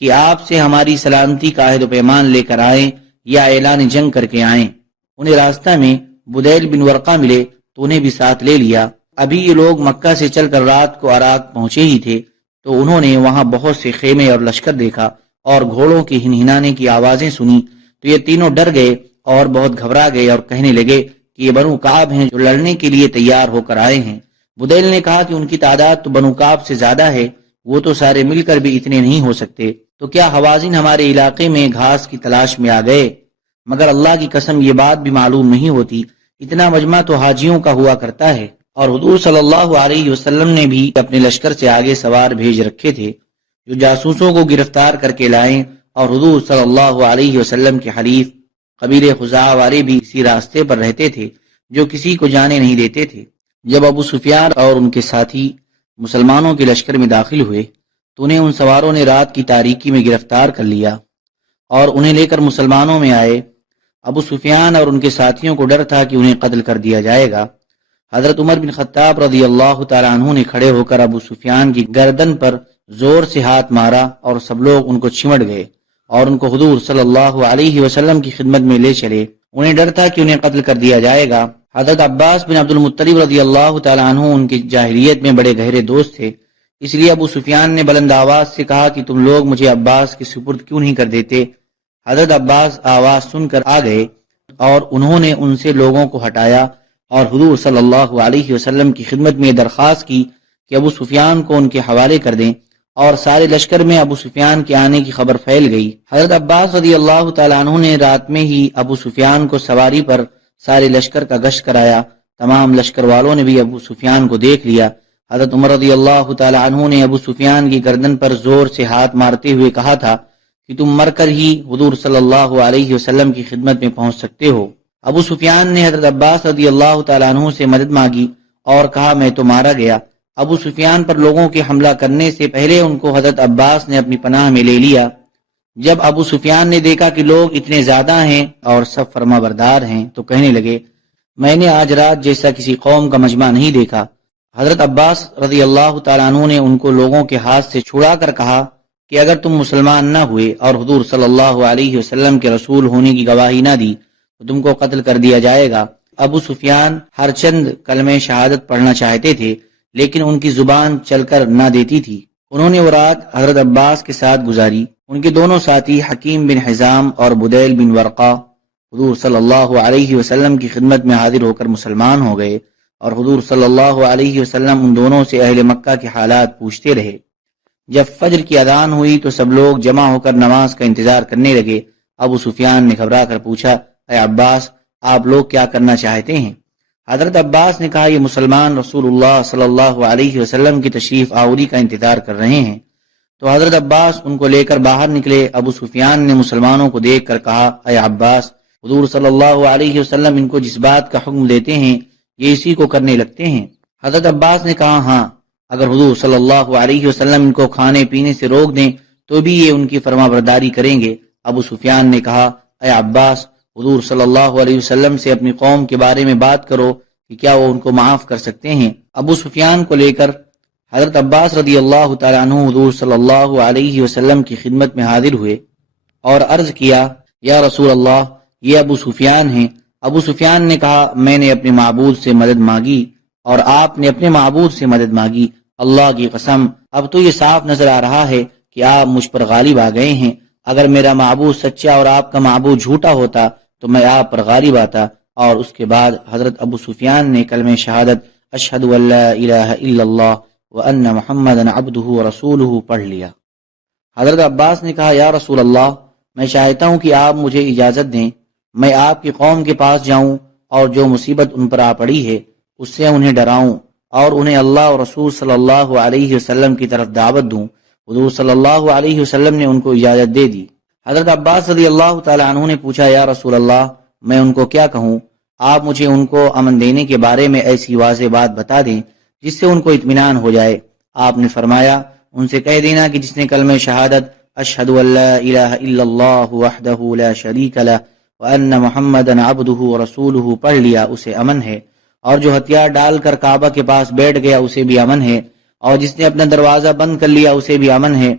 کہ آپ سے ہماری سلامتی کا عہد و پیمان لے کر آئیں یا اعلان جنگ کر کے آئیں۔ انہیں راستہ میں بدیل بن ورقہ ملے تو انہیں بھی ساتھ لے لیا۔ ابھی یہ لوگ مکہ سے چل کر رات کو عراق پہنچے ہی تھے تو انہوں نے وہاں بہت سے خیمے اور لشکر دیکھا اور گھوڑوں کی ہنہنانے کی آوازیں سنی تو یہ تینوں ڈر گئے اور بہت گھبرا گئے اور کہنے لگے کہ یہ بنو کعب ہیں جو لڑنے کے لیے تیار ہو کر آئے ہیں۔ بدیل نے کہا کہ ان کی تعداد تو بنو کعب سے زیادہ ہے، وہ تو سارے مل کر بھی اتنے نہیں ہو سکتے، تو کیا حوازن ہمارے علاقے میں گھاس کی تلاش میں آ گئے؟ مگر اللہ کی قسم یہ بات بھی معلوم نہیں ہوتی، اتنا مجمع تو حاجیوں کا ہوا کرتا ہے۔ اور حضور صلی اللہ علیہ وسلم نے بھی اپنے لشکر سے آگے سوار بھیج رکھے تھے جو جاسوسوں کو گرفتار کر کے لائیں، اور حضور صلی اللہ علیہ وسلم کے حلیف قبیلے خزاعہ والے بھی اسی راستے پر رہتے تھے جو کسی کو جانے نہیں دیتے تھے۔ جب ابو سفیان اور ان کے ساتھی مسلمانوں کے لشکر میں داخل ہوئے تو انہیں ان سواروں نے رات کی تاریکی میں گرفتار کر لیا اور انہیں لے کر مسلمانوں میں آئے۔ ابو سفیان اور ان کے ساتھیوں کو ڈر تھا کہ انہیں قتل کر دیا جائے گا۔ حضرت عمر بن خطاب رضی اللہ تعالیٰ عنہ نے کھڑے ہو کر ابو سفیان کی گردن پر زور سے ہاتھ مارا اور سب لوگ ان کو چمٹ گئے اور ان کو حضور صلی اللہ علیہ وسلم کی خدمت میں لے چلے۔ انہیں ڈر تھا کہ انہیں قتل کر دیا جائے گا۔ حضرت عباس بن عبد المطلب رضی اللہ تعالیٰ عنہ ان کی جاہلیت میں بڑے گہرے دوست تھے، اس لیے ابو سفیان نے بلند آواز سے کہا کہ تم لوگ مجھے عباس کے سپرد کیوں نہیں کر دیتے؟ حضرت عباس آواز سن کر آ گئے اور انہوں نے ان سے لوگوں کو ہٹایا اور حضور صلی اللہ علیہ وسلم کی خدمت میں درخواست کی کہ ابو سفیان کو ان کے حوالے کر دیں، اور سارے لشکر میں ابو سفیان کے آنے کی خبر پھیل گئی۔ حضرت عباس رضی اللہ تعالیٰ عنہ نے رات میں ہی ابو سفیان کو سواری پر سارے لشکر کا گشت کرایا۔ تمام لشکر والوں نے بھی ابو سفیان کو دیکھ لیا۔ حضرت عمر رضی اللہ تعالیٰ عنہ نے ابو سفیان کی گردن پر زور سے ہاتھ مارتے ہوئے کہا تھا کہ تم مر کر ہی حضور صلی اللہ علیہ وسلم کی خدمت میں پہنچ سکتے ہو۔ ابو سفیان نے حضرت عباس رضی اللہ تعالیٰ عنہ سے مدد مانگی اور کہا میں تو مارا گیا۔ ابو سفیان پر لوگوں کے حملہ کرنے سے پہلے ان کو حضرت عباس نے اپنی پناہ میں لے لیا۔ جب ابو سفیان نے دیکھا کہ لوگ اتنے زیادہ ہیں اور سب فرما بردار ہیں تو کہنے لگے میں نے آج رات جیسا کسی قوم کا مجمع نہیں دیکھا۔ حضرت عباس رضی اللہ تعالیٰ عنہ نے ان کو لوگوں کے ہاتھ سے چھڑا کر کہا کہ اگر تم مسلمان نہ ہوئے اور حضور صلی اللہ علیہ وسلم کے رسول ہونے کی گواہی نہ دی تو تم کو قتل کر دیا جائے گا۔ ابو سفیان ہر چند کلمہ شہادت پڑھنا چاہتے تھے لیکن ان کی زبان چل کر نہ دیتی تھی۔ انہوں نے وہ رات حضرت عباس کے ساتھ گزاری۔ ان کے دونوں ساتھی حکیم بن حزام اور بدیل بن ورقہ حضور صلی اللہ علیہ وسلم کی خدمت میں حاضر ہو کر مسلمان ہو گئے، اور حضور صلی اللہ علیہ وسلم ان دونوں سے اہل مکہ کے حالات پوچھتے رہے۔ جب فجر کی اذان ہوئی تو سب لوگ جمع ہو کر نماز کا انتظار کرنے لگے۔ ابو سفیان نے گھبرا کر پوچھا اے عباس آپ لوگ کیا کرنا چاہتے ہیں؟ حضرت عباس نے کہا یہ مسلمان رسول اللہ صلی اللہ علیہ وسلم کی تشریف آوری کا انتظار کر رہے ہیں۔ تو حضرت عباس ان کو لے کر باہر نکلے۔ ابو سفیان نے مسلمانوں کو دیکھ کر کہا اے عباس حضور صلی اللہ علیہ وسلم ان کو جس بات کا حکم دیتے ہیں یہ اسی کو کرنے لگتے ہیں۔ حضرت عباس نے کہا ہاں، اگر حضور صلی اللہ علیہ وسلم ان کو کھانے پینے سے روک دیں تو بھی یہ ان کی فرما برداری کریں گے۔ ابو سفیان نے کہا اے عباس حضور صلی اللہ علیہ وسلم سے اپنی قوم کے بارے میں بات کرو کہ کیا وہ ان کو معاف کر سکتے ہیں۔ ابو سفیان کو لے کر حضرت عباس رضی اللہ تعالیٰ عنہ حضور صلی اللہ علیہ وسلم کی خدمت میں حاضر ہوئے اور عرض کیا یا رسول اللہ یہ ابو سفیان ہیں۔ ابو سفیان نے کہا میں نے اپنے معبود سے مدد مانگی اور آپ نے اپنے معبود سے مدد مانگی، اللہ کی قسم اب تو یہ صاف نظر آ رہا ہے کہ آپ مجھ پر غالب آ گئے ہیں، اگر میرا معبود سچا اور آپ کا معبود جھوٹا ہوتا تو میں آپ پر غالب آتا۔ اور اس کے بعد حضرت ابو سفیان نے کلمہ شہادت اشہد ان لا الہ الا اللہ وان محمدا عبدہ ورسولہ پڑھ لیا۔ حضرت عباس نے کہا یا رسول اللہ، میں چاہتا ہوں کہ آپ مجھے اجازت دیں میں آپ کی قوم کے پاس جاؤں اور جو مصیبت ان پر آ پڑی ہے اس سے انہیں ڈراؤں اور انہیں اللہ اور رسول صلی اللہ علیہ وسلم کی طرف دعوت دوں۔ حضور صلی اللہ علیہ وسلم نے ان کو اجازت دے دی۔ حضرت عباس رضی اللہ تعالی عنہ نے پوچھا یا رسول اللہ، میں ان کو کیا کہوں؟ آپ مجھے ان کو امن دینے کے بارے میں ایسی واضح بات بتا دیں جس سے ان کو اطمینان ہو جائے۔ آپ نے فرمایا ان سے کہہ دینا کہ جس نے کلمہ شہادت اشہد ان لا الہ الا اللہ وحدہ لا شریک لہ وان محمدا عبدہ ورسولہ پڑھ لیا اسے امن ہے، اور جو ہتھیار ڈال کر کعبہ کے پاس بیٹھ گیا اسے بھی امن ہے، اور جس نے اپنا دروازہ بند کر لیا اسے بھی امن ہے۔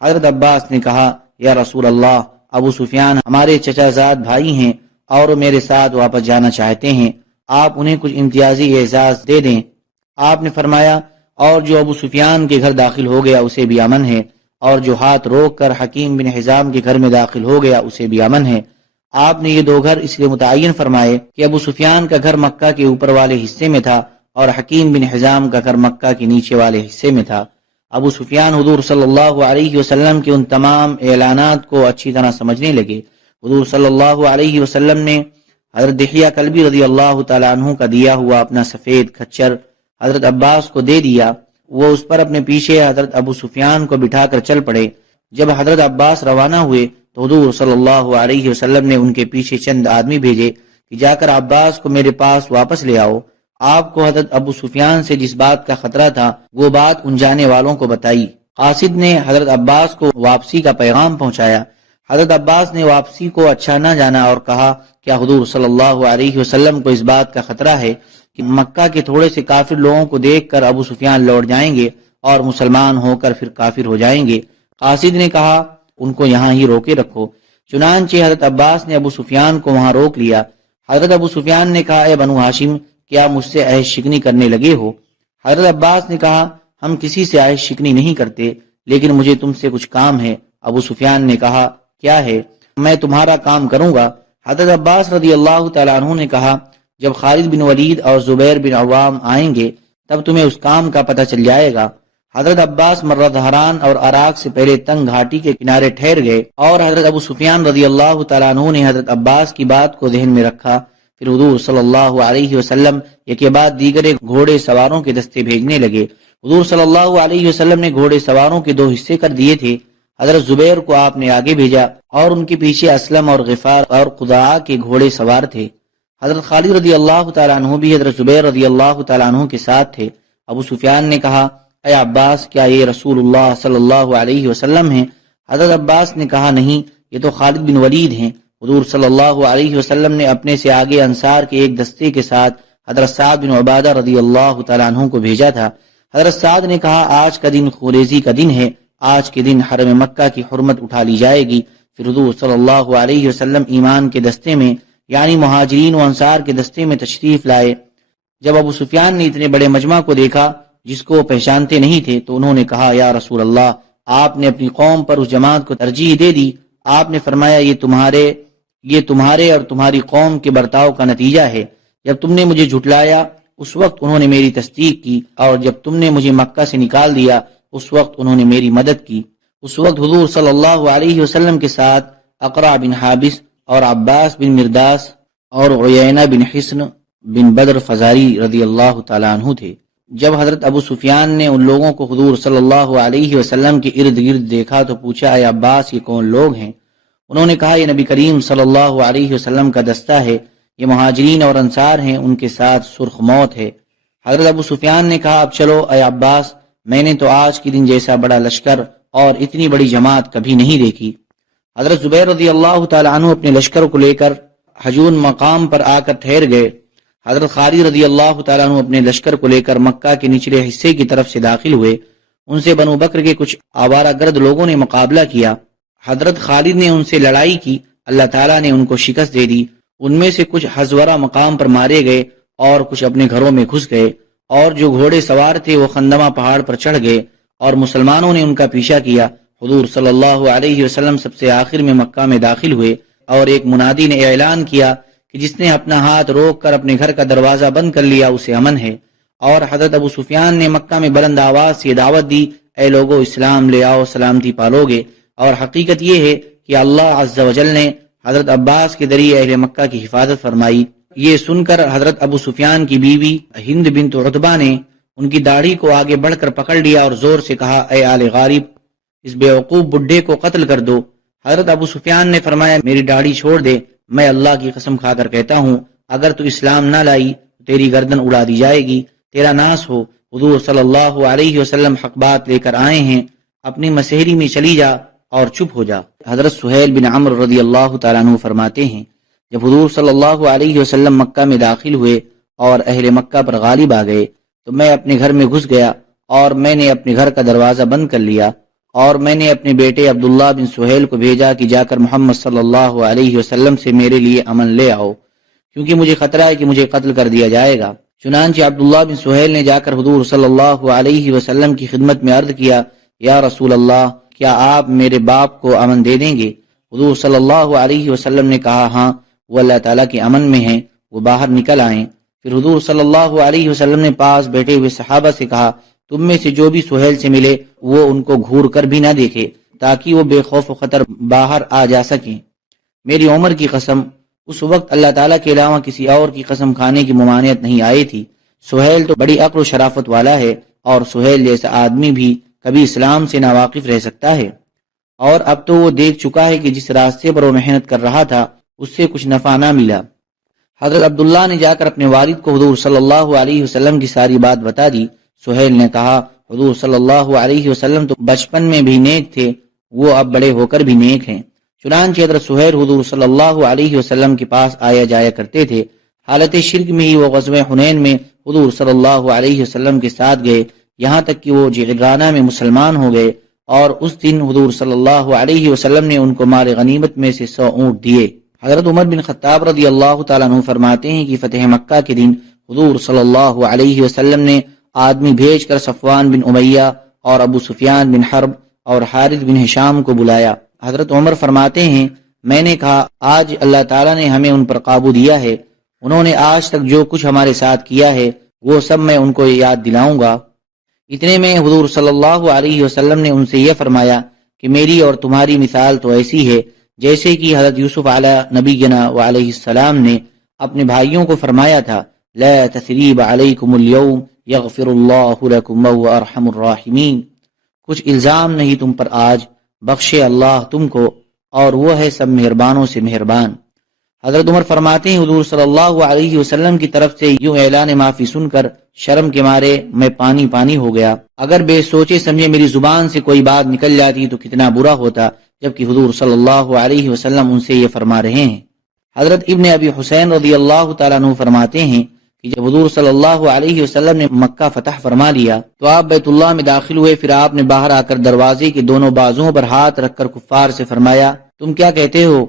حضرت عباس نے کہا یا رسول اللہ، ابو سفیان ہمارے چچا زاد بھائی ہیں اور وہ میرے ساتھ واپس جانا چاہتے ہیں، آپ انہیں کچھ امتیازی اعزاز دے دیں۔ آپ نے فرمایا اور جو ابو سفیان کے گھر داخل ہو گیا اسے بھی امن ہے، اور جو ہاتھ روک کر حکیم بن حزام کے گھر میں داخل ہو گیا اسے بھی امن ہے۔ آپ نے یہ دو گھر اس لیے متعین فرمائے کہ ابو سفیان کا گھر مکہ کے اوپر والے حصے میں تھا اور حکیم بن حزام کا گھر مکہ کے نیچے والے حصے میں تھا۔ ابو سفیان حضور صلی اللہ علیہ وسلم کے ان تمام اعلانات کو اچھی طرح سمجھنے لگے۔ حضور صلی اللہ علیہ وسلم نے حضرت دحیہ کلبی رضی اللہ تعالی عنہ کا دیا ہوا اپنا سفید کھچر حضرت عباس کو دے دیا، وہ اس پر اپنے پیچھے حضرت ابو سفیان کو بٹھا کر چل پڑے۔ جب حضرت عباس روانہ ہوئے تو حضور صلی اللہ علیہ وسلم نے ان کے پیچھے چند آدمی بھیجے کہ جا کر عباس کو میرے پاس واپس لے آؤ۔ آپ کو حضرت ابو سفیان سے جس بات کا خطرہ تھا وہ بات ان جانے والوں کو بتائی۔ قاصد نے حضرت عباس کو واپسی کا پیغام پہنچایا۔ حضرت عباس نے واپسی کو اچھا نہ جانا اور کہا کیا حضور صلی اللہ علیہ وسلم کو اس بات کا خطرہ ہے کہ مکہ کے تھوڑے سے کافر لوگوں کو دیکھ کر ابو سفیان لوٹ جائیں گے اور مسلمان ہو کر پھر کافر ہو جائیں گے؟ قاصد نے کہا ان کو یہاں ہی روکے رکھو۔ چنانچہ حضرت عباس نے ابو سفیان کو وہاں روک لیا۔ حضرت ابو سفیان نے کہا اے بنو ہاشم، کیا مجھ سے عہد شکنی کرنے لگے ہو؟ حضرت عباس نے کہا ہم کسی سے عہد شکنی نہیں کرتے، لیکن مجھے تم سے کچھ کام ہے۔ ابو سفیان نے کہا کیا ہے؟ میں تمہارا کام کروں گا۔ حضرت عباس رضی اللہ تعالیٰ عنہ نے کہا جب خالد بن ولید اور زبیر بن عوام آئیں گے تب تمہیں اس کام کا پتہ چل جائے گا۔ حضرت عباس مرہ دھران اور عراق سے پہلے تنگ گھاٹی کے کنارے ٹھہر گئے، اور حضرت ابو سفیان رضی اللہ تعالیٰ عنہ نے حضرت عباس کی بات کو ذہن میں رکھا۔ پھر حضور صلی اللہ علیہ وسلم ایک کے بعد دیگر گھوڑے سواروں کے دستے بھیجنے لگے۔ حضور صلی اللہ علیہ وسلم نے گھوڑے سواروں کے دو حصے کر دیے تھے۔ حضرت زبیر کو آپ نے آگے بھیجا اور ان کے پیچھے اسلم اور غفار اور قضاء کے گھوڑے سوار تھے۔ حضرت خالد رضی اللہ تعالیٰ عنہ بھی حضرت زبیر رضی اللہ تعالیٰ عنہ کے ساتھ تھے۔ ابو سفیان نے کہا اے عباس، کیا یہ رسول اللہ صلی اللہ علیہ وسلم ہیں؟ حضرت عباس نے کہا نہیں، یہ تو خالد بن ولید ہیں۔ حضور صلی اللہ علیہ وسلم نے اپنے سے آگے انصار کے ایک دستے کے ساتھ حضرت سعد بن عبادہ رضی اللہ تعالیٰ عنہ کو بھیجا تھا۔ حضرت سعد نے کہا آج کا دن خوریزی کا دن ہے، آج کے دن حرم مکہ کی حرمت اٹھا لی جائے گی۔ پھر حضور صلی اللہ علیہ وسلم ایمان کے دستے میں یعنی مہاجرین و انصار کے دستے میں تشریف لائے۔ جب ابو سفیان نے اتنے بڑے مجمع کو دیکھا جس کو وہ پہچانتے نہیں تھے تو انہوں نے کہا یا رسول اللہ، آپ نے اپنی قوم پر اس جماعت کو ترجیح دے دی۔ آپ نے فرمایا یہ تمہارے اور تمہاری قوم کے برتاؤ کا نتیجہ ہے۔ جب تم نے مجھے جھٹلایا اس وقت انہوں نے میری تصدیق کی، اور جب تم نے مجھے مکہ سے نکال دیا اس وقت انہوں نے میری مدد کی۔ اس وقت حضور صلی اللہ علیہ وسلم کے ساتھ اقرع بن حابس اور عباس بن مرداس اور عیینہ بن حصن بن بدر فزاری رضی اللہ تعالیٰ عنہ تھے۔ جب حضرت ابو سفیان نے ان لوگوں کو حضور صلی اللہ علیہ وسلم کے ارد گرد دیکھا تو پوچھا اے عباس یہ کون لوگ ہیں؟ انہوں نے کہا یہ نبی کریم صلی اللہ علیہ وسلم کا دستہ ہے، یہ مہاجرین اور انصار ہیں، ان کے ساتھ سرخ موت ہے۔ حضرت ابو سفیان نے کہا اب چلو اے عباس، میں نے تو آج کے دن جیسا بڑا لشکر اور اتنی بڑی جماعت کبھی نہیں دیکھی۔ حضرت زبیر رضی اللہ تعالی عنہ اپنے لشکر کو لے کر حجون مقام پر آ کر ٹھہر گئے۔ حضرت خالد رضی اللہ تعالیٰ عنہ اپنے لشکر کو لے کر مکہ کے نچلے حصے کی طرف سے داخل ہوئے۔ ان سے بنو بکر کے کچھ آوارہ گرد لوگوں نے مقابلہ کیا۔ حضرت خالد نے ان سے لڑائی کی، اللہ تعالیٰ نے ان کو شکست دے دی۔ ان میں سے کچھ حزورہ مقام پر مارے گئے اور کچھ اپنے گھروں میں گھس گئے، اور جو گھوڑے سوار تھے وہ خندمہ پہاڑ پر چڑھ گئے اور مسلمانوں نے ان کا پیچھا کیا۔ حضور صلی اللہ علیہ وسلم سب سے آخر میں مکہ میں داخل ہوئے اور ایک منادی نے اعلان کیا کہ جس نے اپنا ہاتھ روک کر اپنے گھر کا دروازہ بند کر لیا اسے امن ہے۔ اور حضرت ابو سفیان نے مکہ میں بلند آواز سے دعوت دی، اے لوگو اسلام لے آؤ، سلامتی پالو گے۔ اور حقیقت یہ ہے کہ اللہ عز و جل نے حضرت عباس کے ذریعے اہل مکہ کی حفاظت فرمائی۔ یہ سن کر حضرت ابو سفیان کی بیوی ہند بنت عتبہ نے ان کی داڑھی کو آگے بڑھ کر پکڑ لیا اور زور سے کہا، اے آل غالب، اس بیوقوف بڈھے کو قتل کر دو۔ حضرت ابو سفیان نے فرمایا، میری داڑھی چھوڑ دے، میں اللہ کی قسم کھا کر کہتا ہوں اگر تو اسلام نہ لائی تو تیری گردن اڑا دی جائے گی، تیرا ناس ہو۔ حضور صلی اللہ علیہ وسلم حق بات لے کر آئے ہیں، اپنی مسحری میں چلی جا اور چپ ہو جا۔ حضرت سہیل بن عمرو رضی اللہ تعالیٰ عنہ فرماتے ہیں، جب حضور صلی اللہ علیہ وسلم مکہ میں داخل ہوئے اور اہل مکہ پر غالب آ گئے تو میں اپنے گھر میں گھس گیا اور میں نے اپنے گھر کا دروازہ بند کر لیا، اور میں نے اپنے بیٹے عبداللہ بن سہیل کو بھیجا کہ جا کر محمد صلی اللہ علیہ وسلم سے میرے لیے امن لے آؤ، کیونکہ مجھے خطرہ ہے کہ مجھے قتل کر دیا جائے گا۔ چنانچہ عبداللہ بن سہیل نے جا کر حضور صلی اللہ علیہ وسلم کی خدمت میں عرض کیا، یا رسول اللہ، کیا آپ میرے باپ کو امن دے دیں گے؟ حضور صلی اللہ علیہ وسلم نے کہا، ہاں، وہ اللہ تعالیٰ کے امن میں ہیں، وہ باہر نکل آئیں۔ پھر حضور صلی اللہ علیہ وسلم نے پاس بیٹھے ہوئے صحابہ سے کہا، تم میں سے جو بھی سہیل سے ملے وہ ان کو گھور کر بھی نہ دیکھے تاکہ وہ بے خوف و خطر باہر آ جا سکیں۔ میری عمر کی قسم، اس وقت اللہ تعالیٰ کے علاوہ کسی اور کی قسم کھانے کی ممانعت نہیں آئی تھی۔ سہیل تو بڑی عقل و شرافت والا ہے، اور سہیل جیسا آدمی بھی کبھی اسلام سے ناواقف رہ سکتا ہے، اور اب تو وہ دیکھ چکا ہے کہ جس راستے پر وہ محنت کر رہا تھا اس سے کچھ نفع نہ ملا۔ حضرت عبداللہ نے جا کر اپنے والد کو حضور صلی اللہ علیہ وسلم کی ساری بات بتا دی۔ سہیل نے کہا، حضور صلی اللہ علیہ وسلم تو بچپن میں بھی نیک تھے، وہ اب بڑے ہو کر بھی نیک ہیں۔ چنانچہ حضرت سہیل حضور صلی اللہ علیہ وسلم کے پاس آیا جایا کرتے تھے۔ حالت شرک میں ہی وہ غزوہ حنین میں حضور صلی اللہ علیہ وسلم کے ساتھ گئے، یہاں تک کہ وہ جعرانہ میں مسلمان ہو گئے، اور اس دن حضور صلی اللہ علیہ وسلم نے ان کو مال غنیمت میں سے 100 اونٹ دیے۔ حضرت عمر بن خطاب رضی اللہ تعالیٰ عنہ فرماتے ہیں کہ فتح مکہ کے دن حضور صلی اللہ علیہ وسلم نے آدمی بھیج کر صفوان بن امیہ اور ابو سفیان بن حرب اور حارث بن ہشام کو بلایا۔ حضرت عمر فرماتے ہیں، میں نے کہا، آج اللہ تعالیٰ نے ہمیں ان پر قابو دیا ہے، انہوں نے آج تک جو کچھ ہمارے ساتھ کیا ہے وہ سب میں ان کو یاد دلاؤں گا۔ اتنے میں حضور صلی اللہ علیہ وسلم نے ان سے یہ فرمایا کہ میری اور تمہاری مثال تو ایسی ہے جیسے کہ حضرت یوسف علیہ نبینا وعلیہ السلام نے اپنے بھائیوں کو فرمایا تھا، لا تثریب علیکم اليوم یغفر اللہ لکم وهو ارحم الراحمین، کچھ الزام نہیں تم پر آج، بخشے اللہ تم کو، اور وہ ہے سب مہربانوں سے مہربان۔ حضرت عمر فرماتے ہیں، حضور صلی اللہ علیہ وسلم کی طرف سے یوں اعلان معافی سن کر شرم کے مارے میں پانی پانی ہو گیا۔ اگر بے سوچے سمجھے میری زبان سے کوئی بات نکل جاتی تو کتنا برا ہوتا، جبکہ حضور صلی اللہ علیہ وسلم ان سے یہ فرما رہے ہیں۔ حضرت ابن ابی حسین رضی اللہ تعالیٰ عنہ فرماتے ہیں کہ جب حضور صلی اللہ علیہ وسلم نے مکہ فتح فرما لیا تو آپ بیت اللہ میں داخل ہوئے، پھر آپ نے باہر آ کر دروازے کے دونوں بازوؤں پر ہاتھ رکھ کر کفار سے فرمایا، تم کیا کہتے ہو؟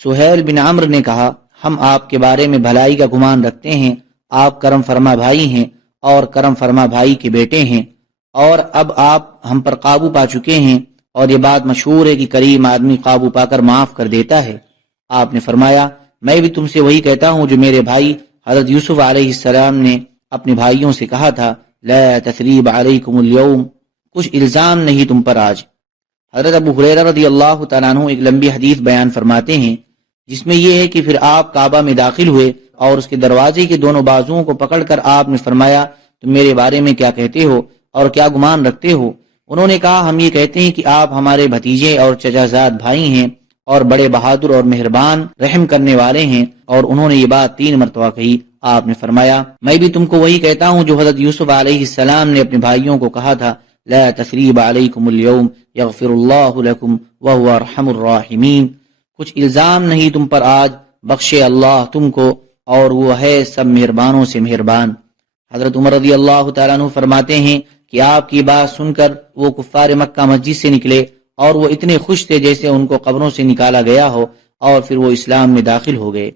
سہیل بن عمرو نے کہا، ہم آپ کے بارے میں بھلائی کا گمان رکھتے ہیں، آپ کرم فرما بھائی ہیں اور کرم فرما بھائی کے بیٹے ہیں، اور اب آپ ہم پر قابو پا چکے ہیں، اور یہ بات مشہور ہے کہ کریم آدمی قابو پا کر معاف کر دیتا ہے۔ آپ نے فرمایا، میں بھی تم سے وہی کہتا ہوں جو میرے بھائی حضرت یوسف علیہ السلام نے اپنے بھائیوں سے کہا تھا، لا تثریب علیکم اليوم، کچھ الزام نہیں تم پر آج۔ حضرت ابو ہریرہ رضی اللہ تعالیٰ عنہ ایک لمبی حدیث بیان فرماتے ہیں جس میں یہ ہے کہ پھر آپ کعبہ میں داخل ہوئے اور اس کے دروازے کے دونوں بازوؤں کو پکڑ کر آپ نے فرمایا، تم میرے بارے میں کیا کہتے ہو اور کیا گمان رکھتے ہو؟ انہوں نے کہا، ہم یہ کہتے ہیں کہ آپ ہمارے بھتیجے اور چچا زاد بھائی ہیں اور بڑے بہادر اور مہربان رحم کرنے والے ہیں، اور انہوں نے یہ بات 3 مرتبہ کہی۔ آپ نے فرمایا، میں بھی تم کو وہی کہتا ہوں جو حضرت یوسف علیہ السلام نے اپنے بھائیوں کو کہا تھا، لا تثریب علیکم اليوم یغفر اللہ لکم وهو ارحم الراحمین، کچھ الزام نہیں تم پر آج، بخشے اللہ تم کو، اور وہ ہے سب مہربانوں سے مہربان۔ حضرت عمر رضی اللہ تعالیٰ عنہ فرماتے ہیں کہ آپ کی بات سن کر وہ کفار مکہ مسجد سے نکلے اور وہ اتنے خوش تھے جیسے ان کو قبروں سے نکالا گیا ہو، اور پھر وہ اسلام میں داخل ہو گئے۔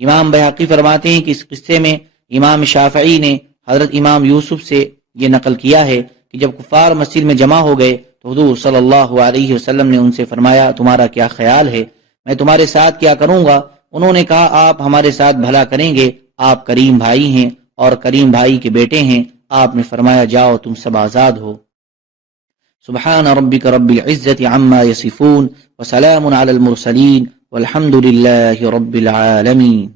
امام بہقی فرماتے ہیں کہ اس قصے میں امام شافعی نے حضرت امام یوسف سے یہ نقل کیا ہے کہ جب کفار مسجد میں جمع ہو گئے تو حضور صلی اللہ علیہ وسلم نے ان سے فرمایا تمہارا کیا خیال ہے، میں تمہارے ساتھ کیا کروں گا؟ انہوں نے کہا آپ ہمارے ساتھ بھلا کریں گے، آپ کریم بھائی ہیں اور کریم بھائی کے بیٹے ہیں۔ آپ نے فرمایا جاؤ تم سب آزاد ہو۔ سبحان ربک رب العزت عما یصفون وسلام علی المرسلین والحمد للہ رب العالمین۔